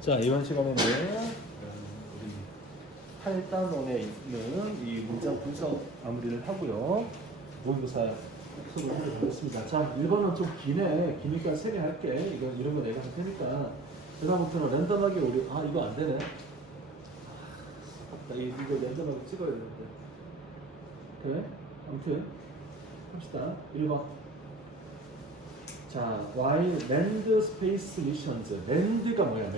자, 이번 시간에는 우리 8단원에 있는 이 문장 분석 마무리를 하고요. 모의고사 수업을 해보겠습니다. 자, 1번은 좀 기네. 기니까 세개 할게. 이런 거 내가 할 테니까. 그다음부터는 랜덤하게 우리 이거 안 되네. 이거 랜덤하게 찍어야 되는데. 그래? 아무튼 합시다. 1번. 자, while manned space missions. manned가 뭐야?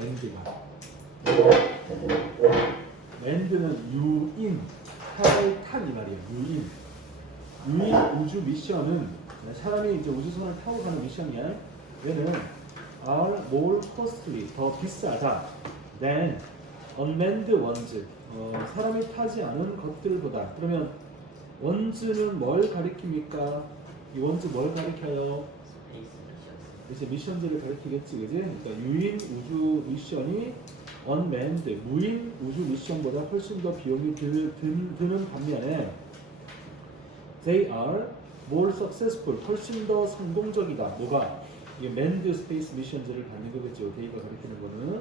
manned는 유인, 탄 이 말이야. 유인 우주 미션은 사람이 이제 우주선을 타고 가는 미션이야. 얘는 are more costly, 더 비싸다 than unmanned ones. 사람이 타지 않은 것들보다. 그러면 원즈는 뭘 가리킵니까? 이 원즈 뭘 가리켜요? 이제 미션들을 가리키겠지, 그지? 그러니까 유인 우주 미션이 unmanned, 무인 우주 미션보다 훨씬 더 비용이 드는 반면에 they are more successful, 훨씬 더 성공적이다. 뭐가? 이 manned space missions를 갖는 거겠죠. they가 가리키는 거는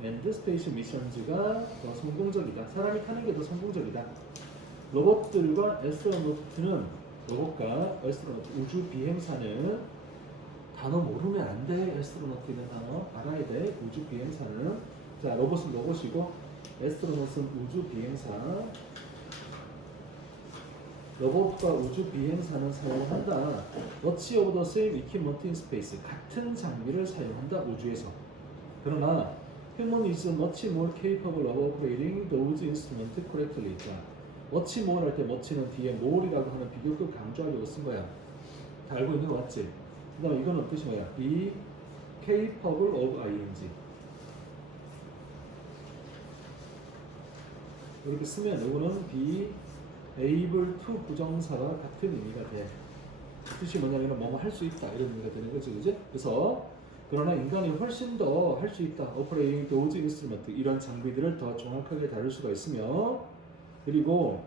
manned space missions가 더 성공적이다. 사람이 타는 게 더 성공적이다. 로봇들과 에스트로노트는 로봇과 에스트로노트 우주 비행사는 단어 모르면 안 돼. 에스트로노트 있는 단어 알아야 돼. 우주 비행사는 자 로봇은 로봇이고 에스트로노트는 우주 비행사. 로봇과 우주 비행사는 사용한다. Much of the same equipment in space. 같은 장비를 사용한다 우주에서. 그러나 human is much more capable of operating those instruments correctly. 자, much more 할 때 much는 뒤에 more이라고 하는 비교급 강조하려고 쓴 거야. 다 알고 있는 거 맞지? 그 다음에 이거는 뜻이 뭐야? be capable of ing. 이렇게 쓰면 이거는 be able to 부정사와 같은 의미가 돼. 뜻이 뭐냐면 뭐뭐 할 수 있다 이런 의미가 되는 거지, 그지? 그래서 그러나 인간이 훨씬 더 할 수 있다. operating those instruments 이런 장비들을 더 정확하게 다룰 수가 있으며 그리고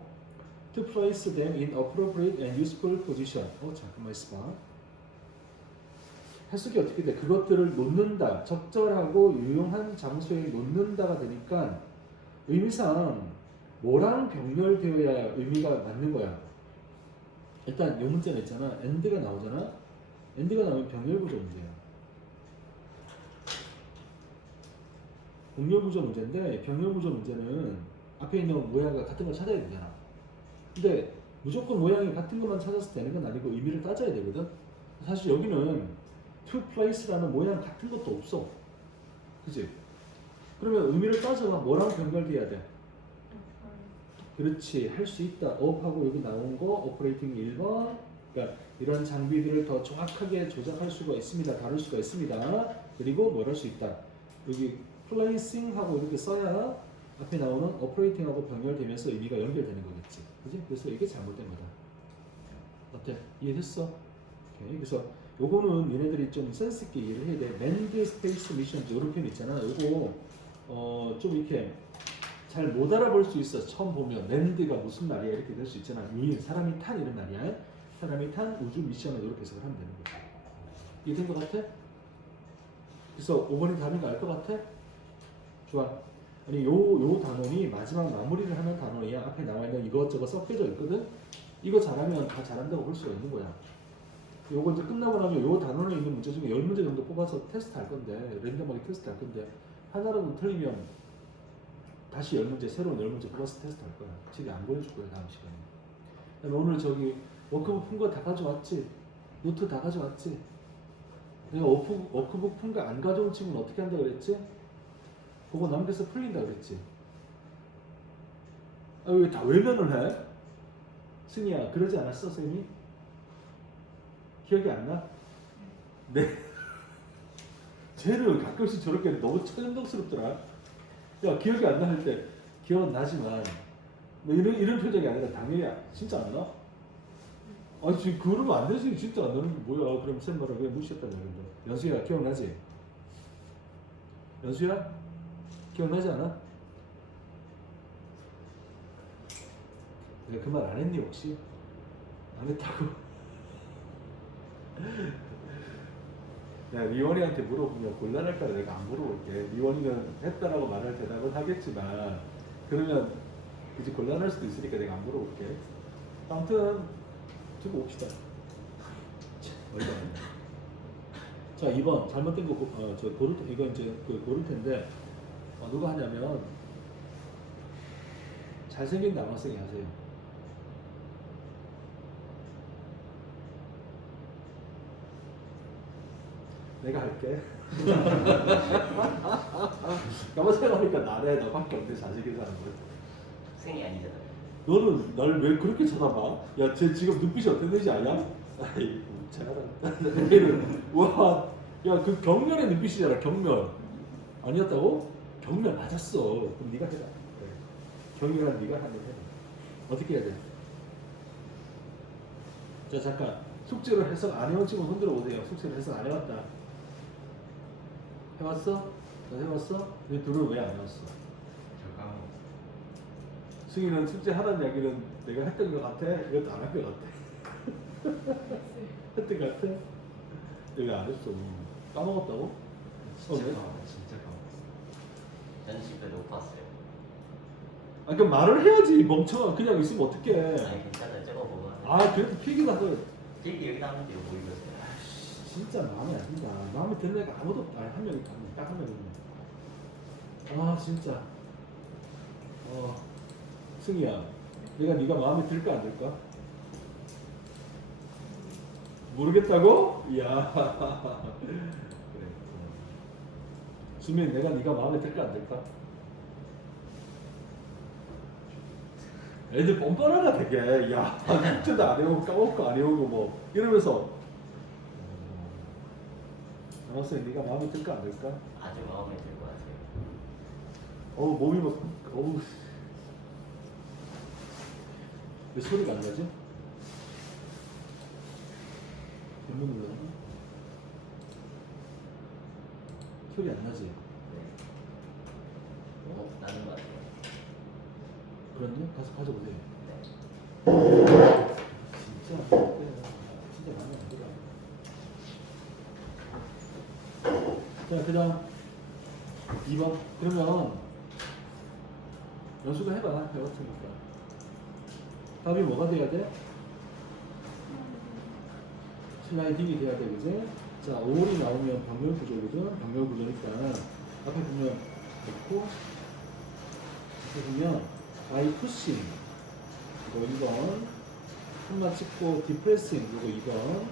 to place them in appropriate and useful position. 잠깐만 있어봐. 해석이 어떻게 돼? 그것들을 놓는다. 적절하고 유용한 장소에 놓는다가 되니까 의미상 뭐랑 병렬되어야 의미가 맞는 거야. 일단 이 문제는 있잖아. and가 나오잖아. and가 나오면 병렬구조 문제야. 병렬구조 문제인데 병렬구조 문제는 앞에 있는 모양과 같은 걸 찾아야 되잖아. 근데 무조건 모양이 같은 것만 찾아서 되는 건 아니고 의미를 따져야 되거든. 사실 여기는 to place라는 모양 같은 것도 없어. 그치? 그러면 의미를 따져봐. 뭐랑 병렬돼야 돼? 그렇지. 할 수 있다. 업하고 여기 나온 거 오퍼레이팅 1번. 그러니까 이런 장비들을 더 정확하게 조작할 수가 있습니다. 다룰 수가 있습니다. 그리고 뭘 할 수 있다. 여기 placing하고 이렇게 써야 앞에 나오는 operating하고 병렬되면서 의미가 연결되는 거겠지. 그치? 그래서 이게 잘못된 거다. 어때? 이해됐어? 오케이. 그래서 요거는 얘네들이 좀 센스 있게 이해를 해야 돼. manned space missions 이런 표현 있잖아. 요거 좀 이렇게 잘 못 알아볼 수 있어. 처음 보면 manned가 무슨 말이야 이렇게 될 수 있잖아. 유인, 사람이 탄 이런 말이야. 사람이 탄 우주 미션을 이렇게 해석을 하면 되는 거야. 이해된 것 같아? 그래서 5번이 답인 거 알 것 같아? 좋아. 아니 요 단원이 마지막 마무리를 하는 단원이야. 앞에 나와 있는 이것저것 섞여져 있거든. 이거 잘하면 다 잘한다고 볼 수가 있는 거야. 요거 이제 끝나고 나면 요 단원에 있는 문제 중에 10문제 정도 뽑아서 테스트 할 건데 랜덤하게 테스트 할 건데 하나라도 틀리면 다시 10문제 새로운 10문제 뽑아서 테스트 할 거야. 책에 안 보여줄 거야 다음 시간에. 그다음에 오늘 저기 워크북 푼 거 다 가져왔지? 노트 다 가져왔지? 내가 워크북 푼 거 안 가져온 친구는 어떻게 한다 그랬지? 그거 남겨서 풀린다 그랬지? 왜 다 외면을 해? 승희야 그러지 않았어 선생님이? 기억이 안 나? 네. 쟤를 가끔씩 저렇게 너무 천연덕스럽더라. 야 기억이 안 나 할 때 기억은 나지만 뭐 이런 표정이 아니라 당연히 진짜 안 나? 지금 그러면 안 되지. 진짜 안 나는 게 뭐야. 그럼 쌤 말을 왜 무시했다는 건데. 연수야 기억나지? 연수야? 기억나지 않아? 내가 그 말 안 했니 혹시? 안 했다고? 내가 리원이한테 물어보면 곤란할까라 내가 안 물어볼게. 리원이는 했다라고 말할 대답은 하겠지만 그러면 이제 곤란할 수도 있으니까 내가 안 물어볼게. 아무튼 두고 봅시다. 어이가 없네. 자 2번 잘못된 거 저 고를 이거 이제 그 고를 텐데 누가 하냐면 잘생긴 남학생이 하세요. 내가 할게. 가만 생각하니까 나래 너밖에 없는데 잘생긴 사람은. 학생이 아니잖아요. 너는 날 왜 그렇게 쳐다봐? 야, 쟤 지금 눈빛이 어땠는지 아냐? 아이, 잘하다. 얘는 와, 야, 그 경멸의 눈빛이잖아, 경멸. 아니었다고? 경멸 맞았어. 그럼 네가 해라. 그래. 경멸한 네가 하면 해. 어떻게 해야 돼? 자, 잠깐. 숙제를 해석 안 해온 친구 손들어 보세요. 숙제를 해석 안 해왔다. 해왔어? 너 해왔어? 근데 둘은 왜 안 해왔어? 저 까먹었어요. 승희는 숙제 하라는 이야기는 내가 했던 것 같아? 이것도 안 한 것 같아. 했던 것 같아? 내가 안 했어. 까먹었다고? 진짜 왜? 까먹었어요. 진짜 까먹었어요. 연습도 못 봤어요. 아, 그럼 말을 해야지. 멍청아. 그냥 있으면 어떡해. 아니 괜찮아요. 저거 보고 하는. 아, 그래도 필기가 그 필기 여기다 하면 돼요. 뭐 이거어요. 진짜 마음에 안 든다. 마음에 드는 애가 아무도 없다. 한 명이 딱 한 명이네. 아, 진짜. 승희야. 내가 네가 마음에 들까 안 들까? 모르겠다고? 이야. 그래. 수민, 내가 네가 마음에 들까 안 들까? 애들 뻔뻔하다 되게. 야, 숙제도 안 해오고 까먹고 안 해오고 뭐 이러면서. 남학생 네가 마음에 들까 안 들까? 아주 마음에 들 것 같아요. 몸이 막 왜 소리가 안 나지? 잘못 눌렀나? 소리 안 나지? 네. 나는 것 같아요. 그렇네? 가서 가져오세요. 네. 진짜 진짜 마음에 안 들어. 자, 그다음 2번. 그러면 연수가 해봐. 배웠으니까. 답이 뭐가 돼야 돼? 슬라이딩이 돼야 돼, 그지? 자, 5월이 나오면 병렬 구조거든. 병렬 구조니까 앞에 보면 넣고 앞에 보면 by pushing 이거 2번 콤마 찍고 depressing 이거 2번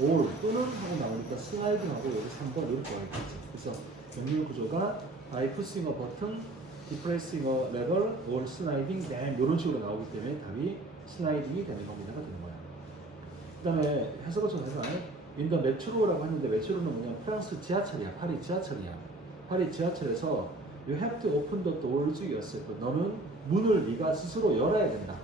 or 또는 하고 나오니까 슬라이딩하고 여기 3번 이렇게 와있겠지. 그래서 병렬 구조가 by pushing a button, depressing a lever, or sliding down 이런 식으로 나오기 때문에 답이 슬라이딩이 되는 겁니다가 되는 거야. 그 다음에 해석을 좀 해봐. 인더 메트로라고 했는데 메트로는 뭐냐면 프랑스 지하철이야. 파리 지하철이야. 파리 지하철에서 You have to open the doors 이었어요. 너는 문을 네가 스스로 열어야 된다.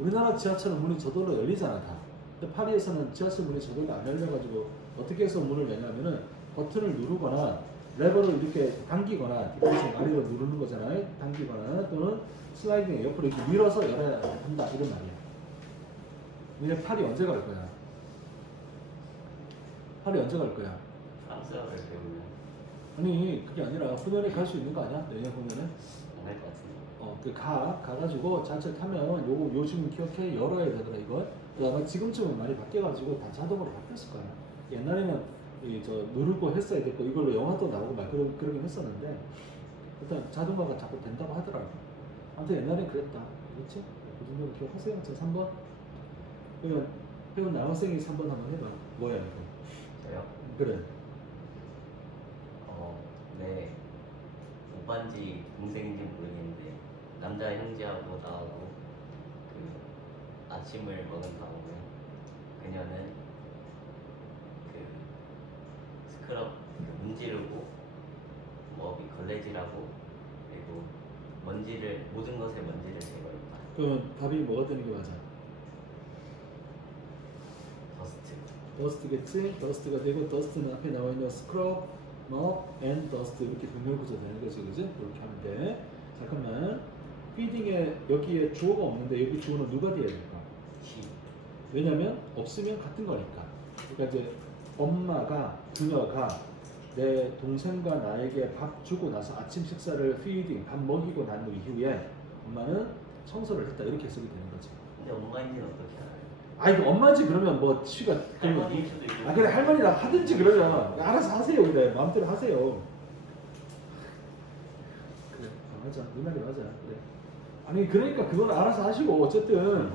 우리나라 지하철은 문이 저절로 열리잖아 다. 근데 파리에서는 지하철 문이 저절로 안 열려가지고 어떻게 해서 문을 여냐면은 버튼을 누르거나 레버를 이렇게 당기거나 그래서 아래로 누르는 거잖아요. 당기거나 또는 슬라이딩 옆으로 이렇게 밀어서 열어야 한다 이런 말이야. 근데 파리 언제 갈 거야? 파리 언제 갈 거야? 프랑스어를 배우면 아니 그게 아니라 후년에 갈 수 있는 거 아니야? 내년 후년에? 안 할 것 같은데. 가가지고 지하철 타면 요즘 기억해 열어야 되더라 이걸. 아마 지금쯤은 많이 바뀌어가지고 다 자동으로 바뀌었을 거야. 옛날에는 저 누르고 했어야 됐고 이걸로 영화도 나오고 막 그러긴 했었는데 일단 자동화가 자꾸 된다고 하더라고. 아무튼 옛날엔 그랬다. 그렇지? 그 정도로 기억하세요. 자 3번. 그러면 회원 남학생이 3번 한번 해봐. 뭐야 이거? 저요? 그래. 네. 오빠인지 동생인지 모르겠는데 남자 형제하고 나하고 그 아침을 먹은 다음에 그녀는 그 스크럽 그 문지르고 뭐 걸레질하고 그리고 먼지를 모든 것의 먼지를 제거했다. 그러면 답이 뭐가 되는 게 맞아? 더스트. 더스트겠지? 더스트가 되고 더스트는 앞에 나와 있는 스크럽, 업, 앤 더스트 이렇게 병렬 구조 되는 거지, 그지? 이렇게 하면 돼. 잠깐만. 피딩에 여기에 주어가 없는데 여기 주어는 누가 돼야 될까? 시. 왜냐면 없으면 같은 거니까. 그러니까 이제 엄마가 그녀가 내 동생과 나에게 밥 주고 나서 아침 식사를 피딩 밥 먹이고 난 이후에 엄마는 청소를 했다 이렇게 해석이 되는 거지. 근데 엄마인지는 어떻게 알아요? 아이고 엄마지 그러면 뭐 시가 할머니일 수도 있고. 아 그래 할머니랑 하든지 그러면 알아서 하세요. 그래 마음대로 하세요. 그래 맞아 네 말이 맞아. 그래 아니 그러니까 그건 알아서 하시고 어쨌든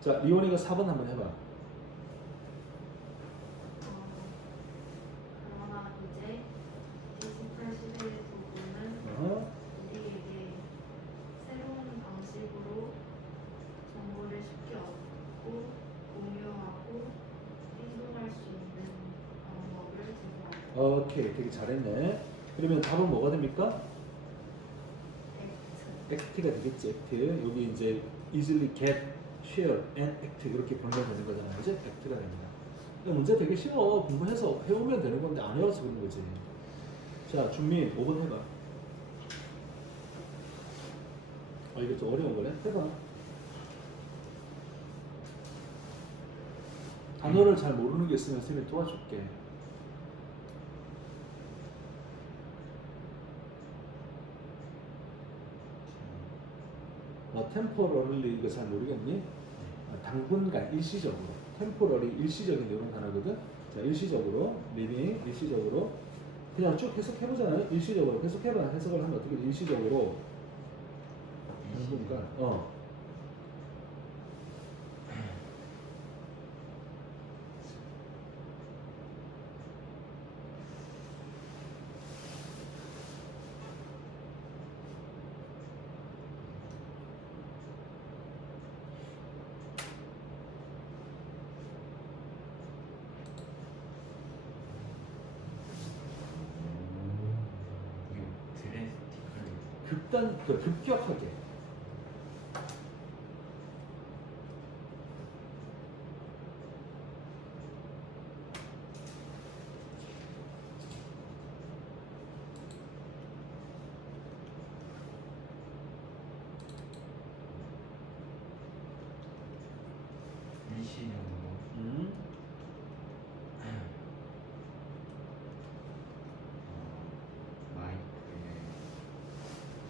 자 리온이가 4번 한번 해봐. 그러나 이제 21세기의 도구는 어? 우리에게 새로운 방식으로 정보를 쉽게 얻고 공유하고 행동할 수 있는 방법을 제공합니다. 오케이 되게 잘했네. 그러면 답은 뭐가 됩니까? 팩트. act가 되겠지. act 여기 이제 easily get, share, and act 이렇게 변경되는 거잖아. 이제 act가 됩니다. 근데 문제 되게 쉬워. 공부해서 해오면 되는 건데 안 해와서 그런 거지. 자 준민 5번 해봐. 아 이거 좀 어려운 거네. 해봐. 단어를 잘 모르는 게 있으면 선생님이 도와줄게. temporarily 이거 잘 모르겠니? 당분간 일시적으로 temporary 일시적인 이런 단어거든. 자 일시적으로 living 일시적으로 그냥 쭉 해석해보잖아요. 일시적으로 해석해봐. 해석을 하면 어떻게 돼? 일시적으로 당분간 급격하게 일시적으로 마이크의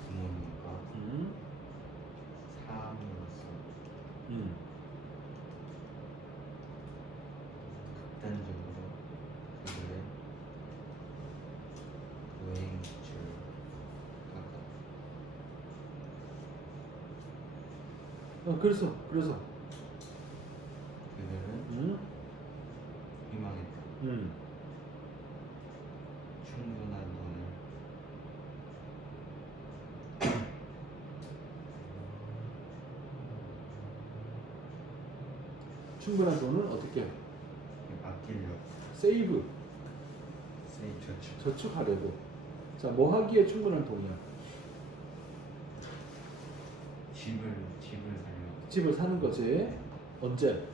부모님과 사람으로서 극단적으로 그들의 여행 지출을 깎아 그래서 그들은 희망했다. 충분한 돈을 충분한 돈은 어떻게 아끼려고 세이브 저축 저축하려고. 자 뭐 하기에 충분한 돈이야? 집을 살려고 집을 사는 거지. 언제?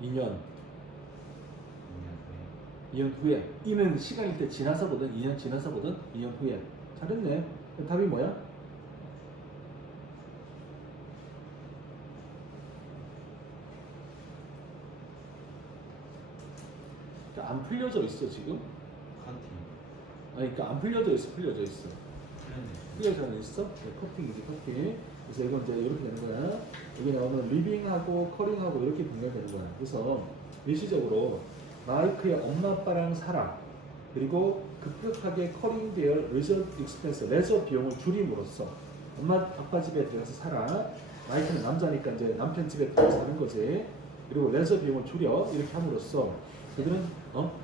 2년 2년 후에. 이는 시간일 때 지나서거든. 2년 지나서거든. 2년 후에. 잘했네. 답이 뭐야? 안 풀려져 있어 지금? 컨팅 아니 그러니까 안 풀려져 있어. 풀려져 있어. 풀려져 있어? 네, 커팅이지 커팅. 그래서 이건 이제 이렇게 되는 거야. 여기 나오면 리빙하고 커링하고 이렇게 분류되는 거야. 그래서 일시적으로 마이크의 엄마 아빠랑 살아. 그리고 급격하게 커링되어 리저트 익스펜스 레저 비용을 줄임으로써 엄마 아빠 집에 들어가서 살아. 마이크는 남자니까 이제 남편 집에 들어가서 사는 거지. 그리고 레저 비용을 줄여 이렇게 함으로써 그들은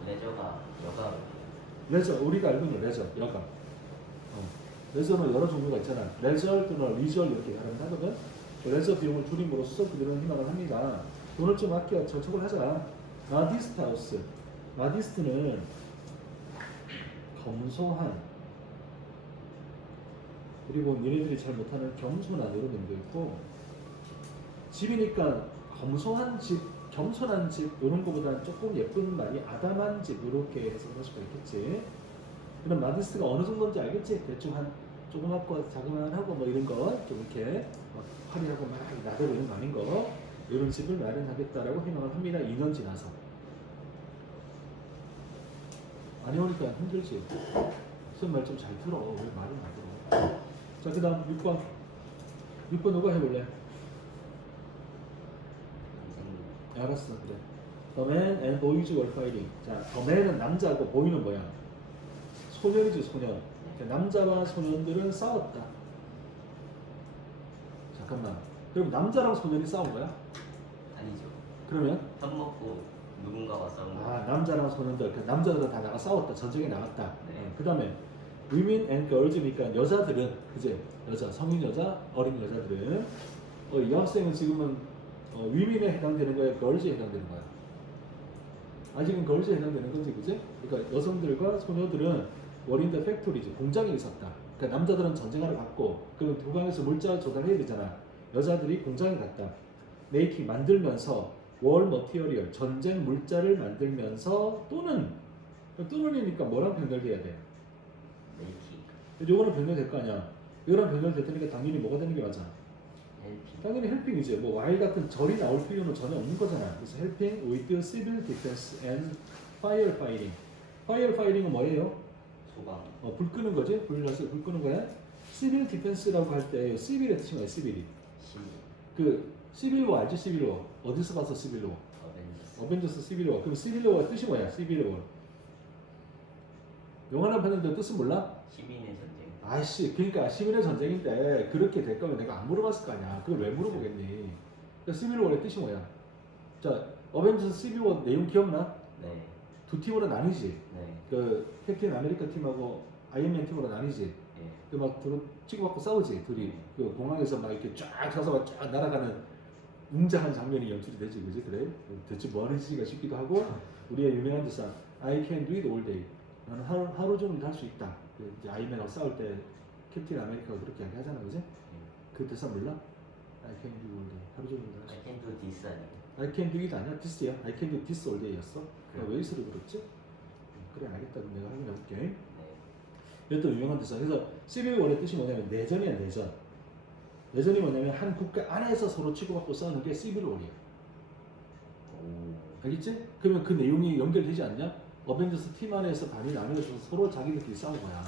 레저가 여가 레저 우리가 알고 있는 레저 여가. 레저는 여러 종류가 있잖아. 레저 또는 리저 이렇게 가능하거든. 레저 비용을 줄임으로써 그들은 희망을 합니다. 돈을 좀 아껴 저축을 하자. 마디스트 하우스. 마디스트는 검소한 그리고 니네들이 잘 못하는 겸손한 이런 의미도 있고 집이니까 검소한 집, 겸손한 집 이런 거보다는 조금 예쁜 말이 아담한 집 이렇게 해석할 수가 있겠지. 그럼 마디스트가 어느 정도인지 알겠지? 대충 한 조그맣고 자그만하고 뭐 이런 거 좀 이렇게 막 화려하고 막 나대고 이런 거 아닌 거. 이런 집을 마련하겠다라고 희망을 합니다. 2년 지나서. 안 해오니까 힘들지. 선생님 말 좀 잘 들어. 왜 말을 안 들어? 자, 그 다음 6번. 6번 누가 해볼래? 선생님. 알았어. 그래. The man and boys were fighting. 자, the man은 남자고 boy는 뭐야? 소년이지, 소년. 남자와 소년들은 싸웠다. 잠깐만. 그럼 남자랑 소년이 싸운 거야? 아니죠. 그러면 편 먹고 누군가와 싸운 거. 아, 남자랑 소년들, 그 남자들은 다 나가 싸웠다. 전쟁에 나갔다. 네. 그 다음에 women and girls니까 여자들은 그제 여자, 성인 여자, 어린 여자들은 이 학생은 지금은 women에 해당되는 거야, girls에 해당되는 거야. 아직은 girls에 해당되는 거지, 그지? 그러니까 여성들과 소녀들은 were in the factory지, 공장에 있었다. 그러니까 남자들은 전쟁하러 갔고, 그럼 도강에서 물자 조달해야 되잖아. 여자들이 공장에 갔다. making 만들면서 war material 전쟁 물자를 만들면서 또는이니까 뭐랑 병렬돼야 돼? 메이킹. 요거는 병렬될 거 아니야. 이거랑 병렬됐다니까 당연히 뭐가 되는 게 맞아? 헬핑. 당연히 헬핑이지. 뭐 와일 같은 절이 나올 필요는 전혀 없는 거잖아. 그래서 helping with civil defense and firefighting. firefighting은 뭐예요? 소방. 불 끄는 거지. 불 끄는 거야. civil defense라고 할 때 civil의 뜻이 뭐야? civil이. 시민. 그 시빌워 알지? 시빌워. 어디서 봤어? 시빌워. 어벤져스. 어벤져스 시빌워. 그럼 시빌워가 뜻이 뭐야? 시빌워. 영화나 봤는데 뜻은 몰라? 시민의 전쟁. 아이씨, 그러니까 시민의 전쟁인데 그렇게 될 거면 내가 안 물어봤을 거 아니야. 그걸 왜 물어보겠니? 그러니까 시빌워의 뜻이 뭐야? 자, 어벤져스 시빌워 내용 기억나? 네. 두 팀으로 나뉘지. 네. 그 캡틴 아메리카 팀하고 아이언맨 팀으로 나뉘지. 예. 그막 치고받고 싸우지. 둘이 그 공항에서 막 이렇게 쫙 서서 쫙 날아가는 웅장한 장면이 연출이 되지, 그지? 그래? 대체 뭐 하는 짓인가 싶기도 하고, 우리의 유명한 대사 I can do it all day. 나는 하루 종일 할 수 있다. 이제 아이맨하고 싸울 때 캡틴 아메리카가 그렇게 이야기하잖아, 그지? 그 대사 몰라? I can do all day. 하루 종일 할 수 I 있다. can do this 아니에요? I can do it 아니야? this야. I can do this all day였어. 왜 이스로 그랬지? 그래, 알겠다. 그럼 내가 확인해 볼게. 네. 이것도 유명한 대사. 그래서 시빌 워의 뜻이 뭐냐면 내전이야, 내전. 내전이 뭐냐면 한 국가 안에서 서로 치고받고 싸우는 게 시빌 워이야. 오. 알겠지? 그러면 그 내용이 연결되지 않냐? 어벤져스 팀 안에서 반이 나뉘어서 서로 자기들끼리 싸운 거야.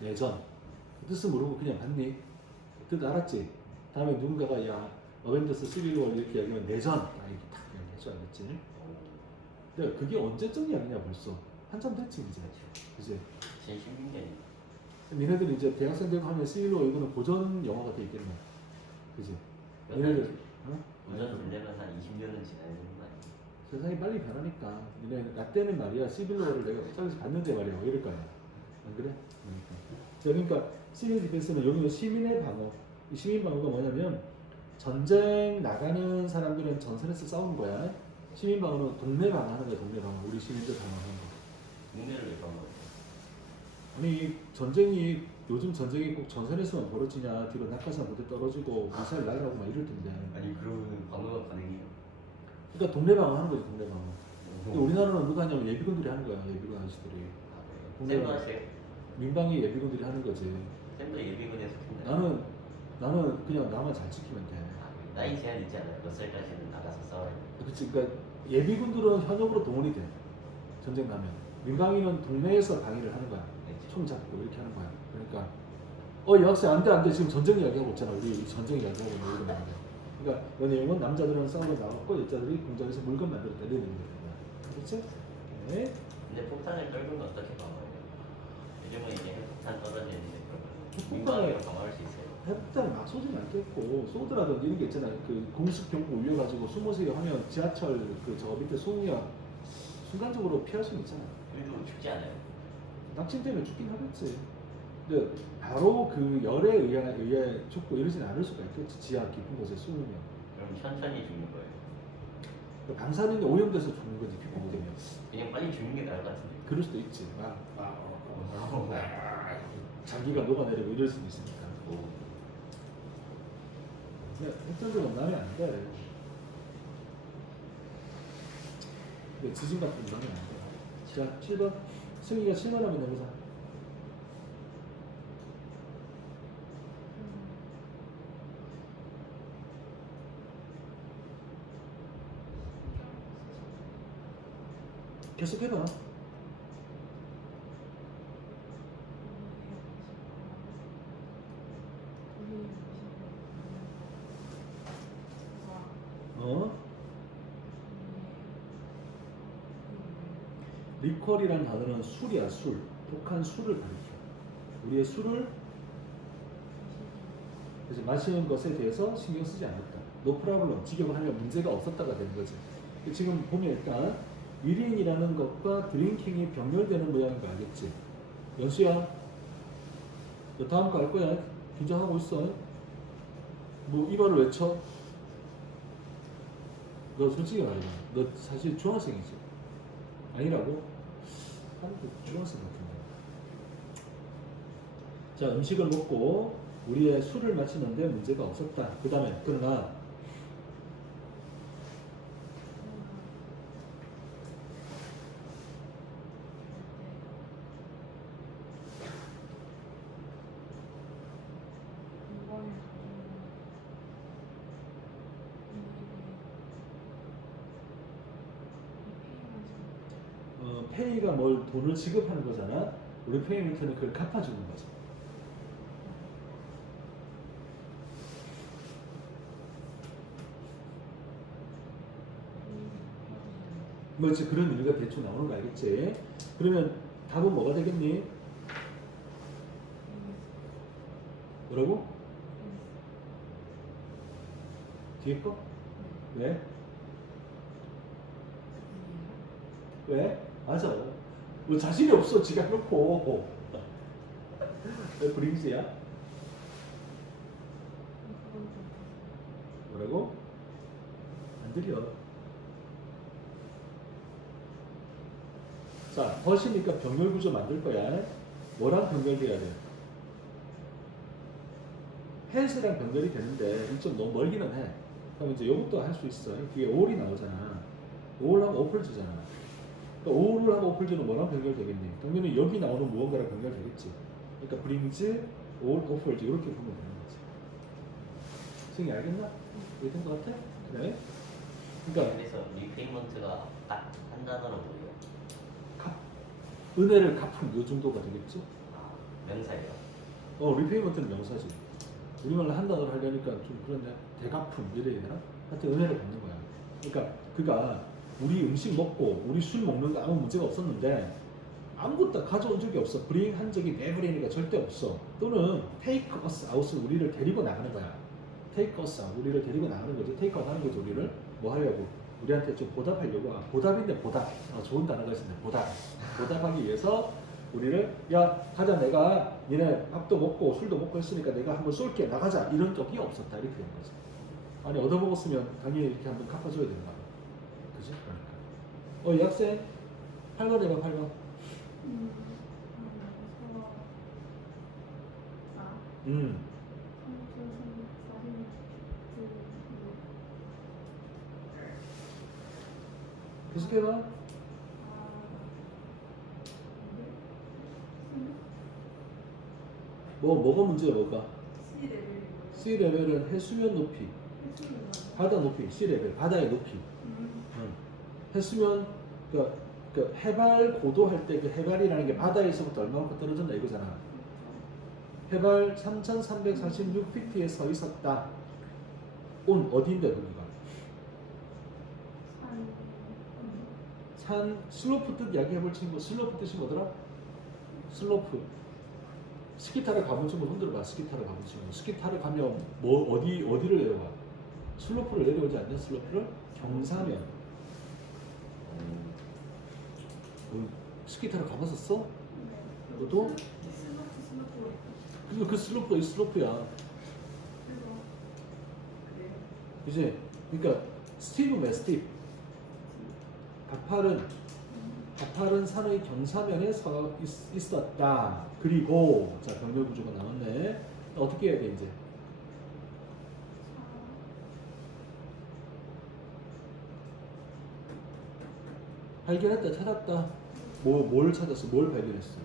네. 내전. 뜻을 모르고 그냥 봤니? 뜻 알았지? 다음에 누군가가 야 어벤져스 시빌 워 이렇게 얘기하면 내전. 이렇게 딱 얘기해줘, 알겠지? 오. 근데 그게 언제적 이야기냐 벌써. 한참 됐지 이제. 그지? 제일 신긴 게 니네들 이제 대학생들 하면 시빌 워 이거는 고전 영화가 돼 있겠네. 그지? 니네들 어? 운전 되려면 한 20년은 지나야 되는 거 아니에요? 세상이 빨리 변하니까 니네 나 때는 말이야 시빌워를 내가 저기서 봤는데 말이야 왜 이럴 거야 안 그래? 그러니까 시빌 디펜스는 여기는 시민의 방어. 이 시민 방어가 뭐냐면 전쟁 나가는 사람들은 전선에서 싸우는 거야. 시민 방어는 동네 방어하는 거야. 동네 방어. 우리 시민들 방어하는 거. 국내를 왜 방어해요? 아니 전쟁이 요즘 전쟁이 꼭 전선에서만 벌어지냐. 뒤로 낙하산 부대 떨어지고 미사일 날아가고 막 이럴 텐데. 아니 그러면 방어가 가능해요? 그러니까 동네 방어하는 거지 동네 방어. 근데 오. 우리나라는 누가 하냐면 예비군들이 하는 거야. 예비군 아저씨들이. 아, 그래요? 쌤도 하세요? 민방위 예비군들이 하는 거지. 쌤도 예비군에서 했나요? 나는 그냥 나만 잘 지키면 돼. 아, 나이 제한 있지 않아요? 몇 살까지는 나가서 싸워야 돼요? 그치, 그러니까 예비군들은 현역으로 동원이 돼. 전쟁 나면. 민방위는 동네에서 방위를 하는 거야. 네. 총 잡고 이렇게 하는 거야. 그러니까 여학생 안돼 지금 전쟁 이야기하고 있잖아. 우리 전쟁 이야기하고 있는 거야. 그러니까 이 내용은 남자들은 싸우러 나갔고 여자들이 공장에서 물건 만들었다 이런 얘기야. 그렇지? 네. 근데 폭탄을 떨군 건 어떻게 방어해요? 요즘은 이제 핵폭탄 떨어지는데 그러면 핵폭탄을- 민방위로 방어할 수 있어요? 핵폭탄 막 쏘지는 않겠고 쏘더라도 이런 게 있잖아. 그 공습 경보 올려가지고 숨으세요 하면 지하철 그 저 밑에 숨으면 순간적으로 피할 수는 있잖아. 그래도 죽지 않아요? 낙진 때문에 죽긴 하겠지. 근데 바로 그 열에 의해 죽고 이러진 않을 수가 있겠지. 지하 깊은 곳에 숨으면. 그럼 천천히 죽는 거예요? 그러니까 방사능에 오염돼서 죽는 거지 피폭 때문에. 그냥 빨리 죽는 게 나을 것 같은데. 그럴 수도 있지. 장기가 녹아내리고 이럴 수도 있으니까. 오. 근데 핵전쟁은 나면 안 돼. 근데 지진 같은 거 나면 안 돼. 자, 7번. 승희가 7번 하면 내보자. 계속 해봐. 어? 리퀄이라는 단어는 술이야, 술. 독한 술을 가리켜. 우리의 술을 그래서 마시는 것에 대해서 신경 쓰지 않았다. No problem. 직역을 하면 문제가 없었다가 되는 거지. 지금 보면 일단 위린이라는 것과 드링킹이 병렬되는 모양인 거 알겠지? 연수야, 너 다음 거 알 거야. 긴장하고 있어. 뭐 이발을 외쳐? 너 솔직히 말해봐. 너 사실 중학생이지? 아니라고? 한국 중학생 같은데. 자, 음식을 먹고 우리의 술을 마시는데 문제가 없었다. 그 다음에 그러나 페이가 뭘 돈을 지급하는 거잖아. 우리 페이먼트는 그걸 갚아주는 거죠. 뭐 이제 그런 의미가 대충 나오는 거 알겠지? 그러면 답은 뭐가 되겠니? 뭐라고? 뒤에 거? 왜? 왜? 맞아. 뭐 자신이 없어. 지가 해놓고. 왜 브링스야? 뭐라고? 안 들려. 자, 버시니까 병렬 구조 만들 거야. 뭐랑 병렬돼야 돼? 헬스랑 병렬이 되는데 좀 너무 멀기는 해. 그럼 이제 이것도 할 수 있어. 뒤에 올이 나오잖아. 올하고 오플즈잖아. 그러니까 올하고 오플즈는 뭐랑 병렬되겠니? 당연히 여기 나오는 무언가랑 병렬되겠지. 그러니까 브링즈, 올, 오플즈 이렇게 보면 되는 거지. 승희 알겠나? 이해된 것 같아? 그래? 그러니까 그래서 리페이먼트가 한다는 뭐예요? 은혜를 갚은 요 정도가 되겠지? 아, 명사예요. 리페이먼트는 명사지. 우리말로 한 단어를 하려니까 좀 그런데 대갚음 이래야 되나? 하여튼 은혜를 갚는 거야. 그러니까 그가 우리 음식 먹고 우리 술 먹는 거 아무 문제가 없었는데 아무것도 가져온 적이 없어. 브링 한 적이 never이니까 절대 없어. 또는 take us out을 우리를 데리고 나가는 거야. take us out 우리를 데리고 나가는 거지. take out 하는 거지. 우리를 뭐 하려고? 우리한테 좀 보답하려고. 보답인데 보답. 좋은 단어가 있었네. 보답하기 위해서 우리를 야 가자, 내가 니네 밥도 먹고 술도 먹고 했으니까 내가 한번 쏠게, 나가자, 이런 적이 없었다. 이렇게 된 거지. 아니 얻어먹었으면 당연히 이렇게 한번 갚아줘야 되는 거야. 그지? 그러니까 이 학생 8번 해봐. 8번. 계속해봐. 뭐가 문제야? 뭐가? C레벨은 해수면 높이, 바다 높이. C레벨 바다의 높이. 해수면 그 해발 고도 할 때 그 해발이라는 게 바다에서부터 얼마만큼 떨어졌나 이거잖아. 해발 3,346피트에 서 있었다. 온 어디인데 거기가? 산 슬로프 뜻 이야기해볼 친구. 슬로프 뜻이 뭐더라? 슬로프. 스키 타러 가본 친구 손 들어봐. 스키 타러 가본 친구. 스키 타러 가면 어디를 내려가? 슬로프를 내려오지 않냐? 슬로프를? 경사면. 스키 타러 가봤었어? 너도? 그 슬로프가 이 슬로프야. 이제 그러니까 스티브 매스팁. 가파른 산의 경사면에 서 있었다. 그리고 자, 병렬 구조가 나왔네. 어떻게 해야 돼 이제? 발견했다, 찾았다. 뭘 찾았어? 뭘 발견했어?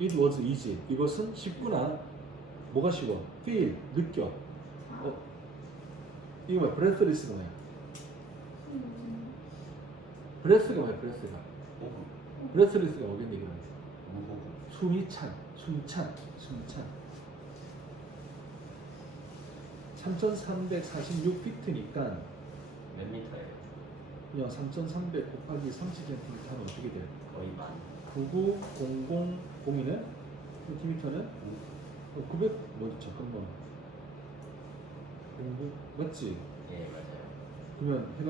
It was easy. 이것은 쉽구나. 뭐가 쉬워? feel, 느껴. 이거 뭐야? breathless가 뭐야? breath가 뭐야? breath가. 호흡. breathless가 어떤 얘기를 하지? 무호흡. 숨이 찬, 숨찬. 3,346피트니까 몇 미터예요? 그냥 3,300 곱하기 30cm 하면 어떻게 돼? 거의 만. 99000이네? 센티미터는? 900 뭐지? 잠깐만. 900 맞지? 예, 맞아요. 그러면 해가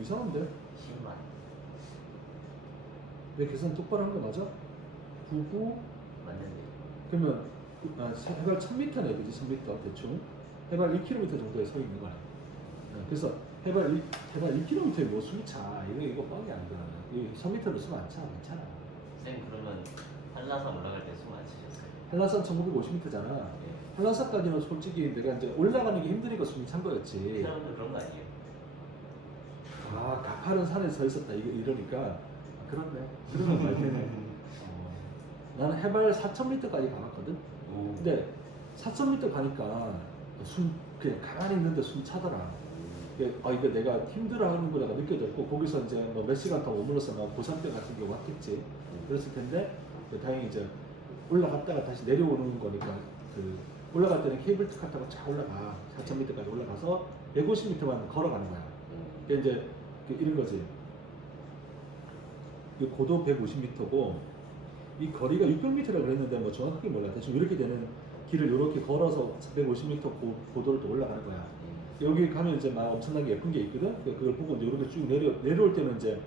이상한데? 10만. 내 계산 똑바로 한 거 맞아? 99 맞는데. 그러면 해발 1000m네 그지? 1000m 대충 해발 1km 정도에 서 있는 거야. 그래서 해발 1km에 뭐 숨이 차 이거 뻥이 안 돼. 1000m로 숨 안 차, 괜찮아. 쌤 그러면 한라산 올라갈 때 숨 안 쉬셨어요? 한라산 1950m잖아. 예. 한라산까지는 솔직히 내가 이제 올라가는 게 힘드니까 숨이 찬 그 거였지. 사람도 그런 거 아니에요? 아, 가파른 산에 서 있었다 이러니까 그렇네. 그런 말 되네. 나는 해발 4,000m까지 가봤거든. 오. 근데 4,000m 가니까 숨 그냥 가만히 있는데 숨 차더라. 이거 내가 힘들어하는 거라가 느껴졌고 거기서 이제 뭐 몇 시간 동안 머물러서 막 고산병 같은 게 왔겠지. 그랬을 텐데 다행히 이제 올라갔다가 다시 내려오는 거니까 그 올라갈 때는 케이블카 타고 쫙 올라가 4,000m까지 올라가서 150m만 걸어가는 거야. 그게 이제 이런 거지. 이 고도 150m고 이 거리가 600m라고 그랬는데 뭐 정확하게 몰라. 대충 이렇게 되는 길을 이렇게 걸어서 150m 고도를 또 올라가는 거야. 여기 가면 이제 막 엄청나게 예쁜 게 있거든. 그걸 보고 이제 이렇게 쭉 내려올 때는 이제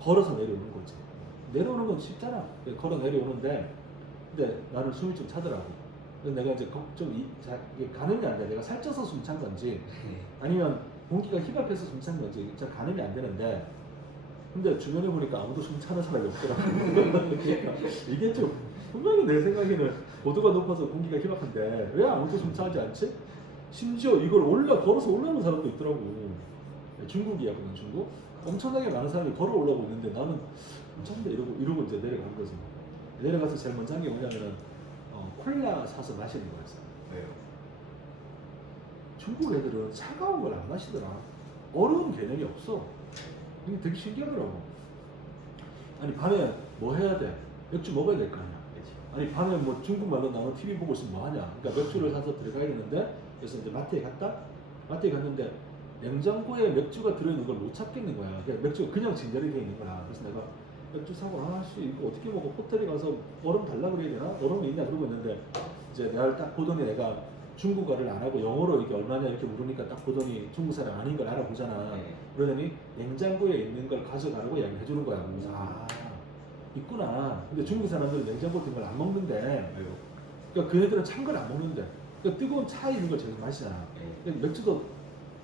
걸어서 내려오는 거지. 내려오는 건 쉽잖아. 걸어 내려오는데 근데 나는 숨이 좀 차더라고. 그래서 내가 이제 이게 가늠이 안 돼. 내가 살쪄서 숨 찬 건지 아니면 공기가 희박해서 숨 찬 건지 잘 가늠이 안 되는데 근데 주변에 보니까 아무도 숨 차는 사람이 없더라고. 그러니까 이게 좀 분명히 내 생각에는 고도가 높아서 공기가 희박한데 왜 아무도 숨 차지 않지? 심지어 이걸 걸어서 올라오는 사람도 있더라고. 중국이야, 그냥 중국. 엄청나게 많은 사람이 걸어 올라오고 있는데 나는 괜찮은데 이러고 이제 내려간 거지. 내려가서 제일 먼저 한 게 뭐냐면은 콜라 사서 마시는 거였어. 왜요? 중국 애들은 차가운 걸 안 마시더라. 얼음 개념이 없어. 이게 되게 신기하더라고. 아니 밤에 뭐 해야 돼? 맥주 먹어야 될 거 아니야. 그렇죠. 아니 밤에 뭐 중국말로 나오는 TV 보고 있으면 뭐 하냐. 그러니까 맥주를 사서 들어가야 되는데 그래서 이제 마트에 갔는데 냉장고에 맥주가 들어있는 걸 못 찾겠는 거야. 그러니까 맥주가 그냥 진열이 돼 있는 거야. 그래서 내가 맥주 사고 아씨 이거 어떻게 먹어? 호텔에 가서 얼음 달라 그래야 되나? 얼음이 있냐 그러고 있는데 이제 내가 딱 보더니 내가 중국어를 안 하고 영어로 이게 얼마냐 이렇게 물으니까 딱 보더니 중국 사람 아닌 걸 알아보잖아. 네. 그러더니 냉장고에 있는 걸 가져가라고 이야기를 해주는 거야. 그래서 있구나. 근데 중국 사람들은 냉장고 같은 걸 안 먹는데 왜요? 그러니까 그네들은 찬 걸 안 먹는데 그러니까 뜨거운 차 있는 걸 제일 마시잖아. 네. 근데 맥주도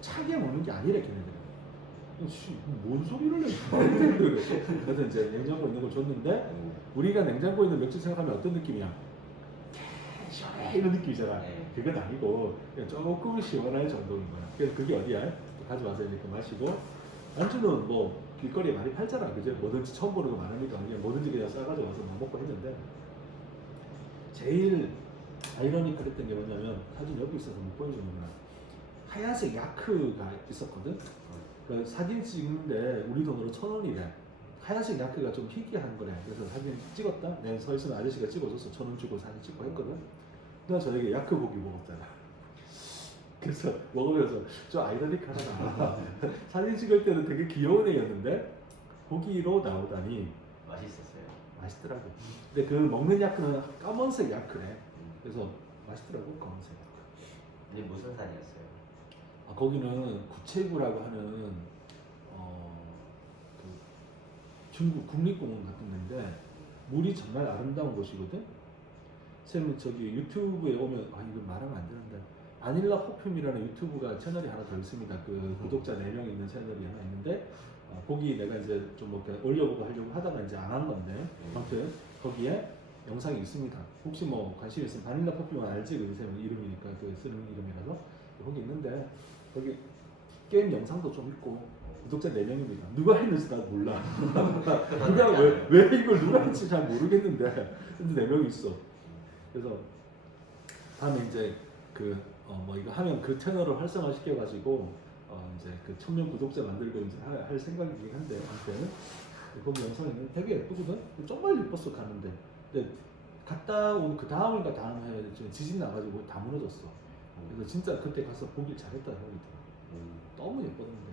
차게 먹는 게 아니래 걔네들은. 뭔 소리를 내? 말이 되는 거야. 그래서 이제 냉장고에 있는 걸 줬는데 우리가 냉장고에 있는 맥주 생각하면 어떤 느낌이야? 시원해 이런 느낌이잖아. 네. 그건 아니고 그냥 조금 시원할 정도인 거야. 그래서 그게 어디야? 가져와서 이렇게 마시고 안주는 뭐 길거리에 많이 팔잖아. 그죠? 뭐든지 처음 보는 거 많으니까 그냥 뭐든지 그냥 싸가지고 와서 막 먹고 했는데 제일 아이러니컬했던 게 뭐냐면 사진 여기 있어서 못 보여주는구나. 하얀색 야크가 있었거든. 그 사진 찍는데 우리 돈으로 1,000원이래. 하얀색 야크가 좀 희귀한 거래. 그래서 사진 찍었다. 내가 서 있는 아저씨가 찍어줘서 1,000원 주고 사진 찍고 했거든. 그래서 저녁에 야크 고기 먹었잖아. 그래서 먹으면서 좀 아이러니컬하다. 사진 찍을 때는 되게 귀여운 애였는데 고기로 나오다니 맛있었어요. 맛있더라고. 근데 그 먹는 야크는 까만색 야크래. 그래서 맛있더라고 까만색 야크. 근데 무슨 산이었어요? 거기는 구체구라고 하는 그 중국 국립공원 같은 데인데 물이 정말 아름다운 곳이거든. 쌤은 저기 유튜브에 오면 이거 말하면 안 되는데 아닐라 퍼퓸이라는 유튜브가 채널이 하나 더 있습니다. 그 구독자 4명 있는 채널이 하나 있는데 거기 내가 이제 좀 뭐 올려보고 하려고 하다가 이제 안 한 건데 아무튼 거기에 영상이 있습니다. 혹시 뭐 관심 있으면 바닐라 퍼퓸은 알지? 그 쌤 이름이니까 그 쓰는 이름이라서 거기 있는데 거기 게임 영상도 좀 있고 구독자 4명입니다. 누가 했는지 나도 몰라. 누가 왜 이걸 누가 했는지 잘 모르겠는데 근데 4명이 있어. 그래서 다음에 이제 뭐 이거 하면 그 채널을 활성화 시켜가지고 이제 그 1000명 구독자 만들고 이제 할 생각이긴 한데 아무튼 거기 영상에는 되게 예쁘거든. 정말 예뻤어 가는데. 근데 갔다 온 그 다음인가 다음 해에 지진 나가지고 다 무너졌어. 그래서 진짜 그때 가서 보길 잘했다 생각이 들어. 너무 예뻤는데.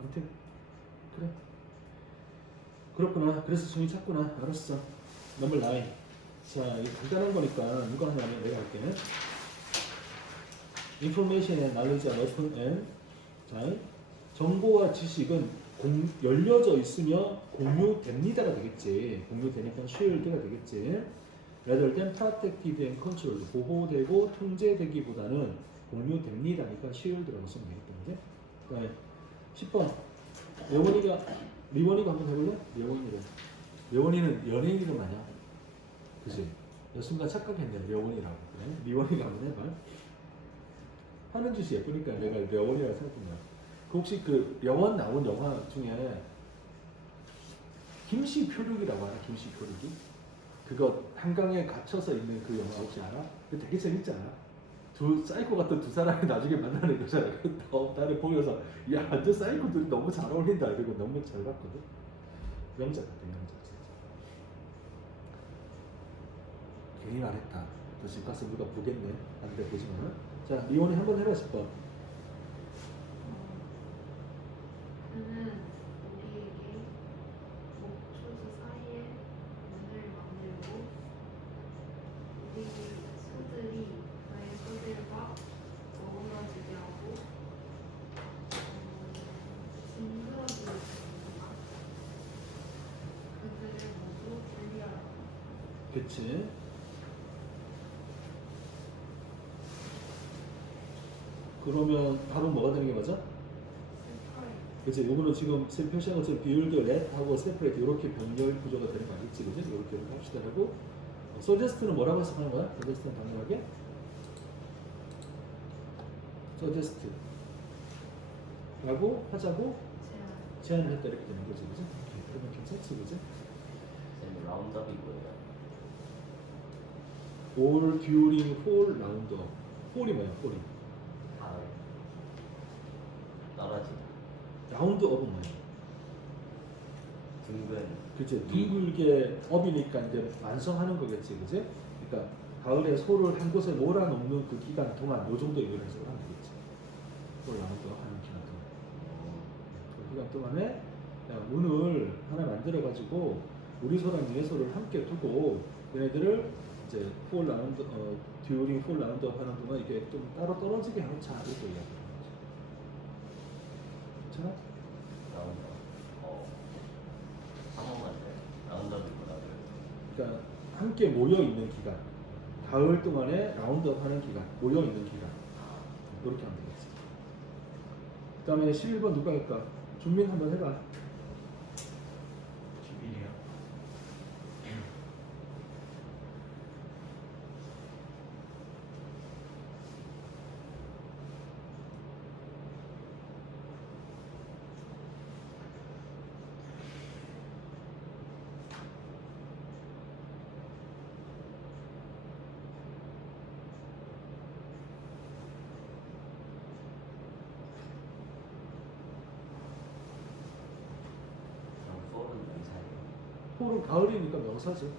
아무튼 그래. 그렇구나. 그래서 손이 찼구나. 알았어. 넘버 9. 자, 이거 간단한 거니까 누가 하냐면 내가 할게. Information and knowledge are open and 자, 정보와 지식은 열려져 있으며 공유됩니다가 되겠지. 공유되니까 shared가 되겠지. rather than protected and controlled. 보호되고 통제되기보다는 공유됩니다니까 shared라고 쓰면 되겠다. 그다음에 10번. 리원이가 한번 해볼래? 리원이는 연예인 이름 아니야? 그치? 나 순간 착각했네. 려원이라고. 그래? 리원이가 한번 해봐. 하는 짓이 예쁘니까 내가 려원이라고 생각했냐. 혹시 그 려원 나온 영화 중에 김시표류기라고 알아? 김시표류기? 그거 한강에 갇혀서 있는 그 영화 혹시 알아? 그거 되게 재밌잖아. 사이코 같은 두 사람이 나중에 만나는 거잖아. 나를 보면서 야 완전 사이코들이 너무 잘 어울린다. 그리고 너무 잘 봤거든. 명작 같아 명작 진짜. 괜히 말했다. 너 집 가서 누가 보겠네. 안돼 보지 마. 자 리온이 한번 해봐 10번. 그는 우리에게 목초지 사이에 문을 만들고 우리 소들이 그의 소들과 어우러지게 하고 징그러지게 하고 그들을 모두 분리하라. 그치? 그러면 바로 뭐가 되는 게 맞아? 그치? 요거는 지금 표시한 것처럼 비율드, 렛하고 세퍼레이트 이렇게 병렬 구조가 되는 거 알겠지? 그치? 이렇게 합시다 하고 서제스트는 뭐라고 해석하는 거야? 서제스트는 당연하게 서제스트 라고 하자고 제안을 했다 이렇게 되는 거지 그치? 그러면 괜찮지 그치? 쌤 라운드업이 뭐예요? all during whole round up 홀이 뭐야 홀이? 가을 떨어지다 라운드 업은 뭐야? 둥근 그치? 둥글게 업이니까 이제 완성하는 거겠지 그치? 그러니까 가을에 소를 한 곳에 몰아놓는 그 기간 동안 요 정도 이걸 해석을 하면 되겠지 홀 라운드 업 하는 기간 동안 그 기간 동안에 야, 문을 하나 만들어 가지고 우리 소랑 니네 소를 함께 두고 얘네들을 이제 폴 라운드 듀링 폴 라운드업 하는 동안 이게 좀 따로 떨어지게 해놓자 이렇게 이야기하는 거죠. 괜찮아? 라운드업 상호간데 라운드업이 뭐라고요? 그러니까 함께 모여 있는 기간, 가을 동안에 라운드업 하는 기간, 모여 있는 기간 이렇게 하면 되겠지. 그다음에 11번 누가 할까? 준민 한번 해봐. 11이요? 그럼 폴은 명사예요. 폴은 가을이니까 명사지.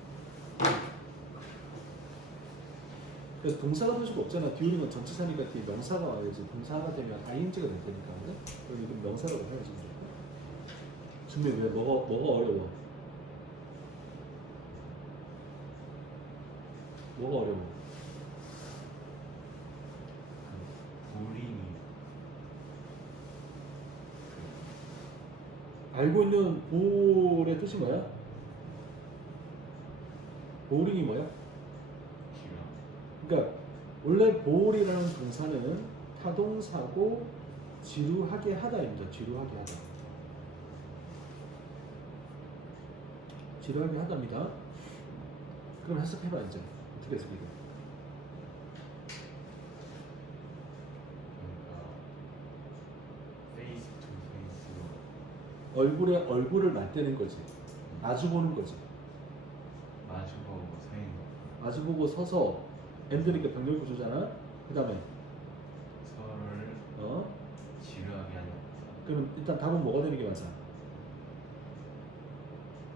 그래서 동사가 될 수가 없잖아. 듀링은 전치사니까 뒤에 명사가 와야지. 동사가 되면 ing가 될 테니까. 그럼 이건 명사라고 해야지. 준비 왜 뭐가 어려워? 뭐가 어려워? 보링이 알고 있는 볼의 뜻이 뭐야? 보링이 뭐야? 기가 그러니까 원래 볼이라는 동사는 타동사고 지루하게 하다입니다. 지루하게 하다. 지루하게 하다입니다. 그럼 해석해봐 이제 어떻게 해석이래? 그러니까 페이스 투 페이스로 얼굴에 얼굴을 맞대는 거지. 마주 보는 거지. 마주보고 서 있는 거. 마주 보고 서서 and니까 병렬 구조잖아. 그 다음에 서로를 지루하게 하는 그럼 일단 답은 뭐가 되는 게 맞아?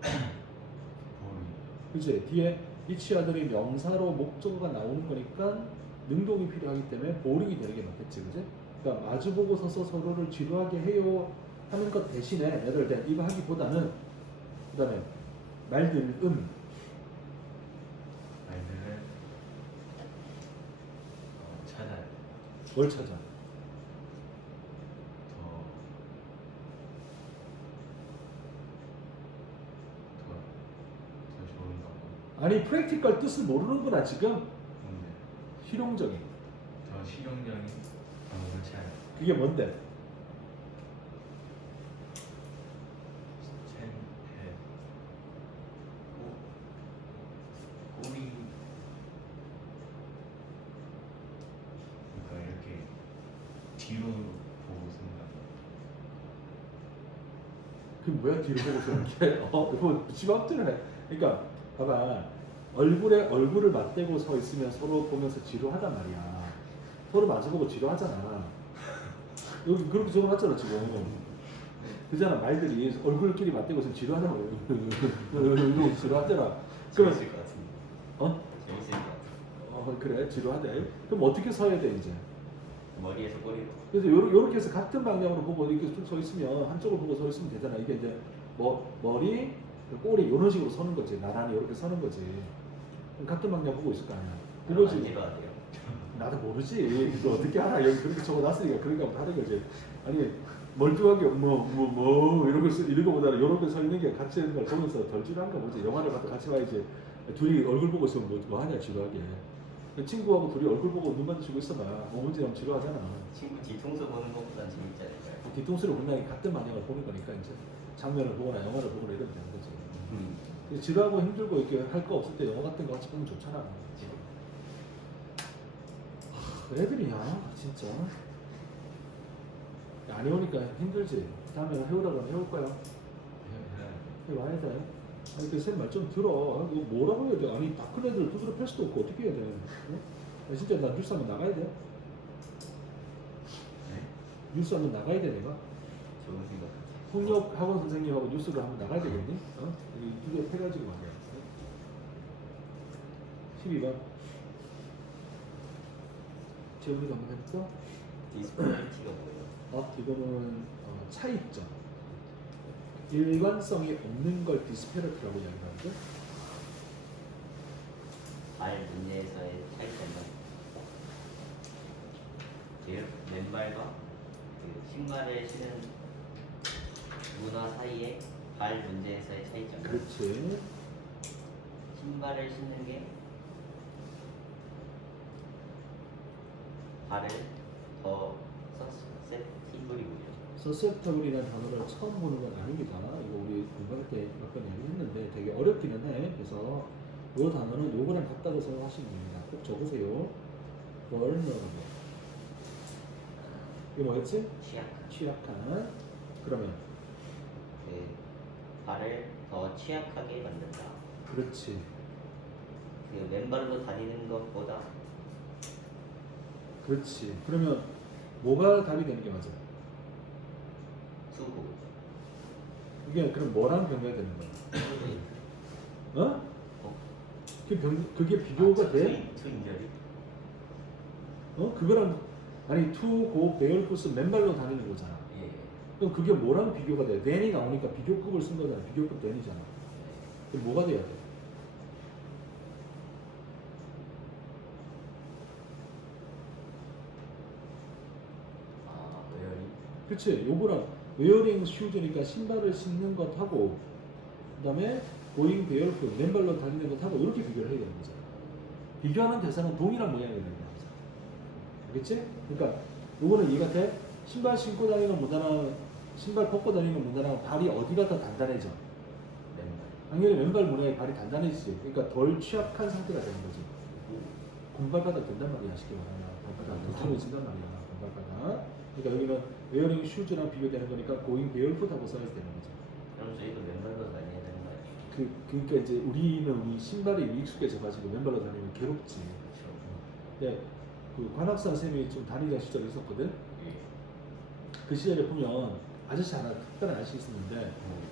보리. 그치? 뒤에 eachother이 명사로 목적어가 나오는 거니까 능동이 필요하기 때문에 boring이 되는 게 맞겠지, 그지? 그러니까 마주보고 서서 서로를 지루하게 해요 하는 것 대신에 rather than 이거 하기보다는 그 다음에 말들 말들을 찾아야 뭘 찾아? 더 좋은 거. 아니 practical 뜻을 모르는구나 지금. 근데 실용적인 더 실용적인 방법을 찾아야 그게 뭔데? 해. 꼬리. 그러니까 이렇게 뒤로 보고 쓴다. 그게 뭐야 뒤로 보고 서는 게? 이거 집 앞대로 해. 그러니까 봐봐 얼굴을 맞대고 서 있으면 서로 보면서 지루하단 말이야. 서로 마주보고 지루하잖아. 여기 그렇게 적어놨잖아 지금. 그잖아 말들이 얼굴끼리 맞대고 있으면 지루하다고. 이러고 지루하잖아. 그러면 재밌을 것 같은데. 어? 재밌을 것 같아. 그래 지루하대. 그럼 어떻게 서야 돼 이제? 머리에서 꼬리로. 그래서 요렇게 해서 같은 방향으로 보고 이렇게 쭉 서 있으면 한쪽을 보고 서 있으면 되잖아. 이게 이제 머리, 꼬리 이런 식으로 서는 거지. 나란히 이렇게 서는 거지. 그럼 같은 방향 보고 있을 거 아니야. 그거지. 안 돼요. 나도 모르지. 그거 어떻게 알아? 여기 그렇게 적어놨으니까 그러니까 하는 거지. 아니 멀뚱하게 이런 거보다는 이렇게 서 있는 게 같이 있는 걸 보면서 덜 지루한가 보지. 영화를 봐도 같이 봐야지. 둘이 얼굴 보고 있으면 뭐 하냐 지루하게. 친구하고 둘이 얼굴 보고 눈 마주치고 있어봐. 5분 지나면 지루하잖아. 친구 뒤통수 보는 것보단 재밌지 않을까요? 뒤통수를 본다니 같은 방향을 보는 거니까 이제 장면을 보거나 영화를 보거나 이러면 되는 거지. 음. 지루하고 힘들고 이렇게 할 거 없을 때 영화 같은 거 같이 보면 좋잖아. 애들이야 진짜. 안 해오니까 힘들지. 다음에 해오라 그러면 해올 거야. 해와야 돼. 아니 그쌤말 좀 들어. 이거 뭐라고 해야 돼? 아니 다 큰 애들 두드려 팰 수도 없고 어떻게 해야 돼? 응? 야, 진짜 나 뉴스 한번 나가야 돼? 네? 뉴스 한번 나가야 돼 내가? 좋은 생각. 폭력 학원 선생님하고 뉴스를 한번 나가야 되겠니? 이게 해가지고 말이야. 12번. 재훈이가 한번 해볼까? 디스플레이티가 뭐예요? 이거는 차이점. 일관성이 없는 걸 디스페러티라고 이야기하는데 발 문제에서의 차이점은 맨발과 그 신발을 신은 문화 사이의 발 문제에서의 차이점. 그렇지. 신발을 신는 게 발을 더 서세티블이고요. 서셉터블이라는 단어를 처음 보는 건 아닙니다. 이거 우리 공부할 때 몇 번 얘기했는데 되게 어렵기는 해. 그래서 이 단어는 요거랑 같다고 생각하시면 됩니다. 꼭 적으세요. vulnerable. 이거 뭐였지? 취약한. 그러면 그 발을 더 취약하게 만든다. 그렇지. 그 맨발로 다니는 것보다 그렇지. 그러면 뭐가 답이 되는 게 맞아? 투구. 이게 그럼 뭐랑 병렬 되는 거야? 어? 그게 비교가 돼? 투인절이? 그거랑 아니 투고 베어리쿠스 맨발로 다니는 거잖아. 예. 그럼 그게 뭐랑 비교가 돼? 댄이 나오니까 비교급을 쓴 거잖아. 비교급 댄이잖아. 그럼 뭐가 돼야 돼? 아, 웨어링. 그치? 요거랑 웨어링 슈즈니까 신발을 신는 것하고 그다음에 고잉 베어리쿠스 맨발로 다니는 것하고 이렇게 비교를 해야 되는 거잖아. 비교하는 대상은 동일한 모양이 되는 거야. 알겠지? 그러니까 요거는 이해가 돼? 신발 신고 다니는 문화랑 신발 벗고 다니는 문화랑 발이 어디가 더 단단해져? 맨발. 당연히 왼발 문화의 발이 단단해지지. 그러니까 덜 취약한 상태가 되는 거지. 공발바닥 된단 말이야. 쉽게 말하면 발바닥 두툼해진단 말이야. 공발바닥. 그러니까 여기는 웨어링 슈즈랑 비교되는 거니까 고잉 베어리풋하고 써야 되는 거죠. 그럼 저희도 맨발로 다녀야 되는 거 아니에요? 그러니까 이제 우리는 이 신발이 익숙해져가지고 맨발로 다니면 괴롭지. 그렇죠. 네, 그 관악산 선생님이 좀 다니던 시절이 있었거든. 그 시절에 보면 아저씨 하나 특별한 아저씨 있었는데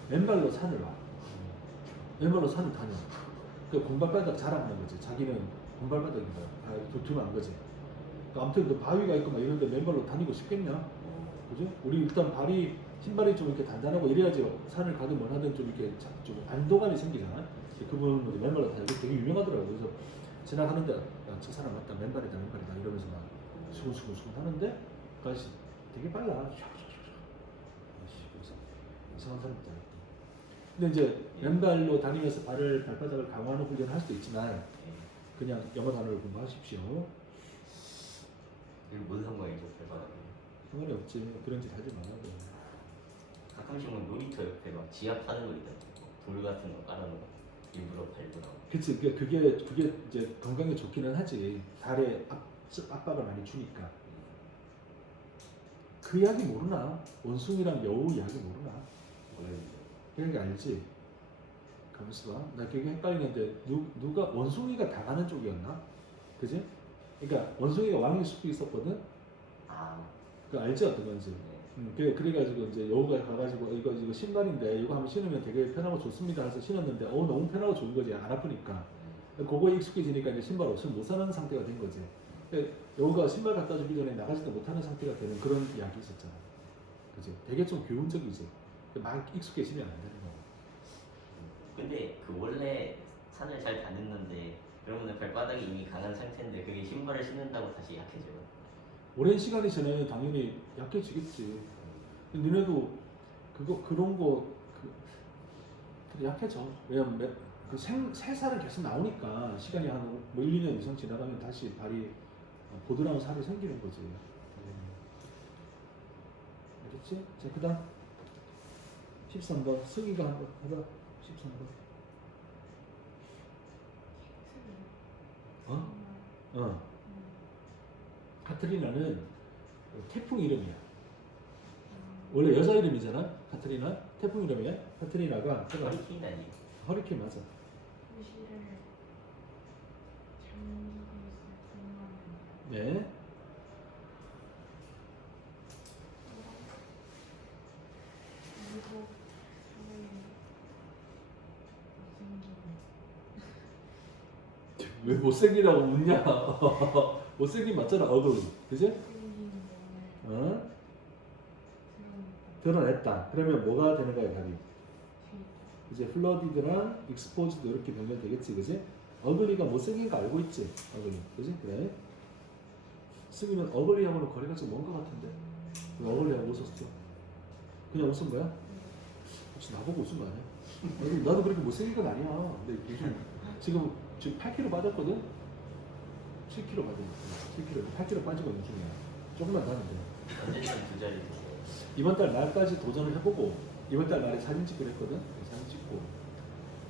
맨발로 산을 와. 맨발로 산을 다녀. 그 공발바닥 자랑하는 거지. 자기는 공발바닥이다. 두툼한 거지. 아무튼 그 바위가 있고 막 이런데 맨발로 다니고 싶겠냐? 그죠? 우리 일단 발이 신발이 좀 이렇게 단단하고 이래야지 산을 가든 뭘 하든 좀 이렇게 좀 안도감이 생기잖아. 그분은 뭐 맨발로 다니고 되게 유명하더라고. 그래서 지나가는데 야, 저 사람 맞다. 맨발이다 이러면서 막 수근수근 하는데 그 아저씨 되게 빨라. 그래서 이상한 사람 있잖아. 근데 이제 맨발로 다니면서 발바닥을 강화하는 훈련을 할 수도 있지만 그냥 영어 단어를 공부하십시오. 이게 뭔 상관이죠, 발바닥에? 상관이 없지. 그런 짓 하지 마. 가끔씩은 놀이터 옆에 막 지압하는 거 있잖아요. 돌 같은 거 깔아놓은 거. 일부러 밟으라고. 그치. 그게 이제 건강에 좋기는 하지. 발에 압박을 많이 주니까. 그 이야기 모르나? 원숭이랑 여우 이야기 모르나? 모르는데. 그 이야기 알지? 가만있어 봐. 나 그게 헷갈리는데 누가 원숭이가 당하는 쪽이었나? 그지? 그러니까 원숭이가 왕의 숲이 있었거든? 아, 그 알지 어떤 건지? 그래가지고 이제 여우가 가가지고 이거 신발인데 이거 한번 신으면 되게 편하고 좋습니다 해서 신었는데 너무 편하고 좋은 거지. 안 아프니까. 그거에 익숙해지니까 이제 신발 없으면 못 사는 상태가 된 거지. 여우가 신발 갖다 주기 전에 나가지도 못하는 상태가 되는 그런 이야기 있었잖아. 그지? 되게 좀 교훈적이지. 막 익숙해지면 안 되는 거. 근데 그 원래 산을 잘 다녔는데 그러면 발바닥이 이미 강한 상태인데 그게 신발을 신는다고 다시 약해져요. 오랜 시간이 지나면 당연히 약해지겠지. 근데 너네도 그런 거 그래 약해져. 왜냐면 새살은 계속 나오니까 시간이 한 뭐 1, 2년 이상 지나가면 다시 발이 보드라운 살이 생기는 거지. 알겠지? 자, 그 다음 13번 승희가 한번 해봐. 13번 어? 카트리나는 태풍 이름이야. 원래 여자 이름이잖아. 카트리나 태풍 이름이야. 카트리나가 허리케인 아니에요? 허리케인 맞아. 도시를 잠기고 있을 동안 네. 미국 사회에 생긴 왜 못생기라고 웃냐? 못생긴 맞잖아. 어글. 그지? 생긴 몸을 어? 드러냈다. 그러면 뭐가 되는 거야 답이? 이제 플러디드랑 익스포즈도 이렇게 변경되겠지, 그지? 어글리가 못생긴 거 알고 있지? 어글리, 그지? 그래. 승희는 어글리하고는 거리가 좀 먼 것 같은데 왜 어글리하고 웃었어? 그냥 웃은 거야? 혹시 나보고 웃은 거 아니야? 나도 그렇게 못생긴 건 아니야. 근데 요즘 지금 8kg 빠졌거든? 7kg 빠졌어. 7kg, 8kg 빠지고 있는 중이야. 조금만 더 하면 돼. 언제든 두 자리 되세요. 이번 달 말까지 도전을 해보고 이번 달 말에 사진 찍기로 했거든. 사진 찍고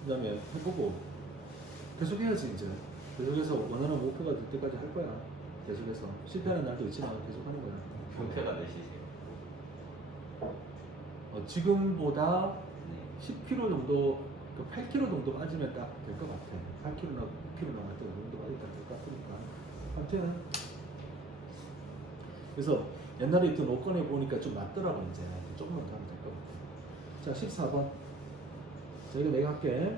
그 다음에 해보고 계속 해야지 이제. 계속해서 원하는 목표가 될 때까지 할 거야. 계속해서 실패하는 날도 있지만 계속 하는 거야. 목표가 몇이세요? 지금보다 네. 10kg 정도, 8kg 정도 빠지면 딱 될 것 같아. 8kg나 9kg 나갈 때 정도 빠지면 될 것 같으니까. 아무튼 그래서 옛날에 있던 옷걸이 보니까 좀 낫더라고 이제. 조금만 더 하면 될 것 같아. 자, 14번. 자, 이거 내가 할게.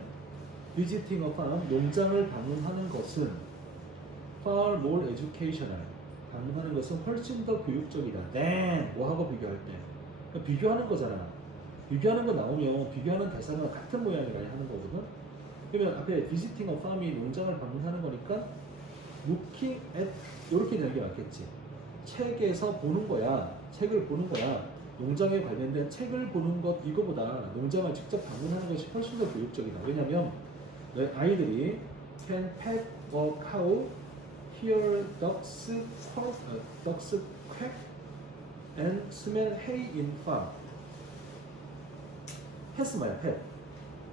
Visiting a farm, 농장을 방문하는 것은 far more educational. 방문하는 것은 훨씬 더 교육적이다. 뭐하고 비교할 때? 비교하는 거잖아. 비교하는 거 나오면 비교하는 대상은 같은 모양이라 하는 거거든. 그러면 앞에 visiting a farm이 농장을 방문하는 거니까 looking at 이렇게 되는 게 맞겠지. 책에서 보는 거야. 책을 보는 거야. 농장에 관련된 책을 보는 것 이거보다 농장을 직접 방문하는 것이 훨씬 더 교육적이다. 왜냐면 아이들이 can pet a cow, hear ducks quack, and smell hay in farm. 펫은 뭐야? 펫.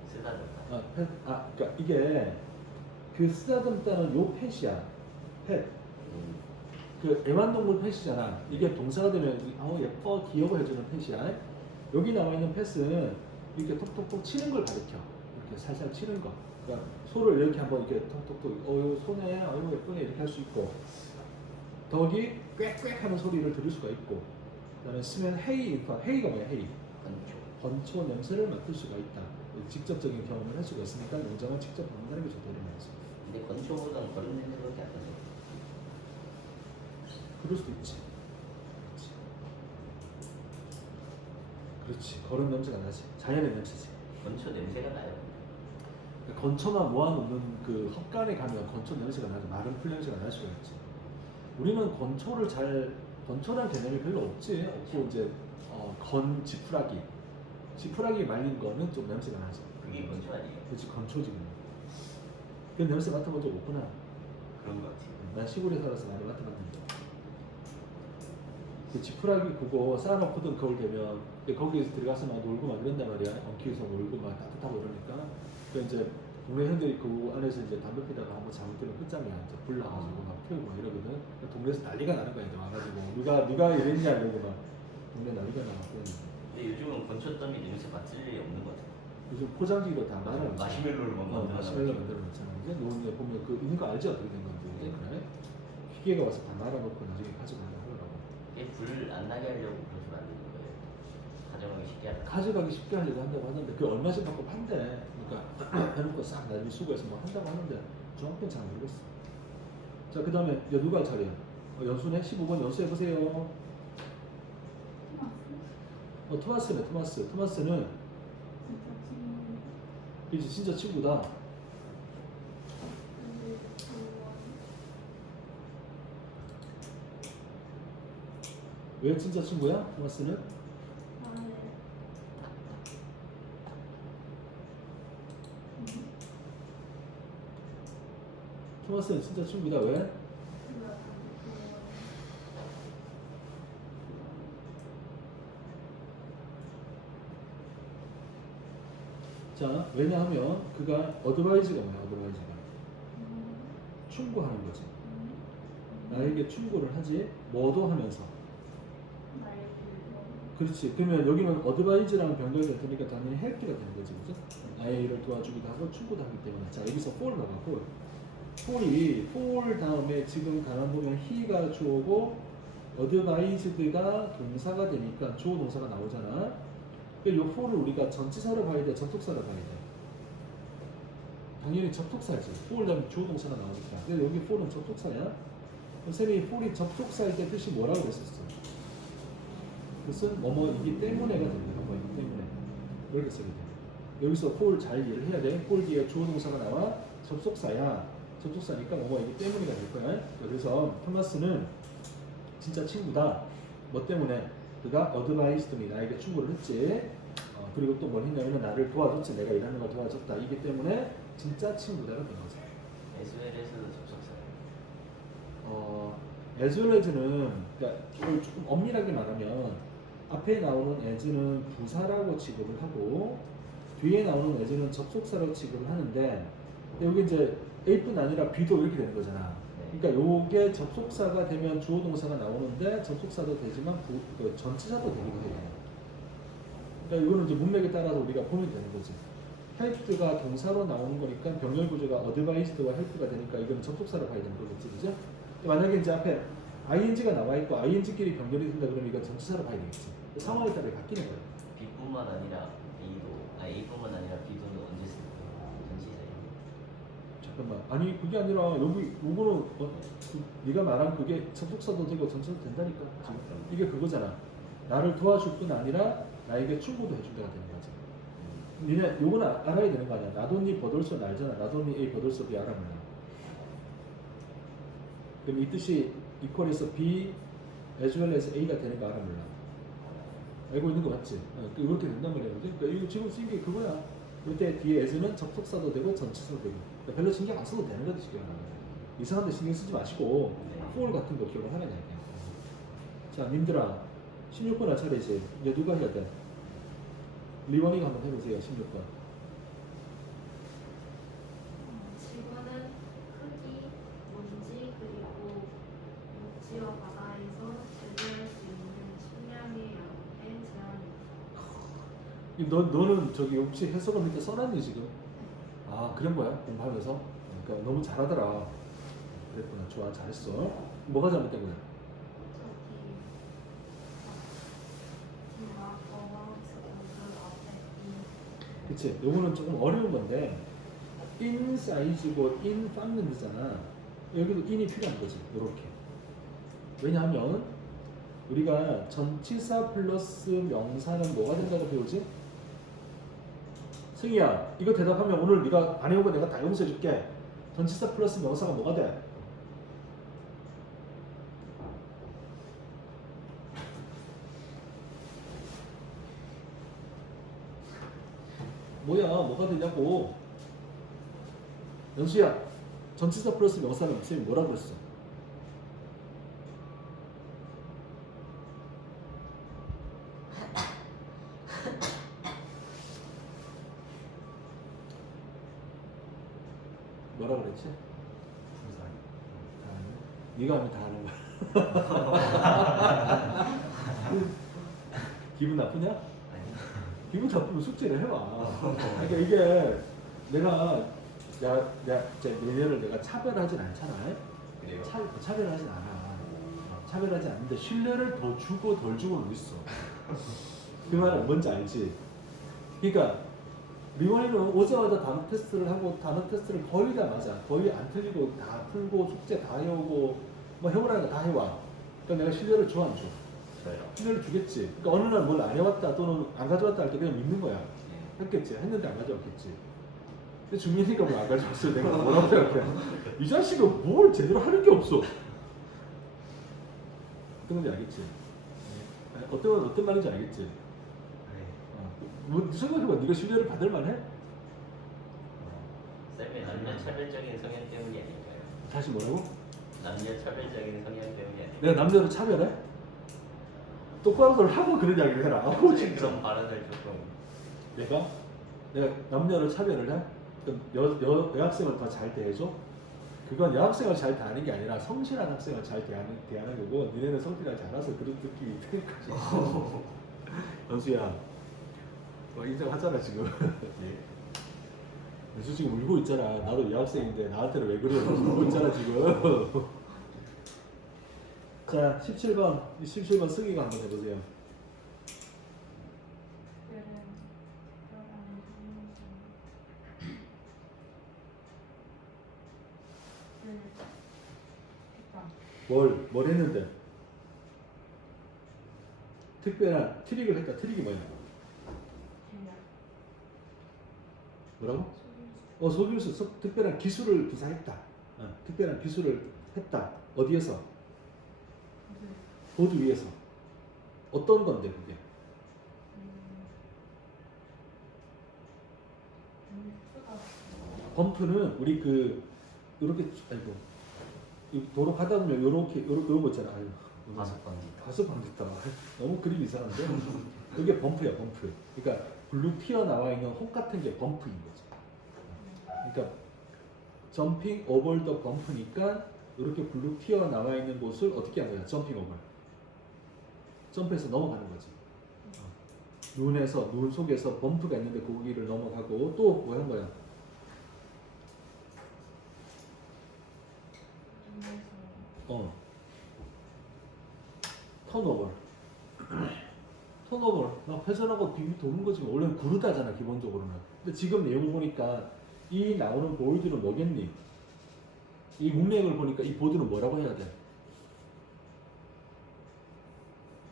쓰다듬다. 그러니까 이게 그 쓰다듬다는 요 펫이야. 펫. 그 애완동물 펫이잖아. 이게 동사가 되면 예뻐, 귀여워 해주는 펫이야. 여기 나와 있는 펫은 이렇게 톡톡톡 치는 걸 가리켜. 이렇게 살살 치는 거. 그러니까 소를 이렇게 한번 이렇게 톡톡톡, 이거 손에, 이거 예쁘네 이렇게 할 수 있고, 덕이 꽥꽥 하는 소리를 들을 수가 있고, 그다음에 스면 헤이가 뭐야? 헤이. 건조. 건초 냄새를 맡을 수가 있다. 직접적인 경험을 할 수가 있으니까 농장을 직접 방문하는 게 좋다 이런 말이죠. 근데 건조보다는 거른 냄새밖에 안 나요. 그럴 수도 있지. 그렇지. 거른 냄새가 나지. 자연의 냄새지. 건조 냄새가 나요. 건초나 모아놓는 그 헛간에 가면 건초 냄새가 나죠. 마른 풀 냄새가 날 수가 있지. 우리는 건초라는 개념이 별로 없지. 없고 이제 지푸라기 말린 거는 좀 냄새가 나죠. 그게 건조 아니에요? 그렇지, 건초지. 그 냄새 맡아본 적 없구나. 그런 것 같아요. 난 시골에 살아서 많이 맡아봤는데. 그 지푸라기 그거 쌓아놓거든 겨울 되면. 근데 거기에서 들어가서 막 놀고 막 이런단 말이야. 엉키에서 놀고 막 따뜻하고 이러니까. 그 이제 동네 형들이 그 안에서 이제 담배 피다가 한번 잘못되면 끝장이야. 이제 불 나가지고 막 태우고 막 이러거든. 그러니까 동네에서 난리가 나는 거야. 이제 와가지고 누가 이랬냐 이러고 막 동네 난리가 나고. 근데 요즘은 건조 더미 냄새 맡을 일이 없는 것 같아요. 요즘 포장지로 다 말아놓잖아. 마시멜로를 막 만들어 마시멜로 만들어 놓잖아. 이제 노은에 보면 그 있는 거 알지 어떻게 된 건지. 네. 그래? 기계가 와서 다 말아놓고 나중에 가져간다고 하더라고. 이게 불 안 나게 하려고 그렇게 만드는 거예요. 가정하기 쉽게 하다. 가져가기 쉽게 하려고 한다고 하는데 그 얼마씩 받고 판대. 그러니까 해놓고 싹 나중에 수거해서 뭐 한다고 하는데 정확히는 잘 모르겠어. 자, 그 다음에 누가 차려? 연수네? 15번 연수해보세요. 토마스네. 토마스는 진짜 친구. 이제 진짜 친구다. 근데 그거 왜 진짜 친구야? 토마스는? 안에 토마스는 진짜 친구다. 왜? 그거 자, 왜냐하면 그가 어드바이즈가 뭐야? 어드바이즈가 충고하는 거지. 나에게 충고를 하지. 뭐도 하면서. 나의 그렇지. 그러면 여기는 어드바이즈라는 병렬이 되니까 당연히 헬프가 되는 거지, 그죠? 나의 일을 도와주기도 하고 충고도 하기 때문에. 자, 여기서 for 나가 for. for 다음에 지금 가만 보면 he가 주어고 advised가 동사가 되니까 주어 동사가 나오잖아. 그러니까 이 for를 우리가 전치사로 봐야 돼, 접속사로 봐야 돼. 당연히 접속사지. for 다음에 주어 동사가 나오니까. 근데 여기 for는 접속사야. 선생님이 for이 접속사일 때 뜻이 뭐라고 그랬었어? 그것은 뭐뭐이기 때문에가 됩니다. 뭐뭐이기 때문에. 이렇게 써야 돼. 여기서 for 잘 이해를 해야 돼. for 뒤에 주어 동사가 나와 접속사야. 접속사니까 뭐뭐이기 때문에가 될 거야. 그래서 토마스는 진짜 친구다. 뭐 때문에? 그가 advised me, 나에게 충고를 했지. 그리고 또 뭘 했냐면 나를 도와줬지. 내가 일하는 걸 도와줬다. 이기 때문에 진짜 친구다라고 된 거죠. SL에서도 접속사예요. as well as는 그러니까 이걸 조금 엄밀하게 말하면 앞에 나오는 as는 부사라고 취급을 하고 뒤에 나오는 as는 접속사로 취급을 하는데 여기 이제 A뿐 아니라 B도 이렇게 되는 거잖아. 그러니까 요게 접속사가 되면 주어 동사가 나오는데 접속사도 되지만 전치사도 되기도 해요. 그러니까 이거는 이제 문맥에 따라서 우리가 보면 되는 거지. help가 동사로 나오는 거니까 병렬 구조가 advised와 help가 되니까 이거는 접속사로 봐야 되는 거겠지, 그죠? 만약에 이제 앞에 ing가 나와 있고 ing끼리 병렬이 된다 그러면 이건 전치사로 봐야 되겠지. 상황에 따라 바뀌는 거예요. B뿐만 아니라 A뿐만 아니라 B도 언제 쓸 거예요? 전치사예요. 잠깐만. 아니 그게 아니라 여기 요거는 네가 말한 그게 접속사도 되고 전치사도 된다니까. 지금 이게 그거잖아. 나를 도와줄 뿐 아니라 나에게 충고도 해준다가 되는 거지. 니네 요거는 알아야 되는 거 아니야. 나도니 버돌소는 알잖아. 나도니 A 버돌소 B 알아면. 그럼 이 뜻이 equal에서 B as well as A가 되는 거 알아 몰라? 알고 있는 거 맞지? 그렇게 된단 말이야. 그러니까 이거 지금 쓴 게 그거야. 그때 뒤에 as는 접속사도 되고 전치사도 되고. 그러니까 별로 신경 안 써도 되는 거지 지금. 이상한데 신경 쓰지 마시고 for 같은 거 기억을 하라는 얘기야. 자, 님들아 16번 차례지. 이제 누가 해야 돼? 리원이가 한번 해보세요. 16번. 지구는 크기, 먼지 그리고 육지와 바다에서 재배할 수 있는 식량의 양에 제한이 있다. 너는 저기 혹시 해석을 밑에 써놨니 지금? 아 그런 거야? 공부하면서? 그러니까 너무 잘하더라. 그랬구나. 좋아, 잘했어. 뭐가 잘못된 거야? 저기 지나가고 그 앞에 그치? 요거는 조금 어려운 건데 in 사이즈고 in 팜랜드잖아. 여기도 in이 필요한 거지. 요렇게. 왜냐하면 우리가 전치사 플러스 명사는 뭐가 된다고 배우지? 승희야, 이거 대답하면 오늘 네가 안 해온 거 내가 다 용서해 줄게. 전치사 플러스 명사가 뭐가 돼? 뭐야, 뭐가 되냐고. 연수야, 전치사 플러스 명사는 선생님이 뭐라 그랬어? 뭐라 그랬지? 부산. 네가 하면 다 하는 거야. 기분 나쁘냐? 아니 기분 나쁘면 숙제를 해와. 그러니까 이게 내가 얘네를 내가 차별하진 않잖아. 그래요? 차별하진 않아. 차별하지 않는데 신뢰를 더 주고 덜 주고는 있어. 그 말은 뭔지 알지? 그러니까 리원이는 오자마자 단어 테스트를 하고 단어 테스트를 거의 다 맞아. 거의 안 틀리고 다 풀고 숙제 다 해오고 뭐 해오라는 거 다 해와. 그러니까 내가 신뢰를 줘 안 줘? 저요. 신뢰를 주겠지. 그러니까 어느 날 뭘 안 해왔다 또는 안 가져왔다 할 때 그냥 믿는 거야. 네. 했겠지. 했는데 안 가져왔겠지. 근데 중민이가 뭘 안 가져왔어요. 내가 뭐라고 생각해? 이 자식은 뭘 제대로 하는 게 없어. 어떤 건지 알겠지? 어떤 말인지 알겠지? 네. 뭐 생각해봐. 네가 신뢰를 받을 만해? 쌤의 남녀 차별적인 성향 때문이 아닐까요? 다시 뭐라고? 남녀 차별적인 성향 때문이 아닐까요? 내가 남녀를 차별해? 똑바로 걸 하고 그런 이야기를 해라. 아우 진짜. 그런 발언을 조금 내가 남녀를 차별을 해? 그럼 여학생을 더 잘 대해줘? 그건 여학생을 잘 대하는 게 아니라 성실한 학생을 잘 대하는 거고 니네는 성실하지 않아서 그런 느낌이 드는 거지. 연수야, 뭐 인정하잖아 지금. 연수 지금 울고 있잖아. 나도 여학생인데 나한테는 왜 그래? 울고 있잖아 지금. 자, 17번 승희가 한번 해보세요. 뭘 했는데? 특별한 트릭을 했다. 트릭이 뭐야? 뭐라고? 속임수, 특별한 기술을 구사했다. 특별한 기술을 했다. 어디에서? 보드 위에서. 어떤 건데 그게? 범프는 우리 이렇게 아이고 이 도로 가다 보면 요렇게 요거 있잖아. 아이고, 가속방 됐다. 너무 그림 이상한데? 그게 범프야, 범프. 그러니까 블루 튀어나와 있는 혹 같은 게 범프인 거지. 그러니까 점핑 오버 더 범프니까 이렇게 블루 튀어나와 있는 곳을 어떻게 하는 거야? 점핑 오버. 점프해서 넘어가는 거지. 눈 속에서 범프가 있는데 거기를 넘어가고 또 뭐 한 거야? 턴오버. 막 회전하고 빙빙 도는 거지. 원래는 구르다잖아 기본적으로는. 근데 지금 내용 보니까 이 나오는 보드는 뭐겠니? 이 문맥을 보니까 이 보드는 뭐라고 해야 돼?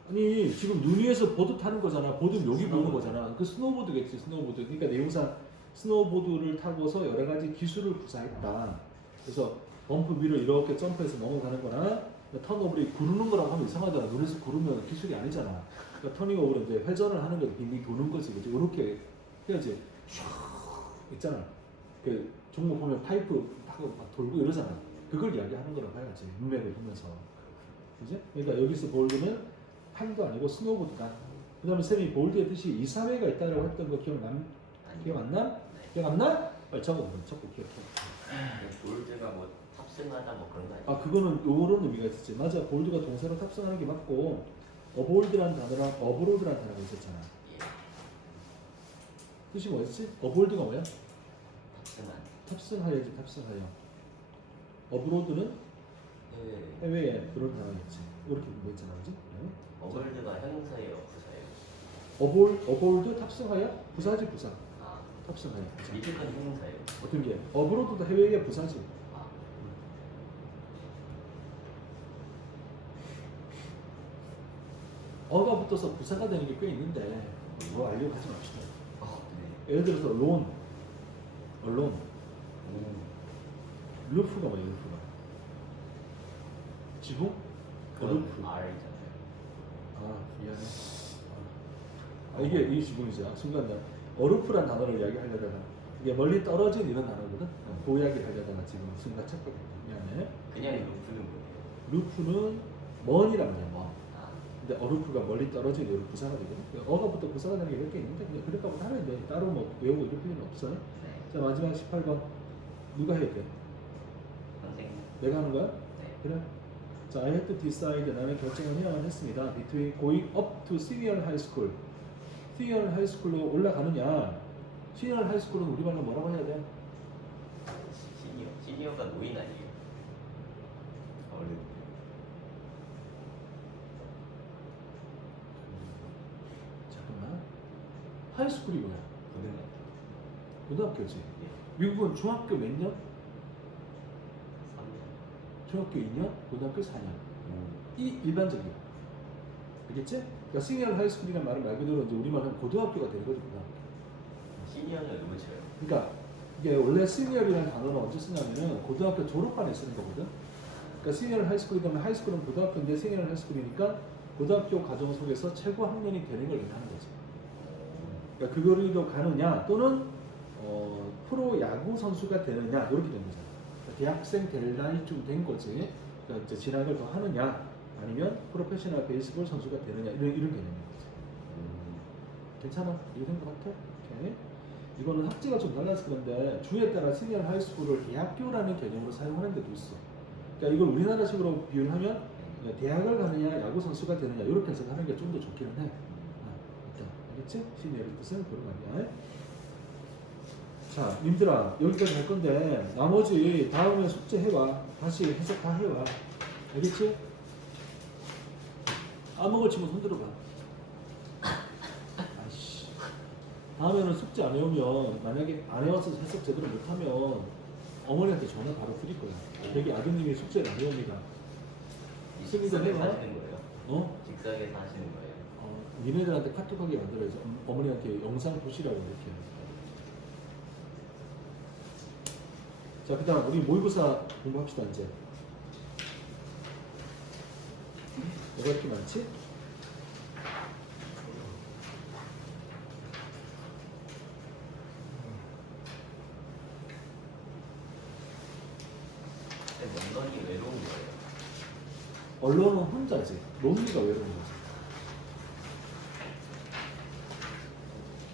아니 지금 눈 위에서 보드 타는 거잖아. 보드는 여기 보는 거잖아. 그 스노우보드겠지. 스노우보드. 그러니까 내용상 스노우보드를 타고서 여러 가지 기술을 구사했다. 그래서 범프 위로 이렇게 점프해서 넘어가는 거나 턴오버를 구르는 거라고 하면 이상하잖아. 눈에서 구르면 기술이 아니잖아. 그러니까 터닝오버는 이제 회전을 하는 거지. 빙빙 도는 거지. 그치? 이렇게 해야지. 슉 있잖아. 그 종목 보면 파이프 타고 막 돌고 이러잖아. 그걸 이야기하는 거라고 봐야지. 문맥을 보면서. 그지? 그러니까 여기서 볼드는 판도 아니고 스노우보드다. 그 다음에 쌤이 볼드의 뜻이 이사회가 있다고 했던 거 기억 안 나? 기억 안 나? 빨리 적어 기억해. 볼드가 뭐 탑승하다 뭐 그런 거 아니에요? 아 그거는 요런 의미가 있었지. 맞아. 볼드가 동사로 탑승하는 게 맞고 어볼드란 단어랑 어브로드란 단어가 있었잖아. 예. 뜻이 뭐였지? 어볼드가 뭐야? 탑승한. 탑승하여지. 탑승하여. 어브로드는 해외에 그런 단어가 있지. 이렇게 뭐 있잖아, 그지? 네. 어벌드가 형용사예요, 부사예요? 어볼드 탑승하여? 부사지 부사. 아, 탑승하여. 부사. 밑에 건 형용사예요. 어떤 게? 어브로드도 해외에 부사지. 아, 어가 붙어서 부사가 되는 게 꽤 있는데 뭐 알려고 하지 맙시다. 네. 예를 들어서 론, 언론, 오, 루프가 뭐야? 루프가 지붕? 그건 루프. R이잖아요. 아 미안해. 이게 지붕이지. 순간 나 어루프란 단어를 이야기하려다가 이게 멀리 떨어진 이런 단어거든. 그 이야기 하려다가 지금 순간 착각했다. 미안해. 그냥 루프는 뭐예요? 루프는 먼이란 말이야. 먼. 아, 근데 어루프가 멀리 떨어진 이런 부사가 되거든. 어가부터 부사가 되는 게 몇 개 있는데 그냥 그럴까 보다 하면 돼. 따로 뭐 외우고 이럴 필요는 없어. 네. 자 마지막 18번 누가 해야 돼? 선생님. 내가 하는 거야? 네. 그래. 자, I had to decide. 나는 결정을 해야만 했습니다. Between going up to senior high school. senior high school로 올라가느냐. senior high school은 우리말로 뭐라고 해야 돼? 시니어가 노인 아니에요? 어른. 잠깐만. 하이스쿨이 뭐야? 고등학교. 고등학교지. 예. 미국은 중학교 몇 년? 3년. 중학교 2년, 고등학교 4년. 이 일반적이야. 알겠지? 그러니까 시니어 하이스쿨이라는 말을 말 그대로 이제 우리말로 하면 고등학교가 되는 거지, 고등학교. 시니어는 누구 쳐요? 그러니까 이게 원래 시니어리라는 단어는 언제 쓰냐면은 고등학교 졸업반에 쓰는 거거든. 그러니까 시니어 하이스쿨이 되면 하이스쿨은 고등학교인데 시니어 하이스쿨이니까 고등학교 과정 속에서 최고 학년이 되는 걸 의미하는 거지. 그러니까 그거리로 가느냐 또는 프로 야구 선수가 되느냐 이렇게 된 거잖아. 그러니까 대학생 될 나이쯤 된 거지. 그러니까 이제 진학을 더 하느냐 아니면 프로페셔널 베이스볼 선수가 되느냐 이런 개념인 거지. 괜찮아? 이해된 것 같아? 오케이. 이거는 학제가 좀 달라서 그런데 주에 따라 시니어 하이스쿨을 대학교라는 개념으로 사용하는 데도 있어. 그러니까 이걸 우리나라식으로 비유를 하면 대학을 가느냐 야구 선수가 되느냐 이렇게 해서 하는 게 좀 더 좋기는 해. 일단 알겠지? 시니어의 뜻은 그런 말이야. 자, 님들아 여기까지 할 건데 나머지 다음에 숙제 해와. 다시 해석 다 해와. 알겠지? 까먹을 친구 손 들어봐. 아이씨. 다음에는 숙제 안 해오면 만약에 안 해와서 해석 제대로 못하면 어머니한테 전화 바로 드릴 거야. 여기 아드님이 숙제를 안 해옵니다. 직석에서 해봐. 하시는 거예요? 어? 직석에서 하시는 거예요? 니네들한테 카톡하게 만들어야지. 어머니한테 영상 보시라고 이렇게. 자, 그 다음 우리 모의고사 공부합시다 이제. 뭐가 이렇게 많지? 런던이 외로운 거예요. 언론은 혼자지. 논리가 외로운 거지.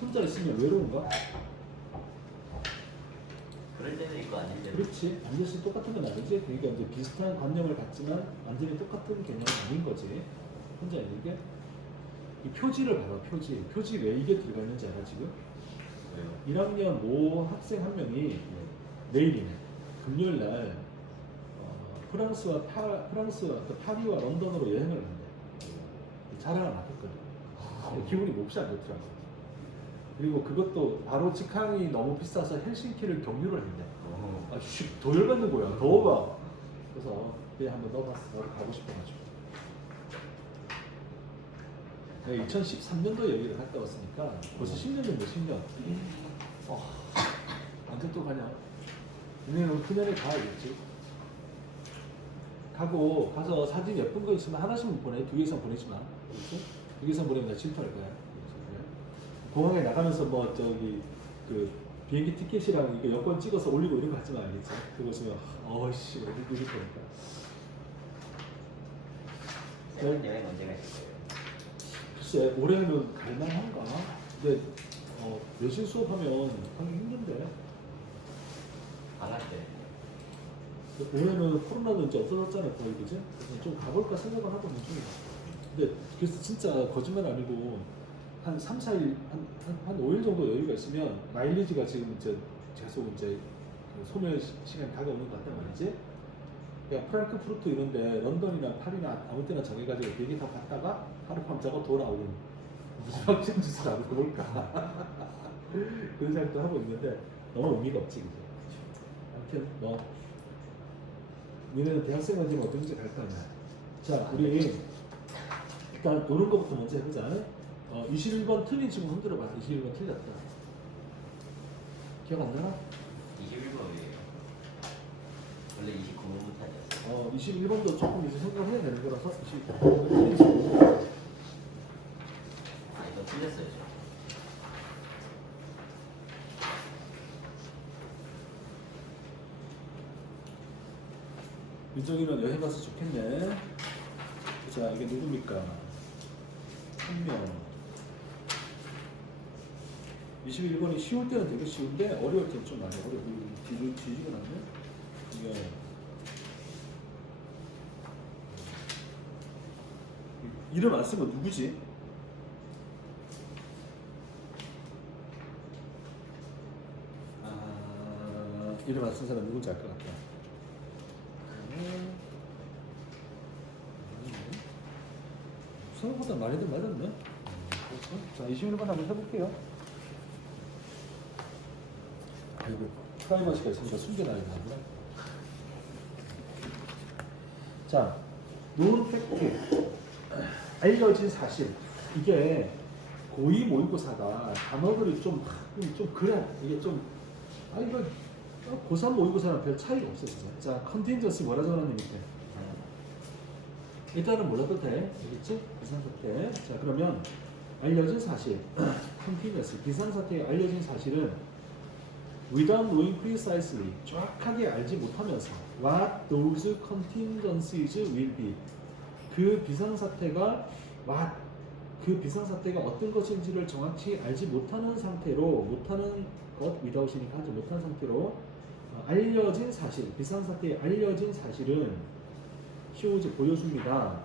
혼자 있으면 외로운가? 그럴 때도 있고 아닐 때도 있고. 그렇지. 완전히 똑같은 건 아니지. 그러니까 이제 비슷한 관념을 갖지만 완전히 똑같은 개념은 아닌 거지. 혼자 있는 게. 이 표지를 봐봐. 표지 왜 이게 들어가 있는지 알아 지금? 왜요? 1학년 모 학생 한 명이 내일이네. 금요일 날 프랑스와 파리와 런던으로 여행을 한대. 자랑을 맡았거든. 기분이 몹시 안 좋더라고. 그리고 그것도 바로 직항이 너무 비싸서 헬싱키를 경유를 했네. 더 열받는 거야. 더워봐. 그래서 그냥 한번 넣어봤어. 나도 가고 싶어가지고. 내가 2013년도 여기를 갔다 왔으니까 벌써 10년 정도 10년. 언제 또 가냐? 내년은 그년에 가야겠지. 가서 사진 예쁜 거 있으면 하나씩만 보내. 2개 이상 보내지 마. 알겠지? 2개 이상 보내면 나 질투할 거야. 공항에 나가면서 뭐 저기 그 비행기 티켓이랑 이거 여권 찍어서 올리고 이런 거 하지 마. 알겠지? 그거 있으면 어이씨 어디 이럴 거니까. 쌤은 여행 언제 가실 거예요? 글쎄 올해는 갈만한가? 근데 외신 수업하면 하기 힘든데. 방학 때. 올해는 코로나도 이제 없어졌잖아 거의 그지? 그래서 좀 가볼까 생각을 하고 있는 중이야. 근데 그래서 진짜 거짓말 아니고 한 3, 4일 한 5일 정도 여유가 있으면 마일리지가 지금 이제 계속 이제 그 소멸 시간이 다가오는 것 같단 말이지. 그러니까 프랑크푸르트 이런데 런던이나 파리나 아무 때나 정해가지고 비행기 타고 갔다가 하루 밤 자고 돌아오는 무슨 확정 짓을 하고 볼까 그런 생각도 하고 있는데 너무 의미가 없지 그죠? 아무튼 뭐 니네는 대학생인지 뭐 어떤지 갈 거 아니야. 자 우리 일단 노는 거부터 먼저 해보자. 21번 틀린 친구 흔들어봐. 21번 틀렸다. 기억 안 나나? 21번이에요. 원래 29번부터 아니었어요. 21번도 조금 이제 생각을 해야 되는 거라서 21번 틀린 친구. 아 이거 틀렸어요. 저. 윤정이는 여행 가서 좋겠네. 자 이게 누굽니까? 한 명. 21번이 쉬울 때는 되게 쉬운데 어려울 때는 좀 많이 어려워. 뒤지가 나네. 이게 이름 안 쓴 거 누구지? 이름 안 쓴 사람 누군지 알 것 같다. 생각보다 많이들 맞았네. 자, 21번 한번 해볼게요. 아이고, 프라이머시가 있으니까 숨겨놔야 되나? 자, known fact. 알려진 사실. 이게 고위 모의고사가 단어들이 좀 그래. 이게 좀, 이거 고3 모의고사랑 별 차이가 없어, 진짜. 자, 컨틴전시 뭐라 적어놨니, 밑에? 일단은 몰라도 돼. 알겠지? 비상사태. 자, 그러면 알려진 사실. 컨틴전시. 비상사태의 알려진 사실은 without knowing precisely. 정확하게 알지 못하면서 what those contingencies will be. 그 비상사태가 어떤 것인지를 정확히 알지 못하는 상태로 못하는 것 without이니까 하지 못한 상태로 알려진 사실 비상사태의 알려진 사실은 shows 보여줍니다.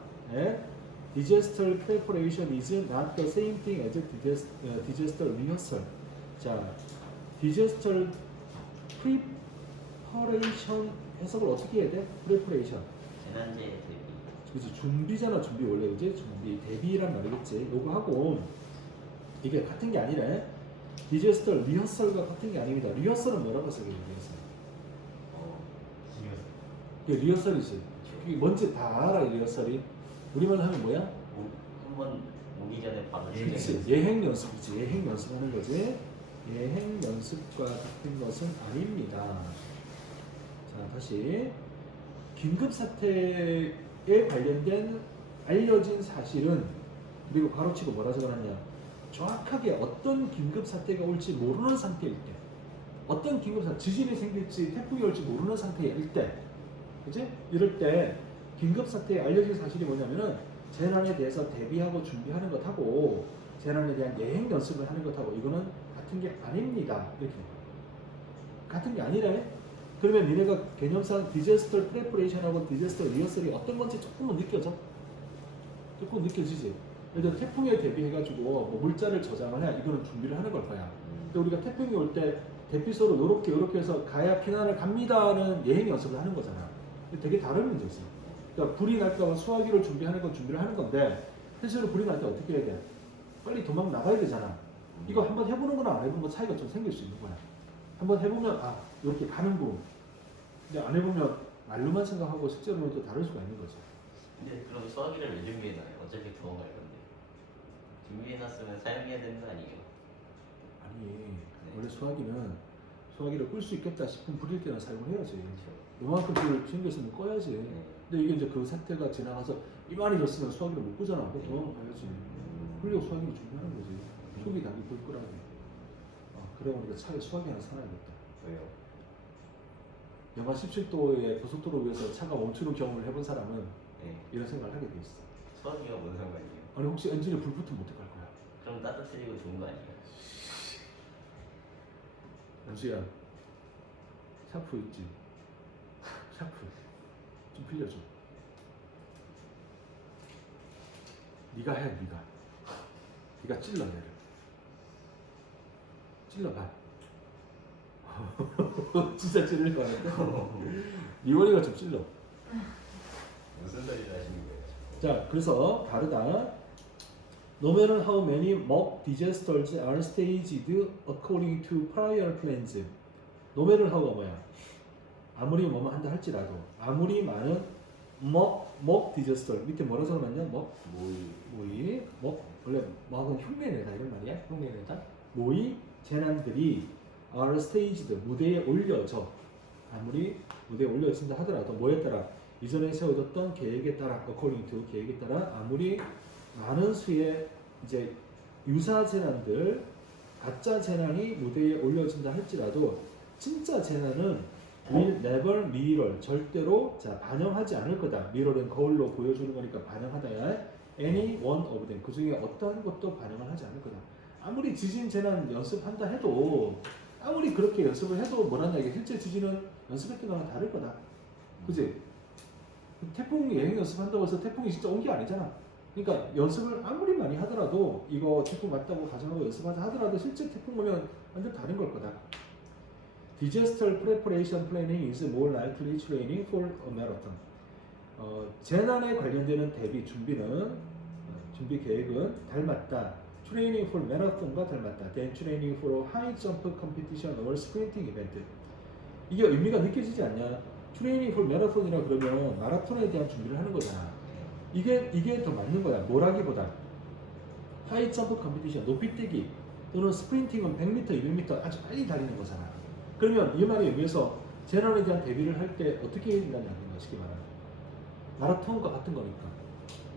Disaster preparation is not the same thing as disaster rehearsal. 자, disaster preparation 해석을 어떻게 해야 돼? preparation. 재난재 대비. 그치, 준비잖아. 준비 원래 그지? 준비 대비란 말이겠지. 요거 하고 이게 같은 게 아니래. 디제스터 리허설과 같은 게 아닙니다. 리허설은 뭐라고 써요? 리허설. 이게 리허설이지. 이게 뭔지 다 알아. 이 리허설이. 우리말로 하면 뭐야? 한번 오기 전에 바로 그치. 예행 연습이지. 예행 연습하는 거지. 예행 연습과 같은 것은 아닙니다. 자, 다시 긴급 사태에 관련된 알려진 사실은 그리고 바로치고 뭐라 적어놨냐? 정확하게 어떤 긴급 사태가 올지 모르는 상태일 때, 어떤 긴급 사태, 지진이 생길지 태풍이 올지 모르는 상태일 때, 그치? 이럴 때 긴급 사태에 알려진 사실이 뭐냐면은 재난에 대해서 대비하고 준비하는 것하고 재난에 대한 예행 연습을 하는 것하고 이거는 같은 게 아닙니다. 이렇게 같은 게 아니래. 그러면 니네가 개념상 디제스터 프레퍼레이션하고 디제스터 리허설이 어떤 건지 조금은 느껴져? 조금 느껴지지? 예를 들어 태풍에 대비해가지고 뭐 물자를 저장을 해. 이거는 준비를 하는 걸 거야. 근데 우리가 태풍이 올 때 대피소로 요렇게 해서 가야 피난을 갑니다는 예행 연습을 하는 거잖아. 되게 다른 문제지. 그러니까 불이 날까 봐 수화기를 준비하는 건 준비를 하는 건데 실제로 불이 날 때 어떻게 해야 돼? 빨리 도망 나가야 되잖아. 이거 한번 해보는 거랑 안 해보는 거 차이가 좀 생길 수 있는 거야. 한번 해보면 이렇게 가는군. 근데 안 해보면 말로만 생각하고 실제로는 또 다를 수가 있는 거죠. 근데 그럼 수화기를 왜 준비해놔요? 어차피 도망갈 건데. 준비해놨으면 사용해야 되는 거 아니에요? 아니 원래 수화기를 끌 수 있겠다 싶은 불일 때는 사용을 해야지. 요만큼 불 생겼으면 꺼야지. 근데 이게 이제 그 사태가 지나가서 이만해졌으면 수화기를 못 끄잖아. 그거 도망을 가야지. 그리고 수화기를 준비하는 거지. 초기 단기 불 끄라고. 그래 우리가 차에 수화기 하나 사놔야겠다. 왜요? 영하 17도의 고속도로 위에서 차가 멈추는 경험을 해본 사람은 네. 이런 생각을 하게 돼 있어. 수화기가 뭔 상관이에요? 아니 혹시 엔진에 불 붙으면 어떡할 거야? 그럼 따뜻해지고 좋은 거 아니에요? 연수야, 샤프 있지? 샤프 좀 빌려줘. 네가 해, 네가 찔러 얘를. 찔러봐. 진짜 찔릴 거 같아. 리원이가 좀 찔러. 무슨 소리를 하시는 거예요? 자, 그래서 다르다. No matter how many mock disasters are staged according to prior plans. No matter how가 뭐야? 아무리 뭐뭐 한다 할지라도 아무리 많은 mock disaster 밑에 뭐라 적어놨냐? 모의 원래 mock은 흉내내다 이런 말이야? 흉내내다 모의 재난들이 are staged 무대에 올려져 아무리 무대에 올려진다 하더라도 뭐에 따라 이전에 세워졌던 계획에 따라 according to 계획에 따라 아무리 많은 수의 이제 유사 재난들 가짜 재난이 무대에 올려진다 할지라도 진짜 재난은 will never mirror 절대로 자 반영하지 않을 거다. mirror은 거울로 보여주는 거니까 반영하다야. any one of them 그 중에 어떠한 것도 반영을 하지 않을 거다. 아무리 지진 재난 연습한다 해도 아무리 그렇게 연습을 해도 뭐란다 이게 실제 지진은 연습했던 거랑 다를 거다. 그지? 태풍 여행 연습한다고 해서 태풍이 진짜 온 게 아니잖아. 그러니까 연습을 아무리 많이 하더라도 이거 태풍 왔다고 가정하고 연습하자 하더라도 실제 태풍 오면 완전 다른 걸 거다. Disaster preparation planning is more likely training for a marathon. 재난에 관련되는 대비 준비는 준비 계획은 닮았다. Training for marathon과 닮았다. Then training for a high jump competition or sprinting event. 이게 의미가 느껴지지 않냐? Training for marathon이라 그러면 마라톤에 대한 준비를 하는 거잖아. 이게 더 맞는 거야. 뭐라기보다 high jump competition 높이뛰기 또는 스프린팅은 100m, 200m 아주 빨리 달리는 거잖아. 그러면 이 말에 의해서 재난에 대한 대비를 할 때 어떻게 해야 된다는 거야, 쉽게 말하면. 마라톤과 같은 거니까.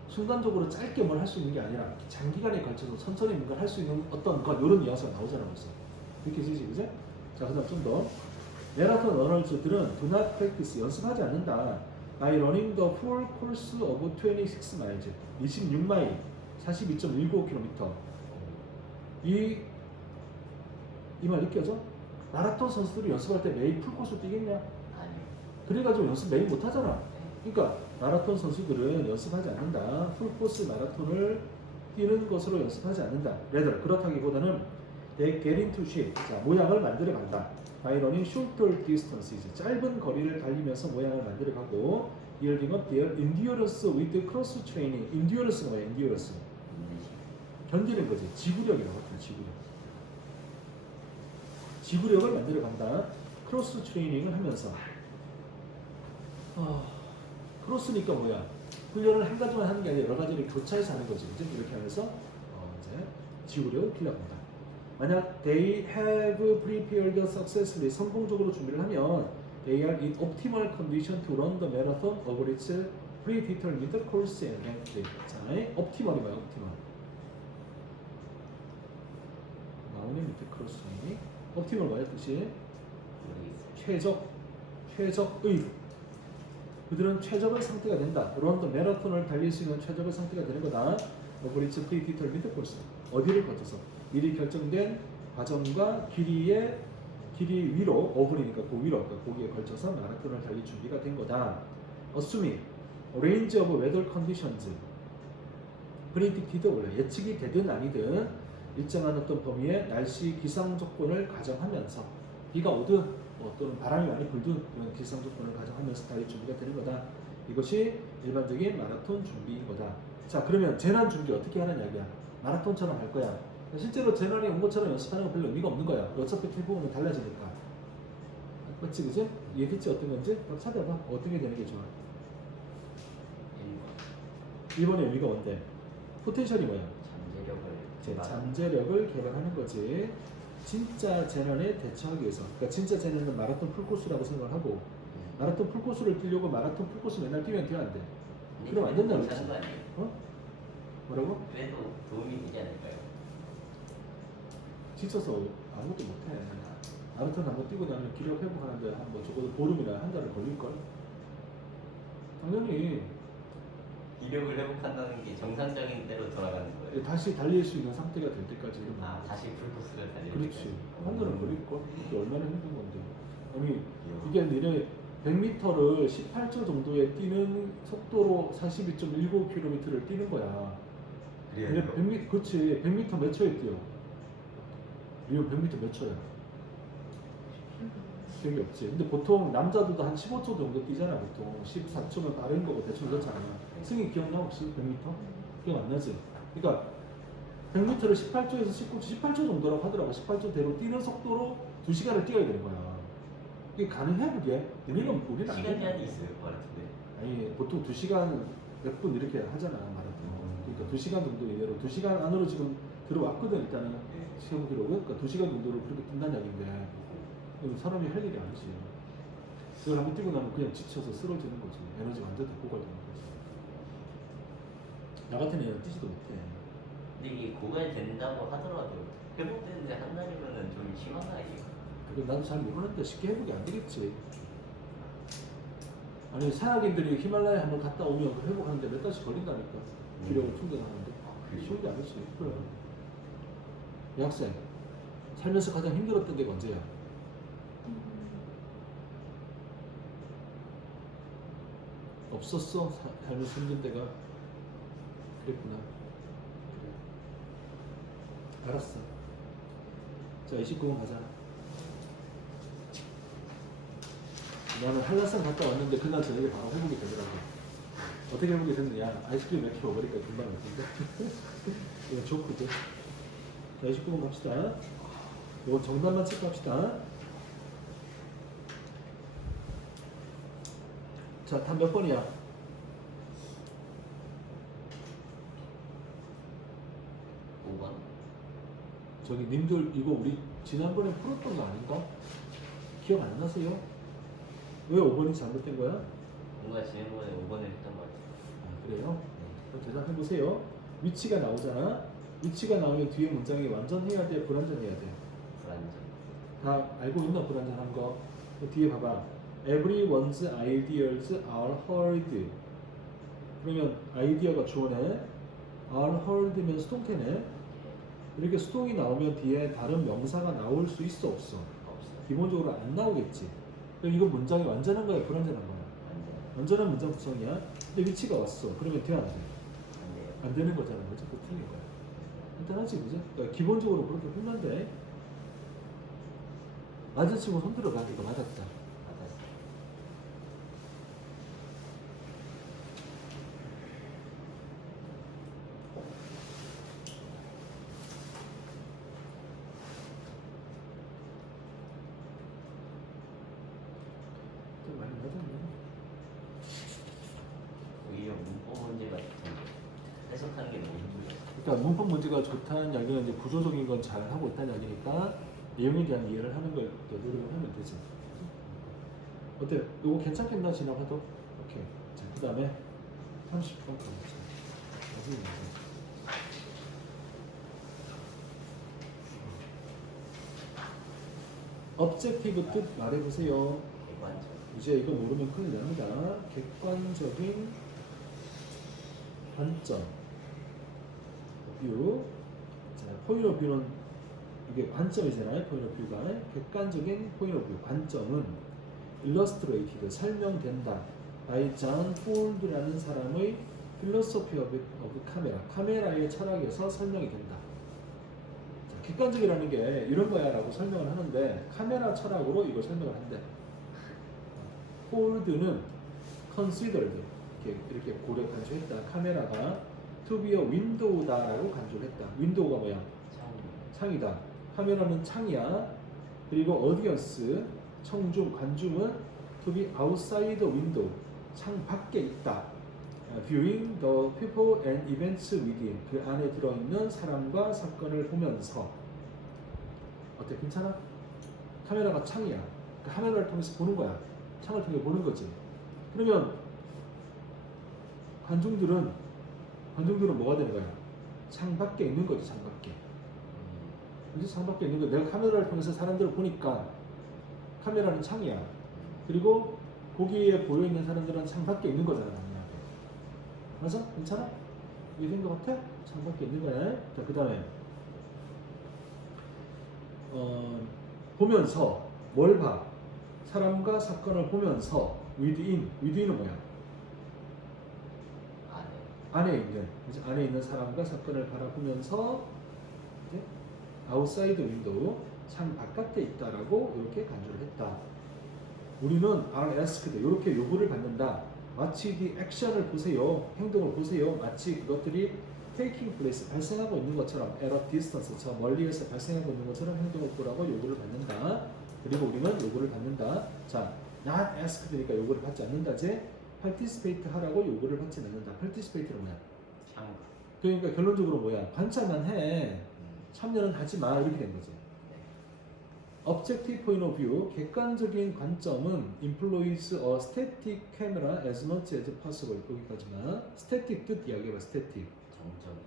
순간적으로 짧게 뭘 할 수 있는 게 아니라 장기간에 걸쳐서 천천히 뭔가를 할 수 있는 어떤 것 이런 뉘앙스가 나오잖아 벌써. 느껴지지, 그죠? 자, 그 다음 좀 더. 마라톤 러너즈들은 do not practice, 연습하지 않는다. by running the full course of 26 miles, 26마일, 42.195km. 이 말 느껴져? 마라톤 선수들이 연습할 때 매일 풀코스 뛰겠냐? 아니요. 그래가지고 연습 매일 못 하잖아. 그러니까 마라톤 선수들은 연습하지 않는다. 풀코스 마라톤을 뛰는 것으로 연습하지 않는다. 그렇다기보다는 they get into shape. 자, 모양을 만들어 간다. by running shorter distances. 짧은 거리를 달리면서 모양을 만들어 가고 building up their endurance with cross training. endurance가 뭐야? endurance. 견디는 거지. 지구력이라고 하죠. 지구력을 만들어 간다. 크로스 트레이닝을 하면서. 크로스니까 뭐야? 훈련을 한 가지만 하는 게 아니라 여러 가지를 교차해서 하는 거지. 그치? 이렇게 하면서 이제 지구력을 길러간다. 만약 they have prepared successfully 성공적으로 준비를 하면 they are in optimal condition to run the marathon over its predetermined course and length. 자, optimal이 뭐야? optimal. 나오네 밑에 크로스 트레이닝. 옵티멀 뭐야 뜻이? 최적의. 그들은 최적의 상태가 된다. 런던 마라톤을 달릴 수 있는 최적의 상태가 되는 거다. 오브리츠 프리디터미드 코스. 어디를 거쳐서 미리 결정된 과정과 길이 위로 오브리니까 그 위로 거기에 걸쳐서 마라톤을 달릴 준비가 된 거다. Assuming range of weather conditions predicted 원래 예측이 되든 아니든 일정한 어떤 범위의 날씨 기상 조건을 가정하면서 비가 오든 또는 바람이 많이 불든 그런 기상 조건을 가정하면서 달릴 준비가 되는 거다. 이것이 일반적인 마라톤 준비인 거다. 자, 그러면 재난 준비 어떻게 하는 이야기야? 마라톤처럼 할 거야. 실제로 재난이 온 것처럼 연습하는 건 별로 의미가 없는 거야. 어차피 태풍은 달라지니까. 맞지, 그지? 얘기했지 어떤 건지? 찾아봐. 어떤 게 되는 게 좋아? 1번의 의미가 뭔데? 포텐셜이 뭐야? 잠재력을 개발하는 거지. 진짜 재난에 대처하기 위해서. 그러니까 진짜 재난은 마라톤 풀코스라고 생각하고 마라톤 풀코스를 뛰려고 마라톤 풀코스 맨날 뛰면 돼야 안 돼. 그럼 안 된다고 하는 거 아니에요? 뭐라고? 그래도 도움이 되지 않을까요? 지쳐서 아무것도 못해. 마라톤 한번 뛰고 나면 기력 회복하는데 한 적어도 보름이나 한 달을 걸릴걸? 당연히 기력을 회복한다는 게 정상적인 대로 돌아가는 거예요. 다시 달릴 수 있는 상태가 될 때까지. 다시 풀코스를 달리는. 그렇지. 한 달은 걸릴걸? 이게 얼마나 힘든 건데. 아니 이게 니네 100m를 18초 정도에 뛰는 속도로 42.19km를 뛰는 거야. 근데 100m, 그렇지. 100m 몇 초에 뛰어? 리오 100m 몇 초야? 기억이 없지. 근데 보통 남자들도 한 15초 정도 뛰잖아. 보통 14초면 빠른 거고 대충 그렇잖아. 승희 기억나 혹시 100m? 기억 안 나지? 그러니까 100m를 18초에서 19초, 18초 정도라고 하더라고. 18초대로 뛰는 속도로 2시간을 뛰어야 되는 거야. 이게 가능해 그게? 우리는 안 시간 돼. 제한이 있어요 그 같은데. 아니 보통 2시간 몇 분 이렇게 하잖아 마라톤. 그러니까 2시간 정도 이내로 2시간 안으로 지금 들어왔거든 일단은 네. 시험 기록은. 그러니까 2시간 정도로 그렇게 뛴다는 얘기인데 이건 사람이 할 일이 아니지. 그걸 한번 뛰고 나면 그냥 지쳐서 쓰러지는 거지. 에너지 완전 다 고갈되는 거지. 나 같은 애는 뛰지도 못해. 근데 이게 고갈된다고 하더라도 회복되는데 한 달이면은 좀 심한 거 아니에요? 그건 나도 잘 모르는데 쉽게 회복이 안 되겠지. 아니 산악인들이 히말라야 한번 갔다 오면 그 회복하는데 몇 달씩 걸린다니까. 기력을 충전하는데. 쉬운 게 아니지. 그래. 이 학생 살면서 가장 힘들었던 게 언제야? 없었어? 살면서 힘든 때가? 그랬구나. 그래. 알았어. 자 29분 가자. 나는 한라산 갔다 왔는데 그날 저녁에 바로 회복이 되더라고. 어떻게 회복이 됐느냐? 아이스크림 몇 개 먹으니까 금방 올 텐데. 이거 좋거든. 자 29분 갑시다. 이거 정답만 체크합시다. 자, 답 몇 번이야? 5번? 저기 님들 이거 우리 지난번에 풀었던 거 아닌가? 기억 안 나세요? 왜 5번이 잘못된 거야? 뭔가 지난번에 5번을 했던 것 같아요. 아, 그래요? 그럼 대답해 보세요. 위치가 나오잖아. 위치가 나오면 뒤에 문장이 완전해야 돼, 불완전해야 돼? 불안정. 다 알고 있나 불완전한 거? 그 뒤에 봐봐. Everyone's ideas are heard. 그러면 아이디어가 주어네. are heard면 수동태네. 이렇게 수동이 나오면 뒤에 다른 명사가 나올 수 있어 없어? 없어요. 기본적으로 안 나오겠지. 그럼 이거 문장이 완전한 거야, 불완전한 거야? 완전. 완전한 문장 구성이야. 근데 위치가 왔어. 그러면 돼, 안 돼? 안 돼요. 안 되는 거잖아. 그죠? 그 틀린 거야. 간단하지, 그죠? 그러니까 기본적으로 그렇게 끝난대. 맞은 친구 손 들어가. 이거 맞았다. 맞았어요. 좀 많이 맞았네. 오히려 문법 문제가 좀 해석하는 게 너무 힘들어요. 그러니까 문법 문제가 좋다는 이야기는 이제 구조적인 건 잘 하고 있다는 이야기니까 내용에 대한 이해를 하는 걸 더 노력을 하면 되지. 어때? 이거 괜찮겠나 지나가도? 오케이. 자, 그 다음에 30번 가보자. 마지막 문제. objective 뜻 말해보세요. 객관적. 이제 이거 모르면 큰일 납니다. 객관적인 관점. 뷰. 자, point of view는 이게 관점이잖아요. point of view가. 객관적인 point of view. 관점은 illustrated, 설명된다. by John Ford라는 사람의 philosophy of camera. 카메라의 철학에서 설명이 된다. 자, 객관적이라는 게 이런 거야 라고 설명을 하는데 카메라 철학으로 이걸 설명을 한대. 폴드는 considered 이렇게 고려 간주했다. 카메라가 to be a window다라고 간주를 했다. 윈도우가 뭐야? 창이다. 카메라는 창이야. 그리고 audience 청중 관중은 to be outside the window 창 밖에 있다. viewing the people and events within 그 안에 들어있는 사람과 사건을 보면서 어때? 괜찮아? 카메라가 창이야. 그 카메라를 통해서 보는 거야. 창을 통해 보는 거지. 그러면 관중들은 뭐가 되는 거야? 창 밖에 있는 거지. 창 밖에. 이제 창 밖에 있는 거. 내가 카메라를 통해서 사람들을 보니까 카메라는 창이야. 그리고 거기에 보여 있는 사람들은 창 밖에 있는 거잖아. 맞아? 괜찮아? 이해된 것 같아? 창 밖에 있는 거야. 자, 그 다음에 보면서 뭘 봐? 사람과 사건을 보면서 within은 뭐야? 안에 있는, 이제 안에 있는 사람과 사건을 바라보면서 이제 outside window, 창 바깥에 있다라고 이렇게 간주를 했다. 우리는 are asked 이렇게 요구를 받는다. 마치 the action을 보세요. 행동을 보세요. 마치 그것들이 taking place 발생하고 있는 것처럼 at a distance 저 멀리에서 발생하고 있는 것처럼 행동을 보라고 요구를 받는다. 그리고 우리는 요구를 받는다. 자, not asked니까 요구를 받지 않는다지. participate 하라고 요구를 받지 않는다. participate는 뭐야? 참가. 그러니까 결론적으로 뭐야? 관찰만 해. 참여는 하지 마. 이렇게 된 거지. Objective point of view, 객관적인 관점은 employs a static camera as much as possible. 거기까지만. static 뜻 이야기해봐. static. 정적이.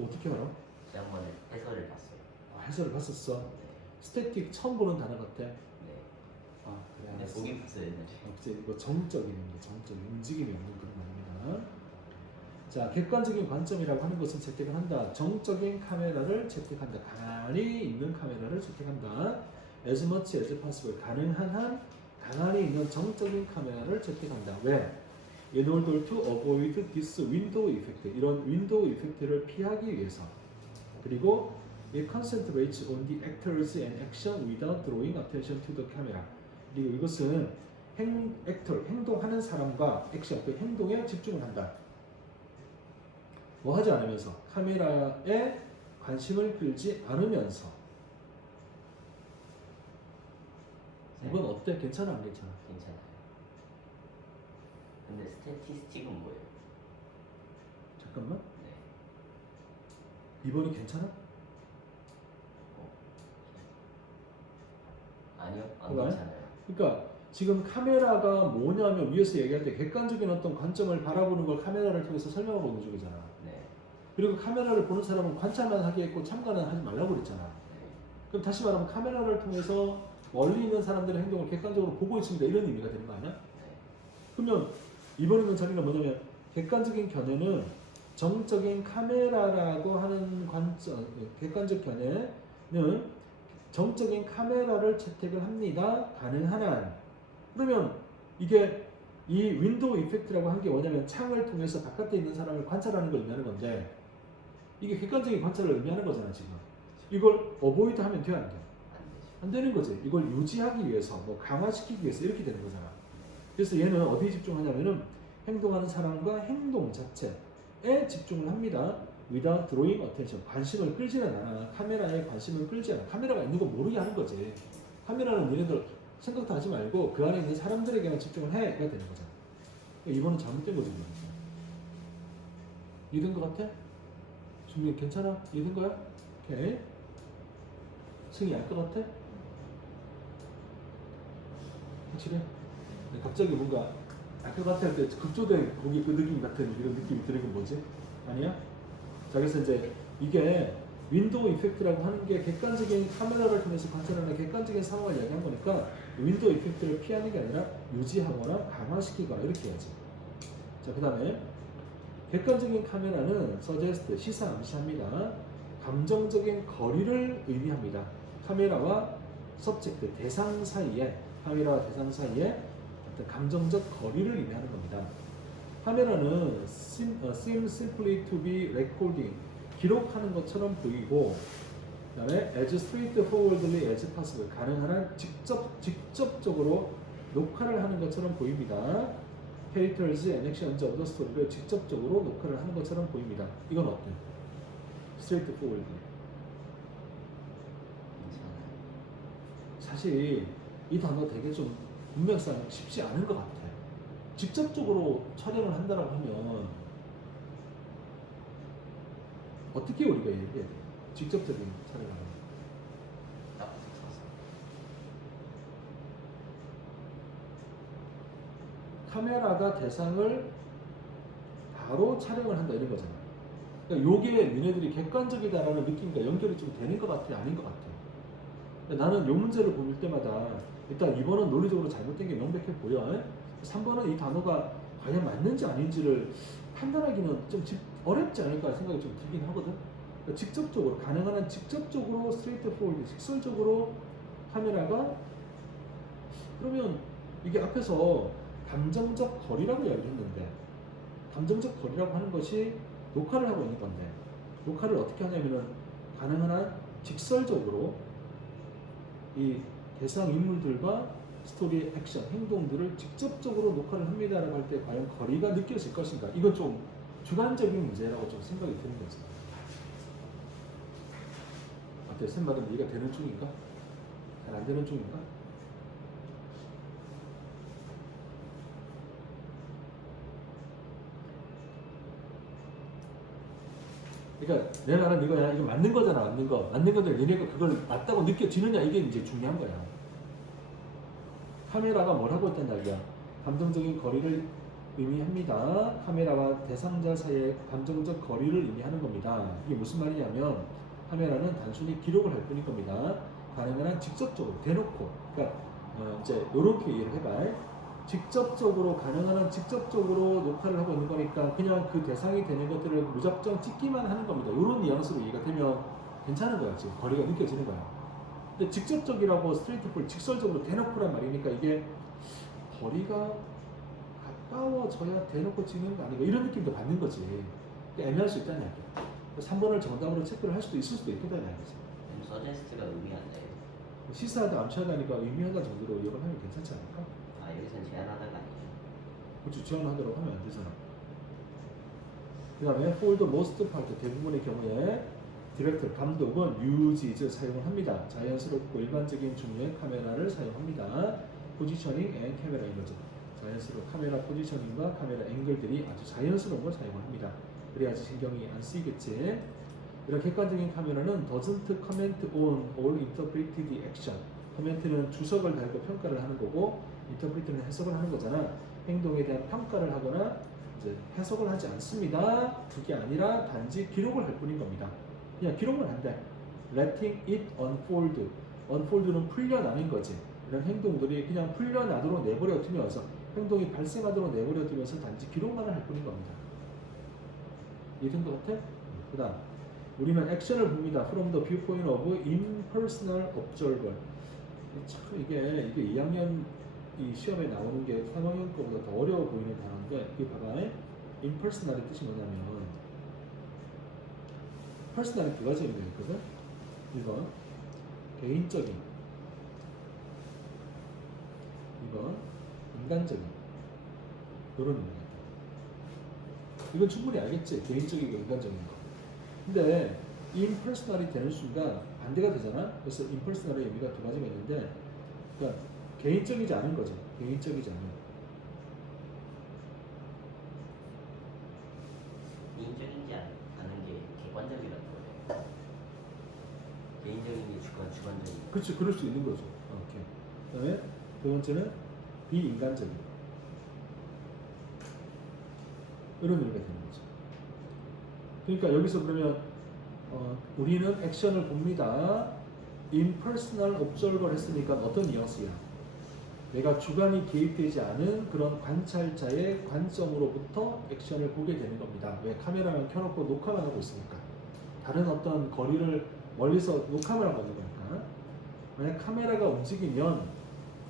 어떻게 알아? 지난번에 해설을 봤어요. 아, 해설을 봤었어. 네. static 처음 보는 단어 같아. 네. 아, 그래. 근데 알았어. 보긴 봤어요 옛날에. 이제 이거 정적인 겁니다. 정적인 움직임이 없는 그런 말입니다. 자, 객관적인 관점이라고 하는 것은 채택을 한다. 정적인 카메라를 채택한다. 가만히 있는 카메라를 채택한다. As much as possible. 가능한 한 가만히 있는 정적인 카메라를 채택한다. 왜? In order to avoid this window effect. 이런 윈도우 이펙트를 피하기 위해서. 그리고 it concentrates on the actors and action without drawing attention to the camera. 그리고 이것은 행동하는 사람과 액션, 그 행동에 집중을 한다. 뭐 하지 않으면서 카메라에 관심을 끌지 않으면서. 이건 어때? 괜찮아 안 괜찮아? 괜찮아요. 근데 스태티스틱은 뭐예요? 잠깐만. 네. 2번이 괜찮아? 아니요, 안 그거요? 괜찮아요. 그러니까 지금 카메라가 뭐냐면 위에서 얘기할 때 객관적인 어떤 관점을 바라보는 걸 카메라를 통해서 설명하고 있는 쪽이잖아. 네. 그리고 카메라를 보는 사람은 관찰만 하겠고 참관은 하지 말라고 그랬잖아. 네. 그럼 다시 말하면 카메라를 통해서 멀리 있는 사람들의 행동을 객관적으로 보고 있습니다. 이런 의미가 되는 거 아니야? 네. 그러면 이번에는 자기가 뭐냐면 객관적인 견해는 정적인 카메라라고 하는 관점, 객관적 견해는 정적인 카메라를 채택을 합니다. 가능한 한. 그러면 이게 이 윈도우 이펙트라고 한 게 뭐냐면 창을 통해서 바깥에 있는 사람을 관찰하는 걸 의미하는 건데 이게 객관적인 관찰을 의미하는 거잖아 지금. 이걸 어보이드 하면 돼 안 돼? 안 되죠. 안 되는 거지. 이걸 유지하기 위해서 뭐 강화시키기 위해서 이렇게 되는 거잖아. 그래서 얘는 어디에 집중하냐면은 행동하는 사람과 행동 자체에 집중을 합니다. without drawing attention. 관심을 끌지는 않아. 카메라에 관심을 끌지 않아. 카메라가 있는 거 모르게 하는 거지. 카메라는 얘네들 생각도 하지 말고 그 안에 있는 사람들에게만 집중을 해야 되는 거잖아. 이번은 잘못된 거지. 이해된 거 같아? 준비 괜찮아? 이해된 거야? 오케이. 승희 알 것 같아? 확실해? 갑자기 뭔가 알 것 같아 할 때 급조된 거기 그 느낌 같은 이런 느낌이 드는 건 뭐지? 아니야? 자, 그래서 이제 이게 윈도우 이펙트라고 하는 게 객관적인 카메라를 통해서 관찰하는 객관적인 상황을 이야기한 거니까 윈도우 이펙트를 피하는 게 아니라 유지하거나 강화시키거나 이렇게 해야지. 자, 그 다음에 객관적인 카메라는 suggest, 시사 암시합니다. 감정적인 거리를 의미합니다. 카메라와 subject, 대상 사이에 카메라와 대상 사이에 어떤 감정적 거리를 의미하는 겁니다. 카메라는 seems simply to be recording, 기록하는 것처럼 보이고, 그 다음에 as straightforwardly as possible, 가능한 한 직접적으로 녹화를 하는 것처럼 보입니다. characters and actions of the story를 직접적으로 녹화를 하는 것처럼 보입니다. 이건 어때? straightforward. 괜찮아요. 사실 이 단어 되게 좀 문맥상 쉽지 않은 것 같아. 직접적으로 촬영을 한다라고 하면 어떻게 우리가 얘기해야 돼? 직접적인 촬영을 하면. 딱 붙어서. 카메라가 대상을 바로 촬영을 한다 이런 거잖아. 그러니까 요게 니네들이 객관적이다라는 느낌과 연결이 좀 되는 것 같아, 아닌 것 같아. 그러니까 나는 요 문제를 볼 때마다 일단 2번은 논리적으로 잘못된 게 명백해 보여. 3번은 이 단어가 과연 맞는지 아닌지를 판단하기는 좀 어렵지 않을까 생각이 좀 들긴 하거든. 그러니까 직접적으로, 가능한 한 직접적으로 스트레이트 포워드, 직설적으로 카메라가, 그러면 이게 앞에서 감정적 거리라고 이야기했는데 감정적 거리라고 하는 것이 녹화를 하고 있는 건데 녹화를 어떻게 하냐면은 가능한 한 직설적으로 이 대상 인물들과 스토리, 액션, 행동들을 직접적으로 녹화를 합니다라고 할 때 과연 거리가 느껴질 것인가? 이건 좀 주관적인 문제라고 좀 생각이 드는 거죠. 어때요? 쌤 말은 이해가 되는 중인가? 잘 안 되는 중인가? 그러니까 내 말은 이거야. 이거 맞는 거잖아. 맞는 거. 맞는 건데 니네가 그걸 맞다고 느껴지느냐 이게 이제 중요한 거야. 카메라가 뭘 하고 있단 말이야. 감정적인 거리를 의미합니다. 카메라와 대상자 사이의 감정적 거리를 의미하는 겁니다. 이게 무슨 말이냐면 카메라는 단순히 기록을 할 뿐인 겁니다. 가능한 한 직접적으로 대놓고 그러니까 이제 이렇게 이해를 해봐. 직접적으로 가능한 한 직접적으로 녹화를 하고 있는 거니까 그냥 그 대상이 되는 것들을 무작정 찍기만 하는 겁니다. 이런 뉘앙스로 이해가 되면 괜찮은 거야. 지금 거리가 느껴지는 거야. 근데 직접적이라고 스트레이트폴 직설적으로 대놓고란 말이니까 이게 거리가 가까워져야 대놓고 찍는 거 아닌가 이런 느낌도 받는 거지. 애매할 수 있다는 얘기야. 3번을 정답으로 체크를 할 수도 있을 수도 있겠다는 얘기지. 서제스트가 의미한다요. 시사하다 암시하다니까 의미하다 정도로 이해를 하면 괜찮지 않을까? 아 여기선 제한하다가 아니죠. 그렇지, 지원하도록 하면 안 되잖아. 그 다음에 for the most part 대부분의 경우에 디렉터 감독은 uses 사용을 합니다. 자연스럽고 일반적인 종류의 카메라를 사용합니다. 포지셔닝 앤 카메라인 거죠. 자연스러운 카메라 포지셔닝과 카메라 앵글들이 아주 자연스러운 걸 사용을 합니다. 그래야지 신경이 안 쓰이겠지. 이런 객관적인 카메라는 doesn't comment on or interpret the action. 코멘트는 주석을 달고 평가를 하는 거고 인터프리트는 해석을 하는 거잖아. 행동에 대한 평가를 하거나 이제 해석을 하지 않습니다. 그게 아니라 단지 기록을 할 뿐인 겁니다. 그냥 기록만 한대. letting it unfold. unfold는 풀려나는 거지. 이런 행동들이 그냥 풀려나도록 내버려 두면서 행동이 발생하도록 내버려 두면서 단지 기록만을 할 뿐인 겁니다. 이해된 것 같아? 그 다음 우리는 액션을 봅니다. from the viewpoint of impersonal observer. 참 이게 2학년 이 시험에 나오는 게 3학년 거보다 더 어려워 보이는 단어인데 이게 봐봐. impersonal의 뜻이 뭐냐면 personal이 두 가지 의미가 있거든. 1번 개인적인, 2번 인간적인 이런 의미가 있다. 이건 충분히 알겠지? 개인적이고 인간적인 거. 근데 impersonal이 되는 순간 반대가 되잖아. 그래서 impersonal의 의미가 두 가지가 있는데 그러니까 개인적이지 않은 거죠. 개인적이지 않은. 개인적인지 않은 게 객관적이라는 거예요. 개인적인 게 주관적인. 그렇지, 그럴 수 있는 거죠. 오케이. 그다음에 두 번째는 비인간적인. 이런 의미가 되는 거죠. 그러니까 여기서 그러면 우리는 액션을 봅니다. impersonal observer 했으니까 어떤 뉘앙스야? 내가 주관이 개입되지 않은 그런 관찰자의 관점으로부터 액션을 보게 되는 겁니다. 왜? 카메라만 켜놓고 녹화만 하고 있으니까. 다른 어떤 거리를 멀리서 녹화만 하고 있는 거니까. 만약 카메라가 움직이면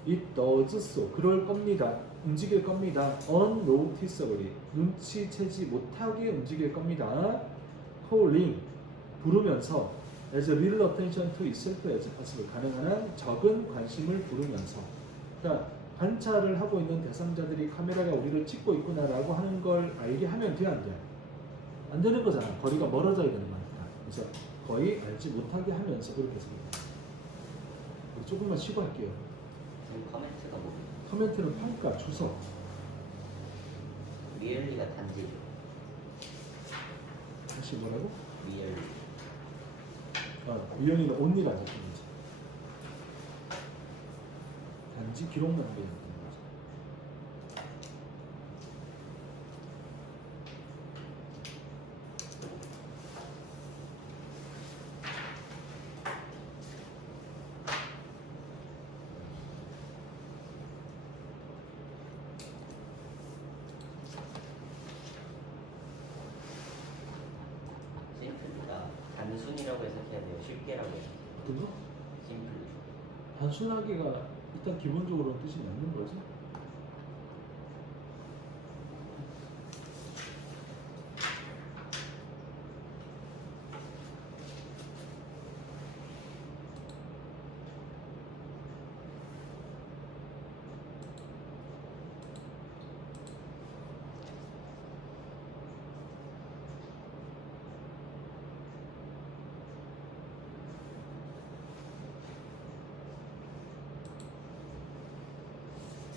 it does so. 그럴 겁니다. 움직일 겁니다. unnoticeably. 눈치채지 못하게 움직일 겁니다. calling. 부르면서 as a little attention to itself as possible. 가능한 한 적은 관심을 부르면서. 그러니까 관찰을 하고 있는 대상자들이 카메라가 우리를 찍고 있구나라고 하는 걸 알게 하면 돼, 안 돼? 안 되는 거잖아. 거리가 멀어져야 되는 거니까. 그래서 거의 알지 못하게 하면서 그렇게 해서 조금만 쉬고 할게요. 지금 커멘트가 뭡니까? 커멘트는 평가, 주석. 리얼리가 단지 다시 뭐라고? 리얼리. 리얼리는 온리라는 거지. 단지 기록만 하게 되는 거지. 심플리가 단순이라고 해석해야 돼요. 쉽게라고 해석해야 돼요. 그거? 심플리. 단순하게가 일단 기본적으로 뜻이 맞는 거지.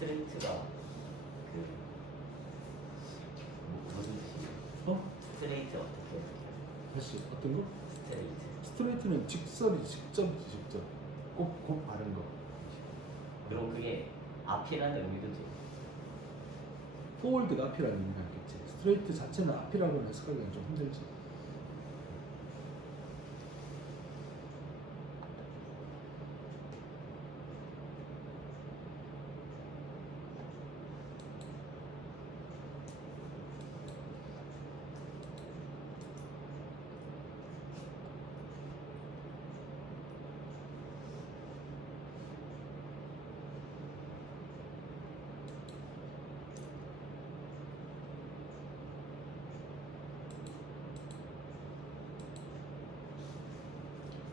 스트레이트가 그 무슨 뜻이에요? 스트레이트 어떻게 해요? 다시 어떤 거? 스트레이트. 스트레이트는 직선이 직접이지 직접. 꼭 바른 거. 그럼 그게 앞이라는 의미도 돼요. 포월드가 앞이라는 의미가 있겠지. 스트레이트 자체는 앞이라고는 해석하기가 좀 힘들지.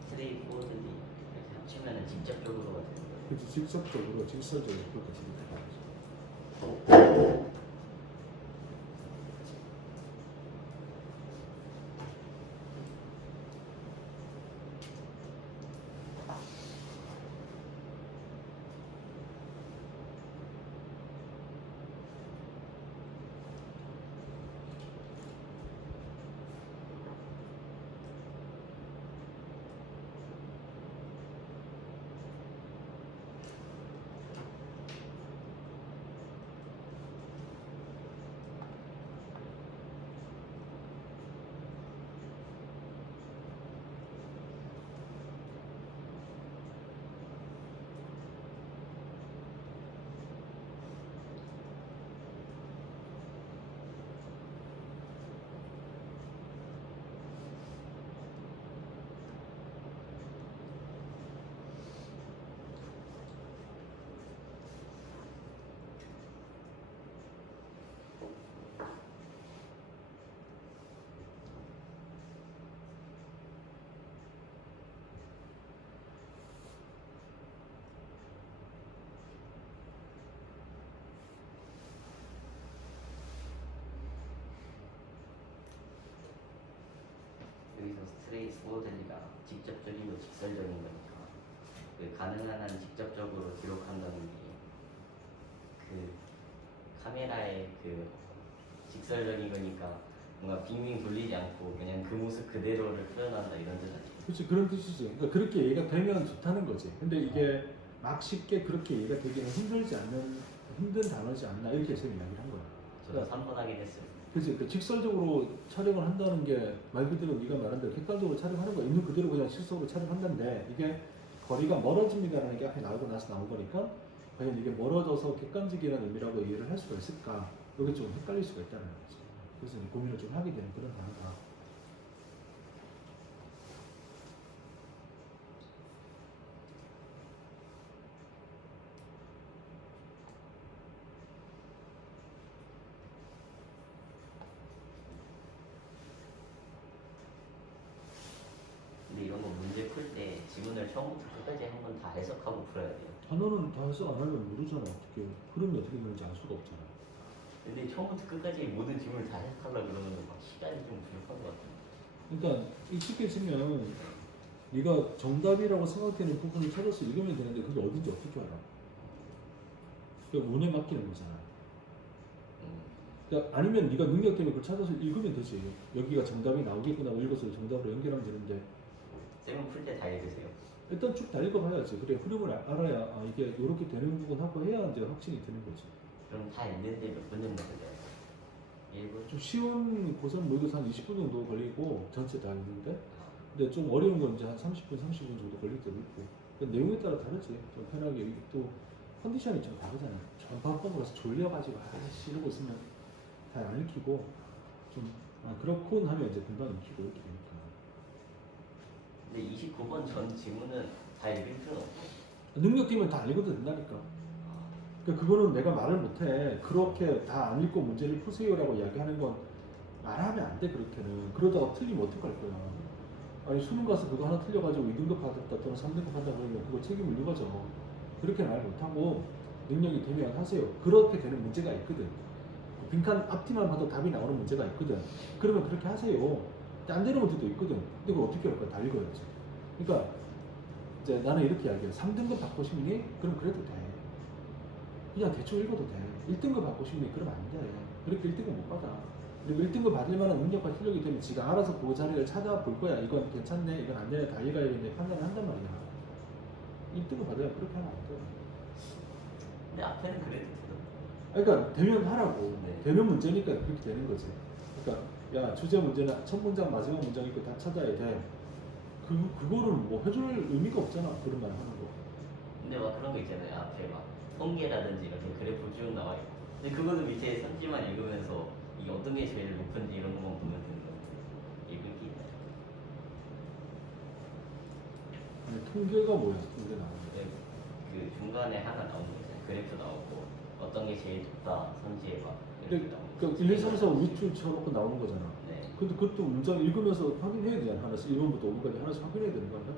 스트레이트 포워드이 이렇게 합치면은 직접적으로가 되는 거예요. 그치 직접적으로 직설적으로 그렇게 생각하는 거죠. 여기서 스트레이트 포워드가 직접적이고 직설적인 거니까 그 가능한 한 직접적으로 기록한다는 게 그 카메라의 그 직설적인 거니까 뭔가 빙빙 돌리지 않고 그냥 그 모습 그대로를 표현한다 이런 뜻 아니에요? 그렇지 그런 뜻이지. 그러니까 그렇게 이해가 되면 좋다는 거지. 근데 이게 막 쉽게 그렇게 이해가 되기는 힘든 단어지 않나 이렇게 해서 이야기를 한 거야. 저도 3번 하긴 했어요. 그치, 그 직설적으로 촬영을 한다는 게 말 그대로 네가 말한 대로 객관적으로 촬영하는 거야. 있는 그대로 그냥 실속으로 촬영한다는데 이게 거리가 멀어집니다라는 게 앞에 나오고 나서 나온 거니까 과연 이게 멀어져서 객관적이라는 의미라고 이해를 할 수가 있을까? 이게 좀 헷갈릴 수가 있다는 거지. 그래서 이제 고민을 좀 하게 되는 그런 단어다. 근데 이런 거 문제 풀 때 지문을 처음부터 끝까지 한번 다 해석하고 풀어야 돼요. 단어는 다 해석 안 하면 모르잖아. 어떻게 흐름이 어떻게 되는지 알 수가 없잖아. 근데 처음부터 끝까지 모든 지문을 다 해석하려고 그러면 막 시간이 좀 부족한 것 같아요. 그러니까 익숙해지면 네가 정답이라고 생각되는 부분을 찾아서 읽으면 되는데 그게 어딘지 어떻게 알아? 그러니까 운에 맡기는 거잖아. 그러니까 아니면 네가 능력 때문에 그걸 찾아서 읽으면 되지. 여기가 정답이 나오겠구나 하고 읽어서 정답으로 연결하면 되는데 쌤은 풀 때 다 읽으세요? 일단 쭉 다 읽어봐야지. 그래 흐름을 알아야 아, 이게 이렇게 되는 부분 하고 해야 이제 확신이 드는 거지. 그럼 다 읽는데 몇 분 정도 걸려요? 1분? 좀 쉬운 고선 모의고사 한 20분 정도 걸리고 전체 다 읽는데 근데 좀 어려운 건 이제 한 30분, 30분 정도 걸릴 때도 있고 그러니까 내용에 따라 다르지. 좀 편하게 또 컨디션이 좀 다르잖아. 전반적으로 가서 졸려가지고 아씨 이러고 있으면 잘 안 읽히고 좀 그렇군 하면 이제 금방 읽히고 이렇게 되니까. 근데 29번 전 지문은 다 읽을 필요는 없고 능력 되면 다 안 읽어도 된다니까. 그러니까 그거는 내가 말을 못해. 그렇게 다 안 읽고 문제를 푸세요라고 이야기하는 건 말하면 안 돼. 그렇게는. 그러다가 틀리면 어떡할 거야. 아니 수능 가서 그거 하나 틀려가지고 2등급 받았다 또는 3등급 한다 그러면 그거 책임을 누가 져. 그렇게 말 못하고 능력이 되면 하세요. 그렇게 되는 문제가 있거든. 빈칸 앞뒤만 봐도 답이 나오는 문제가 있거든. 그러면 그렇게 하세요. 근데 안 되는 문제도 있거든. 근데 그걸 어떻게 할 거야? 다 읽어야지. 그러니까 이제 나는 이렇게 이야기해. 3등급 받고 싶니? 그럼 그래도 돼. 그냥 대충 읽어도 돼. 1등급 받고 싶니? 그러면 안 돼. 그렇게 1등급 못 받아. 그리고 1등급 받을 만한 능력과 실력이 되면 지가 알아서 그 자리를 찾아볼 거야. 이건 괜찮네, 이건 안 돼, 다 읽어야겠네 판단을 한단 말이야. 1등급 받아야 그렇게 하면 안 돼. 근데 앞에는 그래도 되던데. 그러니까 되면 하라고. 네. 되면 문제니까 그렇게 되는 거지. 그러니까 야, 주제 문제는 첫 문장 마지막 문장 있고 다 찾아야 돼. 그거를 뭐 해줄 의미가 없잖아. 그런 말 하는 거. 근데 막 그런 거 있잖아요. 앞에 막 통계라든지 이렇게 그래프 쭉 나와 있고. 근데 그거는 밑에 선지만 읽으면서 이게 어떤 게 제일 높은지 이런 것만 보면 되는 건데 읽을 게 있나요? 아니, 통계가 뭐야? 통계 나오는 거. 네, 그 중간에 하나 나오는 거잖아요. 그래프 나오고 어떤 게 제일 높다 선지해봐 이렇게 나오는 그 1, 2, 3, 4, 5 밑줄 쳐놓고 나오는 거잖아. 네. 근데 그것도 문장 읽으면서 확인해야 되잖아. 하나씩 1번부터 5번까지 하나씩 확인해야 되는 거 아니야?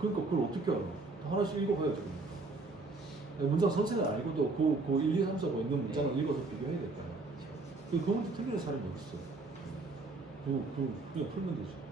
그러니까 그걸 어떻게 알아? 다 하나씩 읽어봐야지. 문장 전체는 아니고도 그 1, 2, 3, 4, 5 있는 문장을 읽어서 비교해야 될 거야. 그 문제 틀리는 사람이 어딨어? 그냥 풀면 되지.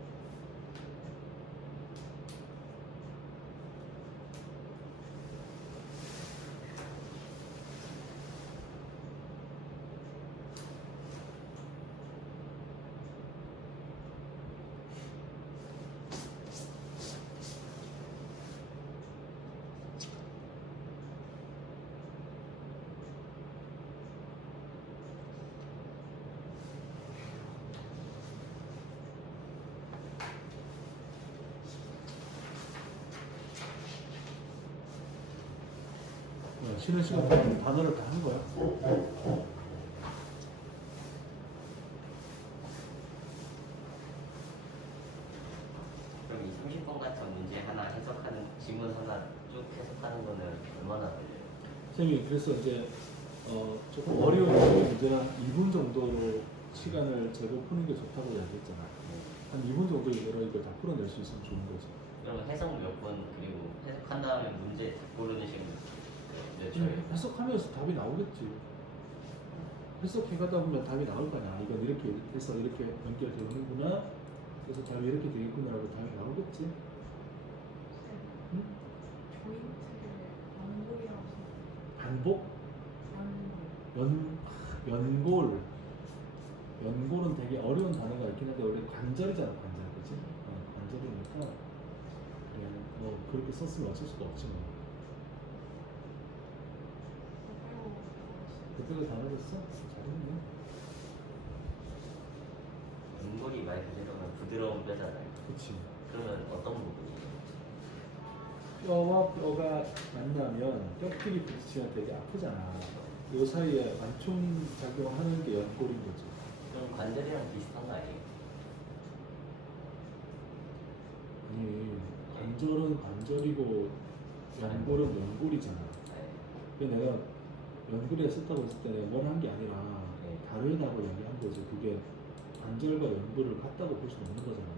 쉬는 시간 동안 단어를 다 한 거야. 그럼 이 30번 같은 문제 하나 해석하는 지문 하나 쭉 해석하는 거는 얼마나 걸려요? 선생님이 그래서 이제 조금 어려운 문제는 한 2분 정도 시간을 재고 푸는 게 좋다고 이야기했잖아. 한 2분 정도 이거로 이걸 다 풀어낼 수 있으면 좋은 거지. 그러면 해석 몇 번 그리고 해석한 다음에 문제 고르는 시간 몇 초예요? 해석하면서 답이 나오겠지. 해석해 가다 보면 답이 나올 거 아니야. 이건 이렇게 해서 이렇게 연결되는구나. 그래서 답이 이렇게 되겠구나라고 답이 나오겠지. 응? 조인트를 연골이라고 반복? 연골. 연골은 되게 어려운 단어가 있긴 한데 원래 관절이잖아, 관절, 그치? 관절이니까 그래, 뭐 그렇게 썼으면 어쩔 수가 없지 뭐. 그때가 다 나겠어? 잘했네. 연골이 말 그대로는 부드러운 뼈잖아요. 그치. 그러면 어떤 부분이에요? 뼈와 뼈가 만나면 뼈끼리 부딪히면 되게 아프잖아. 요 사이에 완충 작용하는 게 연골인 거지. 그럼 관절이랑 비슷한 거 아니에요? 아니, 관절은 관절이고 연골은 연골이잖아. 네. 그래서 내가 연골에 썼다고 했을 때 내가 원한 게 아니라 네. 다르다고 얘기한 거지. 그게 관절과 연골을 같다고 볼 수는 없는 거잖아.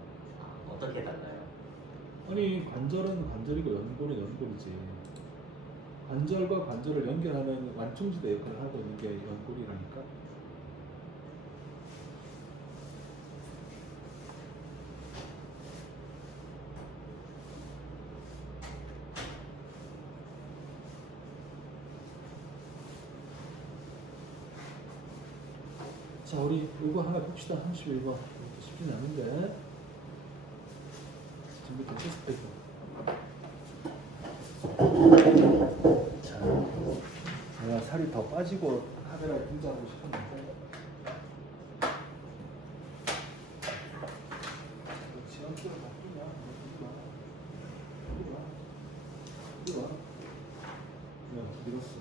아, 어떻게 달라요? 아니, 관절은 관절이고 연골은 연골이지. 관절과 관절을 연결하는 완충지대 역할을 하고 있는 게 연골이라니까. 자, 우리 이거 하나 봅시다. 31번. 쉽진 않은데. 준비 됐겠어? 자, 제가 살이 더 빠지고 카메라에 등장하고 싶었는데. 지연기를 바꾸냐? 이리 와. 야, 밀었어.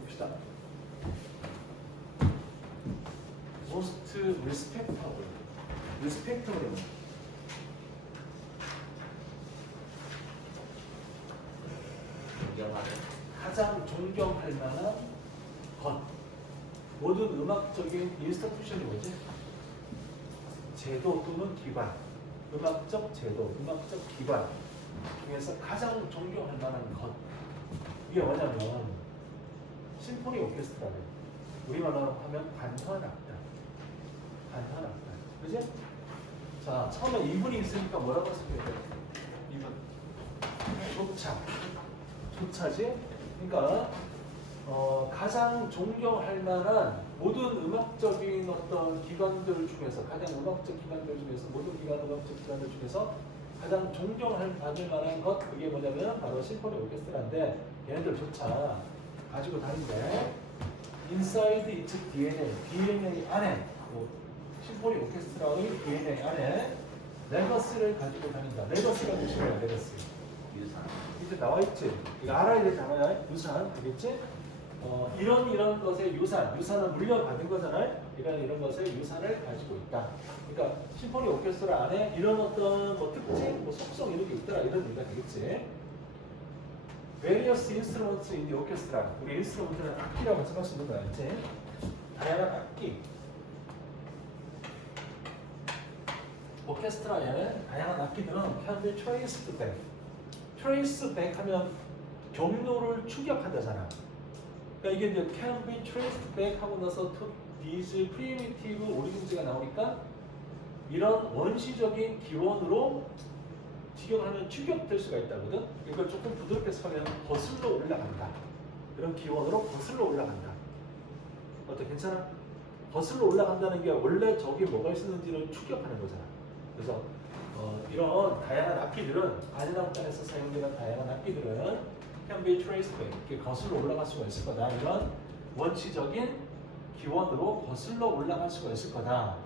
봅시다. Most respectable. respectable. 존경하는 가장 존경할 만한 것. 모든 음악적인 인스티튜션이 뭐지? 제도 또는 기반. 음악적 제도, 음악적 기반 중에서 가장 존경할 만한 것. 이게 뭐냐면 심포니 오케스트라래. 우리말로 하면 관현악단. 관현악단. 그지? 자, 처음에 2분이 있으니까 뭐라고 쓰면 돼? 2분. 조차지? 그러니까 가장 존경할 만한 모든 음악적인 어떤 기관들 중에서 가장 음악적 기관들 중에서 모든 음악적 기관들 중에서 가장 존경할 받을 만한 것 그게 뭐냐면 바로 심포니 오케스트라인데 얘네들조차 가지고 다닌데 inside its DNA 안에 심포니 오케스트라의 DNA 안에 레거스를 가지고 다닌다. 레거스가 무슨 말이야? 레거스. 유산. 이제 나와 있지. 이거 알아야 될 단어야. 유산, 알겠지? 이런 것의 유산은 물려받은 거잖아요. 이런 것의 유산을 가지고 있다. 그러니까 심포니 오케스트라 안에 이런 어떤 뭐 특징, 뭐 속성 이런 게 있더라 이런 얘기가 되겠지. Various instruments in the orchestra. 우리 인스트루먼트는 악기라고 생각할 수 있는 거야, 이제. 다양한 악기. 오케스트라에 다양한 악기들은 can be traced back. trace back 하면 경로를 추격한다잖아. 그러니까 이게 이제 can be traced back 하고 나서 to these primitive origins가 나오니까 이런 원시적인 기원으로 직역하면 추격될 수가 있다거든. 이걸 조금 부드럽게 설명하면 거슬러 올라간다. 이런 기원으로 거슬러 올라간다. 어때? 괜찮아? 거슬러 올라간다는 게 원래 저기 뭐가 있었는지를 추격하는 거잖아. 그래서 이런 다양한 악기들은 아리랑땅에서 사용되는 다양한 악기들은 can be traced back. 이렇게 거슬러 올라갈 수가 있을 거다. 이런 원시적인 기원으로 거슬러 올라갈 수가 있을 거다.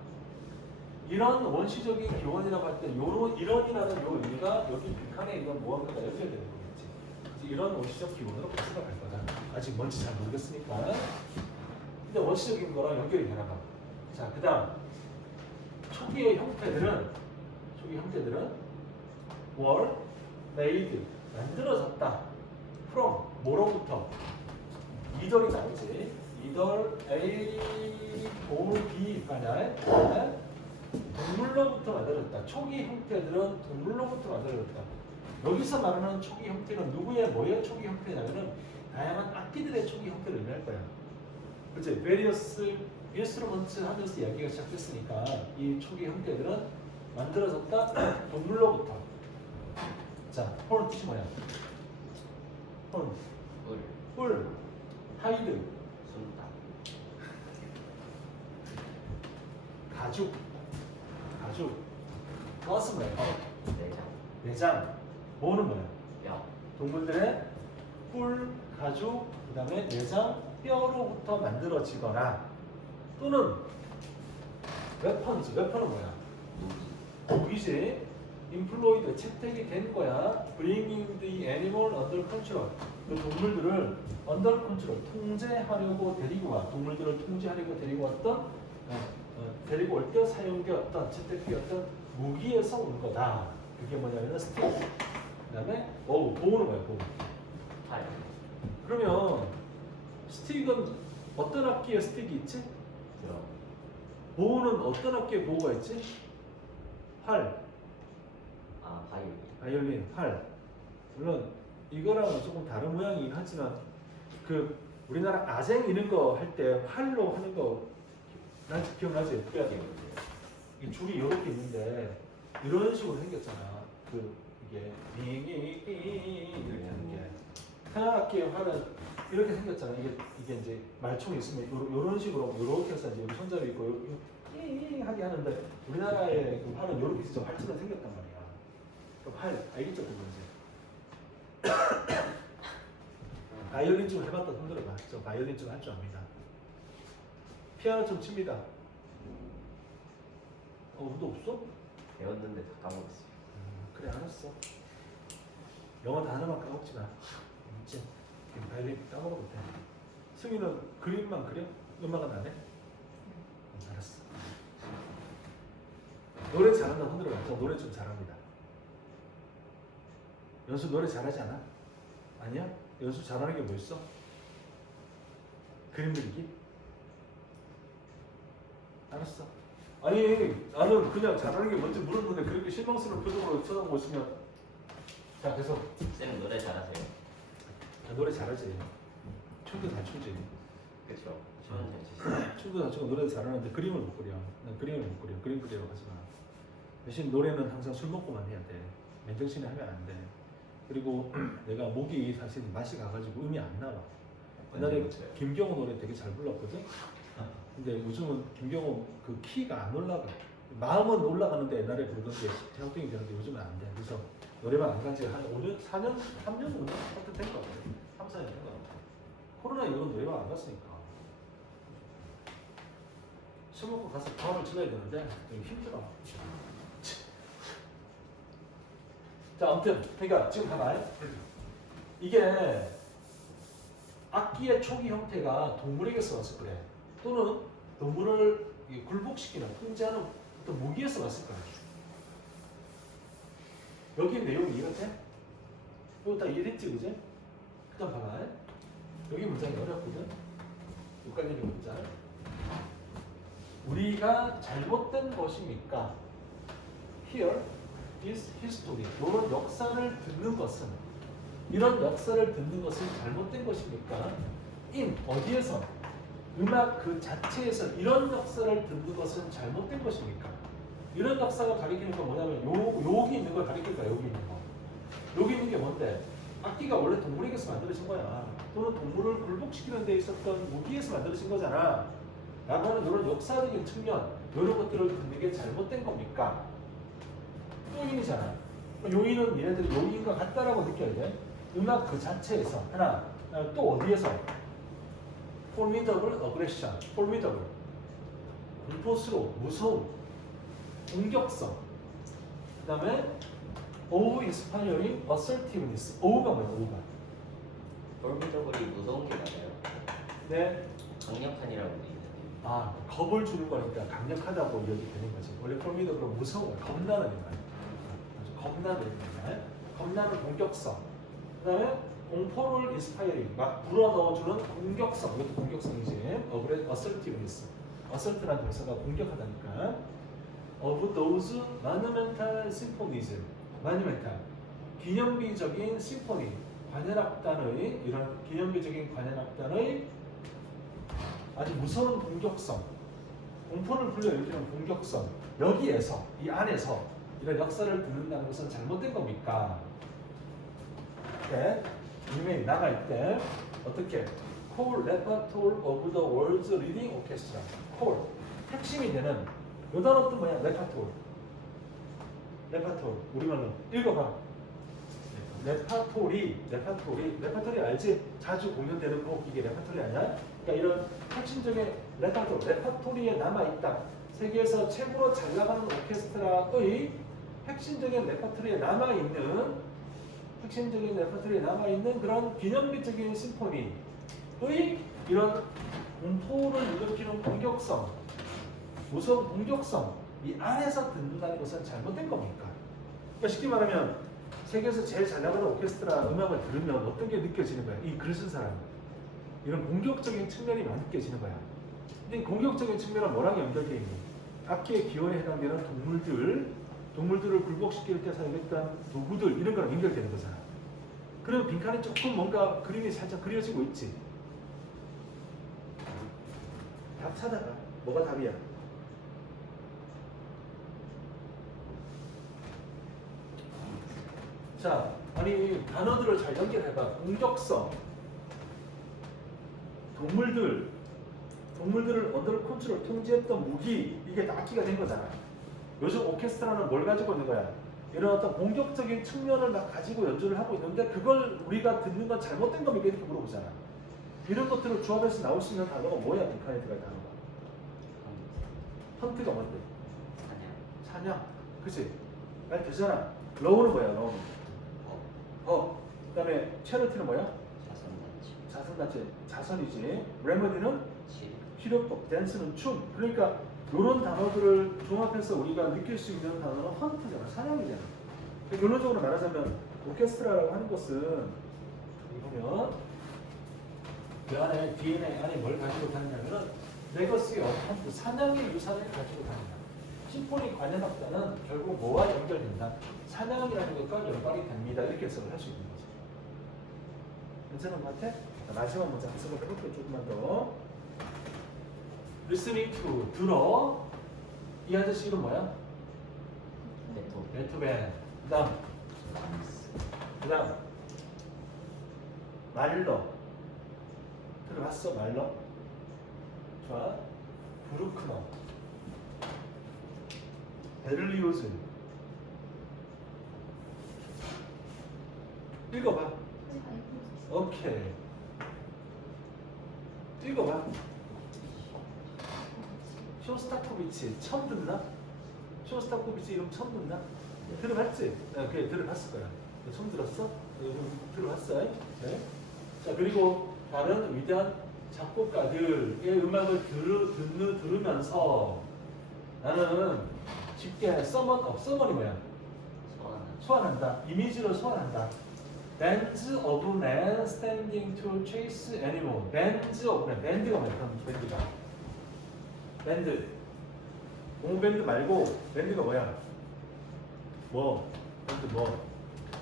이런 원시적인 기원이라고 할 때 이런이라는 요 의미가 여기 빈칸에 이건 무언가가 연결되는 거겠지. 그래서 이런 원시적 기원으로 거슬러 갈 거다. 아직 뭔지 잘 모르겠으니까. 근데 원시적인 거랑 연결이 되나 봐. 자, 그 다음 초기의 형태들은 were made 만들어졌다. from 뭐로부터? either이 나오지. either A or B가냐? 동물로부터 만들어졌다. 초기 형태들은 동물로부터 만들어졌다. 여기서 말하는 초기 형태는 누구의 뭐의 초기 형태냐면은 다양한 악기들의 초기 형태를 의미할 거야. 그치? various instruments 하면서 이야기가 시작됐으니까 이 초기 형태들은 만들어졌다. 동물로부터. 자, horn 뜻이 뭐야? horn. 뿔. 하이드. 숨다. 가죽. 플러스 뭐야? 내장. 내장. 뭐는 뭐야? 뼈. 동물들의 뿔, 가죽, 그 다음에 내장, 뼈로부터 만들어지거나 또는 웨펀은 뭐야? 무기지. employed, 채택이 된 거야. bringing the animal under control. 그 동물들을 under control, 통제하려고 데리고 와. 동물들을 통제하려고 데리고 왔던 데리고 올 때 사용되었던 채택되었던 무기에서 온 거다. 그게 뭐냐면 스틱. 그 다음에 보호는 뭐야? 보호. 팔. 그러면 그러면 스틱은 어떤 악기에 스틱이 있지? 드럼. 보호는 어떤 악기에 보호가 있지? 활, 아, 바이올린. 바이올린, 활. 물론 이거랑은 조금 다른 모양이긴 하지만 그 우리나라 아쟁 이런 거 할 때 활로 하는 거 기억나지? 이 줄이 이렇게 있는데 이런 식으로 생겼잖아. 그 이게 이렇게 하는 게 타악기의 활은 이렇게 생겼잖아. 이게 이제 말총이 있으면 이런 식으로 이렇게 해서 이제 여기 손잡이 있고 하게 하는데 우리나라의 그 활은 이렇게 있어. 활처럼 생겼단 말이야. 그 활 알겠죠, 그건지. 바이올린 좀 해봤다 손들어봐. 저 바이올린 좀 할 줄 압니다. 피아노 좀 칩니다. 운도 없어? 배웠는데 다 까먹었어요. 그래 알았어. 영어 단어만 까먹지 마. 있지? 바이올린 까먹어도 돼. 승희는 그림만 그려? 음악은 안 해? 알았어. 노래 잘한다 손들어봐. 저 노래 좀 잘합니다. 연수 노래 잘하지 않아? 아니야? 연수 잘하는 게 뭐 있어? 그림 그리기? 알았어. 아니 나는 그냥 잘하는 게 뭔지 물었는데 그렇게 실망스러운 표정으로 쳐다보고 있으면 자 계속. 쌤 노래 잘하세요? 노래 잘하지. 춤도 잘 추지. 그쵸. 춤은 잘 치시죠. 춤도 잘 추고 노래도 잘하는데 그림을 못 그려. 난 그림을 못 그려. 그림 그리라고 하지 마. 대신 노래는 항상 술 먹고만 해야 돼. 맨정신에 하면 안 돼. 그리고 내가 목이 사실 맛이 가가지고 음이 안 나와. 옛날에 맞아요. 김경호 노래 되게 잘 불렀거든. 근데 요즘은 김경호 그 키가 안 올라가. 마음은 올라가는데 옛날에 부르던 게 태양동이 되는데 요즘은 안 돼. 그래서 노래방 안 간 지가 한 5년, 4년, 3년 정도 된것 같아. 3, 4년 된 것 같아. 코로나 이후로 노래방 안 갔으니까. 술 먹고 가서 밥을 찍어야 되는데 좀 힘들어. 자, 아무튼 그러니까 지금 봐봐요. 이게 악기의 초기 형태가 동물에게서 왔을 거래. 또는 동물을 굴복시키는 통제하는 어떤 무기에서 왔을 거야. 여기 내용이 이해가 이거 다 이해됐지, 그지? 일단 봐봐. 여기 문장이 어렵거든. 헷갈리는 문장. 우리가 잘못된 것입니까? Here is history. 이런 역사를 듣는 것은, 이런 역사를 듣는 것은 잘못된 것입니까? in 어디에서? 음악 그 자체에서 이런 역사를 듣는 것은 잘못된 것입니까? 이런 역사가 가리키는 건 뭐냐면 여기 있는 걸 가리킬 거야. 여기 있는 거. 여기 있는 게 뭔데? 악기가 원래 동물에게서 만들어진 거야. 또는 동물을 굴복시키는 데 있었던 무기에서 만들어진 거잖아. 라고 하는 이런 역사적인 측면, 이런 것들을 듣는 게 잘못된 겁니까? 요인이잖아. 요인은 얘네들이 요인과 같다라고 느껴야 돼. 음악 그 자체에서 하나, 또 어디에서? formidable aggression, formidable, 공포스러워, 무서움, 공격성. 그 다음에 awe-inspiring assertiveness. 어우가 뭐야? 어우가. formidable이 무서운 게 맞아요. 네. 강력한이라고 돼 있는데. 아, 겁을 주는 거니까 강력하다고 이야기 되는 거지. 원래 formidable 무서워, 겁나는 거야. 겁나는 거야. 겁나는 공격성. 그 다음에 공포를 inspiring, 막 불어넣어주는 공격성. 이것도 공격성이지. assertiveness. assert라는 동사가 공격하다니까. of those monumental symphonies. monumental. 기념비적인 심포니. 관현악단의, 이런 기념비적인 관현악단의 아주 무서운 공격성, 공포를 불러일으키는 공격성, 여기에서, 이 안에서 이런 역사를 듣는다는 것은 잘못된 겁니까? 이렇게 이메일 나갈 때 어떻게? Core repertoire of the world's leading orchestra. Core, 핵심이 되는 요 단어 또 뭐야? repertoire. repertoire, 우리말로 읽어봐. 레파토리 알지? 자주 공연되는 곡, 이게 레파토리 아니야? 그러니까 이런 핵심적인 레파토리에 남아있다. 세계에서 최고로 잘 나가는 오케스트라의 핵심적인 레파토리에 남아있는 그런 기념비적인 심포니의 이런 공포를 일으키는 공격성, 무서운 공격성, 이 안에서 듣는다는 것은 잘못된 겁니까? 그러니까 쉽게 말하면 세계에서 제일 잘 나가는 오케스트라 음악을 들으면 어떤 게 느껴지는 거야? 이 글을 쓴 사람. 이런 공격적인 측면이 많이 느껴지는 거야. 근데 이 공격적인 측면은 뭐랑 연결되어 있니? 악기의 기원에 해당되는 동물들을 굴복시킬 때 사용했던 도구들, 이런 거랑 연결되는 거잖아. 그러면 빈칸에 조금 뭔가 그림이 살짝 그려지고 있지. 답 찾아가. 뭐가 답이야? 자, 아니 단어들을 잘 연결해봐. 공격성, 동물들을 언더 컨트롤 통제했던 무기, 이게 다 악기가 된 거잖아. 요즘 오케스트라는 뭘 가지고 있는 거야? 이런 어떤 공격적인 측면을 막 가지고 연주를 하고 있는데 그걸 우리가 듣는 건 잘못된 겁니까? 이렇게 물어보잖아. 이런 것들을 조합해서 나올 수 있는 단어가 뭐야? 북한에 들어갈 단어가. 헌트가 뭔데? 사냥. 그치? 말 되잖아. 러우는 뭐야? 러우. 그 다음에 체리티는 뭐야? 자선단체. 자선이지. 레머디는 치료법. 댄스는 춤. 그러니까 이런 단어들을 종합해서 우리가 느낄 수 있는 단어는 헌트잖아. 사냥이잖아. 결론적으로 말하자면 오케스트라라고 하는 것은 여기 보면 그 안에 DNA 안에 뭘 가지고 다니냐면은 레거시 오브 헌트, 사냥의 유산을 가지고 다닌다. 심포니 관현악단은 결국 뭐와 연결된다? 사냥이라는 것과 연관이 됩니다. 이렇게 해석을 할 수 있는 거죠. 괜찮은 것 같아? 자, 마지막 문장 해석을 해볼게요. 조금만 더. Listening to, 들어. 이 아저씨 이름 뭐야? 베토벤. 그다음 말러. 들어봤어 말러? 좋아. 브루크너. 베를리오즈. 읽어봐. 아직 안 읽었어요. 오케이. 읽어봐. 쇼스타코비치 처음 듣나? 쇼스타코비치 이름 처음 듣나? 들어봤지? 그래 들어봤을 거야. 처음 들었어? 들어봤어? 네. 자 그리고 다른 위대한 작곡가들의 음악을 들으면서 나는 쉽게 서머니 뭐야? 소환한다. 이미지로 소환한다. Bands of men standing to chase animal. Bands of men. 밴드가 뭐야? 그럼 밴드가. 밴드. 공밴드 말고 밴드가 뭐야? 뭐? 밴드 뭐?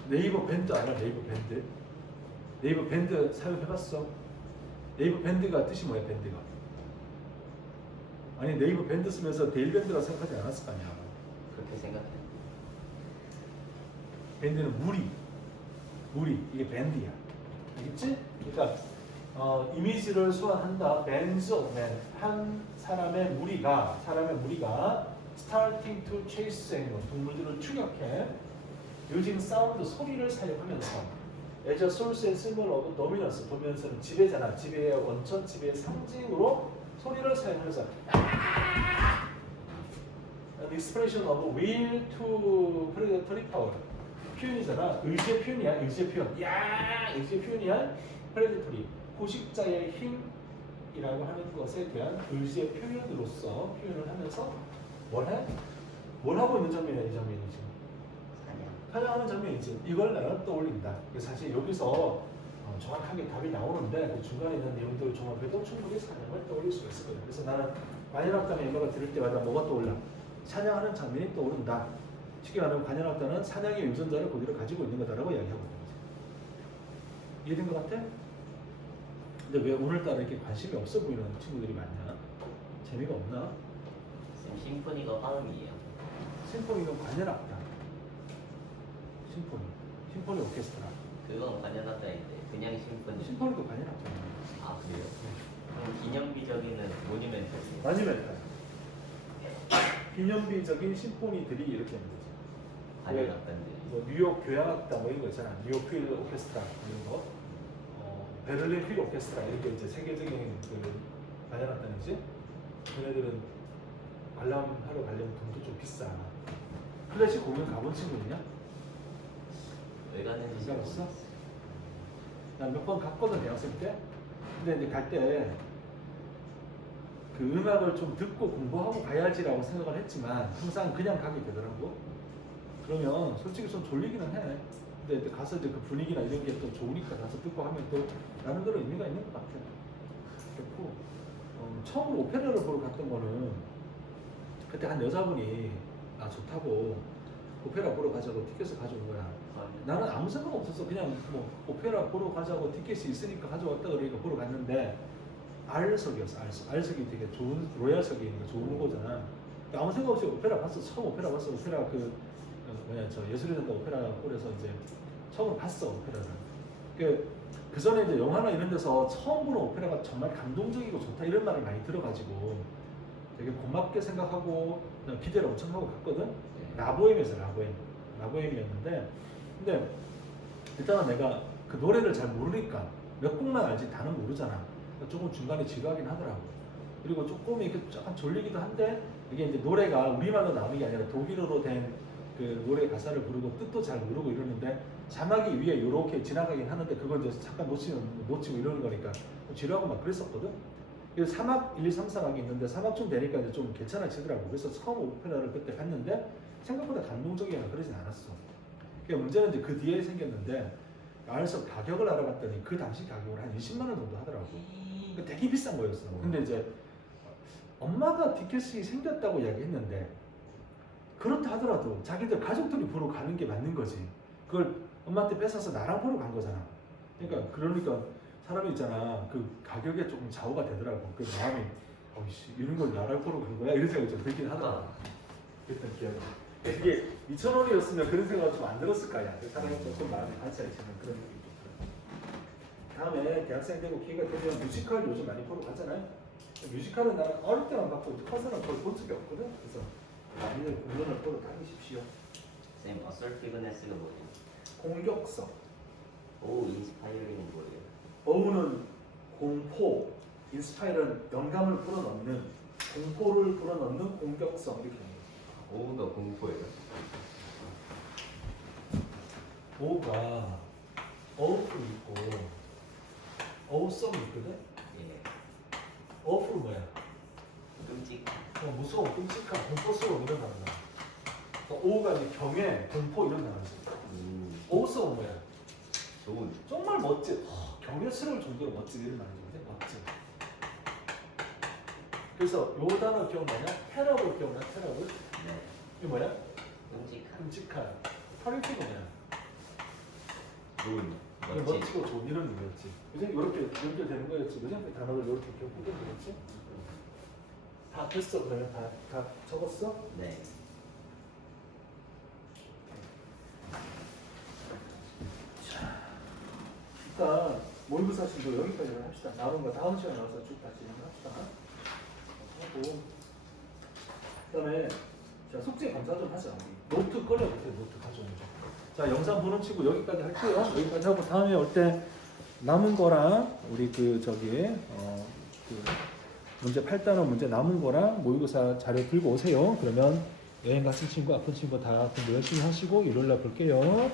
네이버 밴드 알아? 네이버 밴드? 네이버 밴드 사용해봤어? 네이버 밴드가 뜻이 뭐야? 밴드가? 아니 네이버 밴드 쓰면서 데일 밴드라고 생각하지 않았을 거 아니야? 그렇게 생각해. 밴드는 무리 이게 밴드야. 알겠지? 그러니까 이미지를 소환한다. Bands of men 한 사람의 무리가 starting to chase animal 동물들을 추격해 using sound 소리를 사용하면서 as a source and symbol of dominance dominance는 지배잖아. 지배의 원천, 지배의 상징으로 소리를 사용하면서 an expression of will to predatory power 표현이잖아. 의지의 표현이야. 의지의 표현. 의지의 표현이야. predatory 포식자의 힘이라고 하는 것에 대한 의지의 표현으로서 표현을 하면서 뭘 해? 뭘 하고 있는 장면이야. 이 장면이 지금 사냥하는 장면이지. 이걸 내가 떠올린다. 사실 여기서 정확하게 답이 나오는데 그 중간에 있는 내용들을 종합해도 충분히 사냥을 떠올릴 수가 있을 거예요. 그래서 나는 관현악단의 음악을 들을 때마다 뭐가 떠올라? 사냥하는 장면이 떠오른다. 쉽게 말하면 관현악단은 사냥의 유전자를 그대로 가지고 있는 거다라고 이야기하거든요. 이해된 것 같아? 근데 왜 오늘따라 이렇게 관심이 없어 보이는 친구들이 많냐? 재미가 없나? 쌤 심포니가 화음이에요. 심포니는 관현악단. 심포니 오케스트라. 그건 관현악단인데 그냥 심포니. 심포니도 관현악단이야. 아 그래요? 그럼 기념비적인은 모니멘탈이에요. 마지막에 기념비적인 심포니들이 이렇게 있는 거지. 관현악단들이. 뭐 뉴욕 교향악단 뭐 이런 거 있잖아. 뉴욕 휠 오케스트라 이런 거. 베를린 휠 오케스트라 이렇게 이제 세계적인 그 관현악단이지. 걔네들은 관람하러 가려면 돈도 좀 비싸. 클래식 공연 가본 친구 있냐? 왜 가는지 안 가봤어? 모르겠어요. 난 몇 번 갔거든 대학생 때. 근데 이제 갈 때 그 음악을 좀 듣고 공부하고 가야지라고 생각을 했지만 항상 그냥 가게 되더라고. 그러면 솔직히 좀 졸리기는 해. 근데 가서 이제 그 분위기나 이런 게 또 좋으니까 가서 듣고 하면 또 나름대로 의미가 있는 것 같아. 그렇고 처음으로 오페라를 보러 갔던 거는 그때 한 여자분이 나 좋다고 오페라 보러 가자고 티켓을 가져온 거야. 나는 아무 생각 없었어. 그냥 뭐 오페라 보러 가자고 티켓이 있으니까 가져왔다 그러니까 보러 갔는데 R석이었어. R석이 되게 좋은 로얄석이니까 좋은 후보잖아. 아무 생각 없이 오페라 봤어. 처음 오페라 봤어. 오페라 저 예술의 전당 오페라 홀에서 이제 처음으로 봤어 오페라를. 그 전에 이제 영화나 이런 데서 처음 보는 오페라가 정말 감동적이고 좋다 이런 말을 많이 들어가지고 되게 고맙게 생각하고 기대를 엄청 하고 갔거든. 라보엠에서 라보엠이었는데 근데 일단은 내가 그 노래를 잘 모르니까 몇 곡만 알지 다는 모르잖아. 조금 중간에 지루하긴 하더라고. 그리고 조금 이렇게 약간 졸리기도 한데 이게 이제 노래가 우리말로 나오는 게 아니라 독일어로 된 그 노래 가사를 부르고 뜻도 잘 모르고 이러는데 자막이 위에 이렇게 지나가긴 하는데 그걸 이제 잠깐 놓치고 이러는 거니까 지루하고 막 그랬었거든. 그래서 3악 1, 2, 3, 4악이 있는데 3악쯤 되니까 이제 좀 괜찮아지더라고. 그래서 처음 오페라를 그때 봤는데 생각보다 감동적이거나 그러진 않았어. 그러니까 문제는 이제 그 뒤에 생겼는데 알아서 가격을 알아봤더니 그 당시 가격을 한 20만 원 정도 하더라고. 그러니까 되게 비싼 거였어. 근데 이제 엄마가 티켓이 생겼다고 이야기했는데 그렇다 하더라도 자기들 가족들이 보러 가는 게 맞는 거지. 그걸 엄마한테 뺏어서 나랑 보러 간 거잖아. 그러니까 사람이 있잖아. 그 가격에 조금 좌우가 되더라고. 그 마음이 어이씨 이런 걸 나랑 보러 간 거야? 이런 생각이 좀 들긴 하더라고. 그랬던 기억이. 이게 2,000원이었으면 그런 생각을 좀 안 들었을 거 아니야. 사람이 조금 마음이 반짝이는 그런 느낌이 좀 들어요. 다음에 대학생 되고 기회가 되면 뮤지컬 요즘 많이 보러 가잖아요. 뮤지컬은 나는 어릴 때만 봤고 커서는 거의 본 적이 없거든. 그래서 많이들 공연을 보러 다니십시오. 쌤, 어설티브네스가 뭐예요? 공격성, 오, 인스파이어링은 뭐예요? 어우는 공포, 인스파이어는 영감을 불어넣는, 공포를 불어넣는 공격성 이렇게 합니다. 오가 공포예요? 오가 어우풀 있고 어우성이 있거든. 예. 어우풀 뭐야? 끔찍. 무서워, 끔찍한, 공포스러운 이런 단어다. 오가 이제 경외, 공포 이런 단어지. 어우성은 뭐야? 좋은. 정말 멋진, 경외스러울 정도로 멋진 이런 단어인데 멋진. 그래서 요 단어 기억나냐? 테러블 기억나? 테러블? 네. 이게 뭐야? 끔찍한. 끔찍한. 터리티가 뭐야? 좋은. 이게 멋진. 멋지고 좋은 이런 의미였지. 그죠? 이렇게 연결되는 거였지. 그죠? 그 단어를 이렇게 겪고 그랬지? 다 됐어. 그러면 다 적었어? 네. 일단 모의고사 진도 여기까지만 합시다. 남은 거 다음 시간에 와서 쭉 다시 합시다. 하고 그다음에 자 숙제 검사 좀 하자. 우리. 노트 꺼내보세요. 노트 가져오는 거. 자 영상 보는 치고 여기까지 할게요. 여기까지 하고 다음에 올 때 남은 거랑 우리 그 문제 8단원 문제 남은 거랑 모의고사 자료 들고 오세요. 그러면 여행 갔을 친구, 아픈 친구 다 공부 열심히 하시고 일요일 날 볼게요.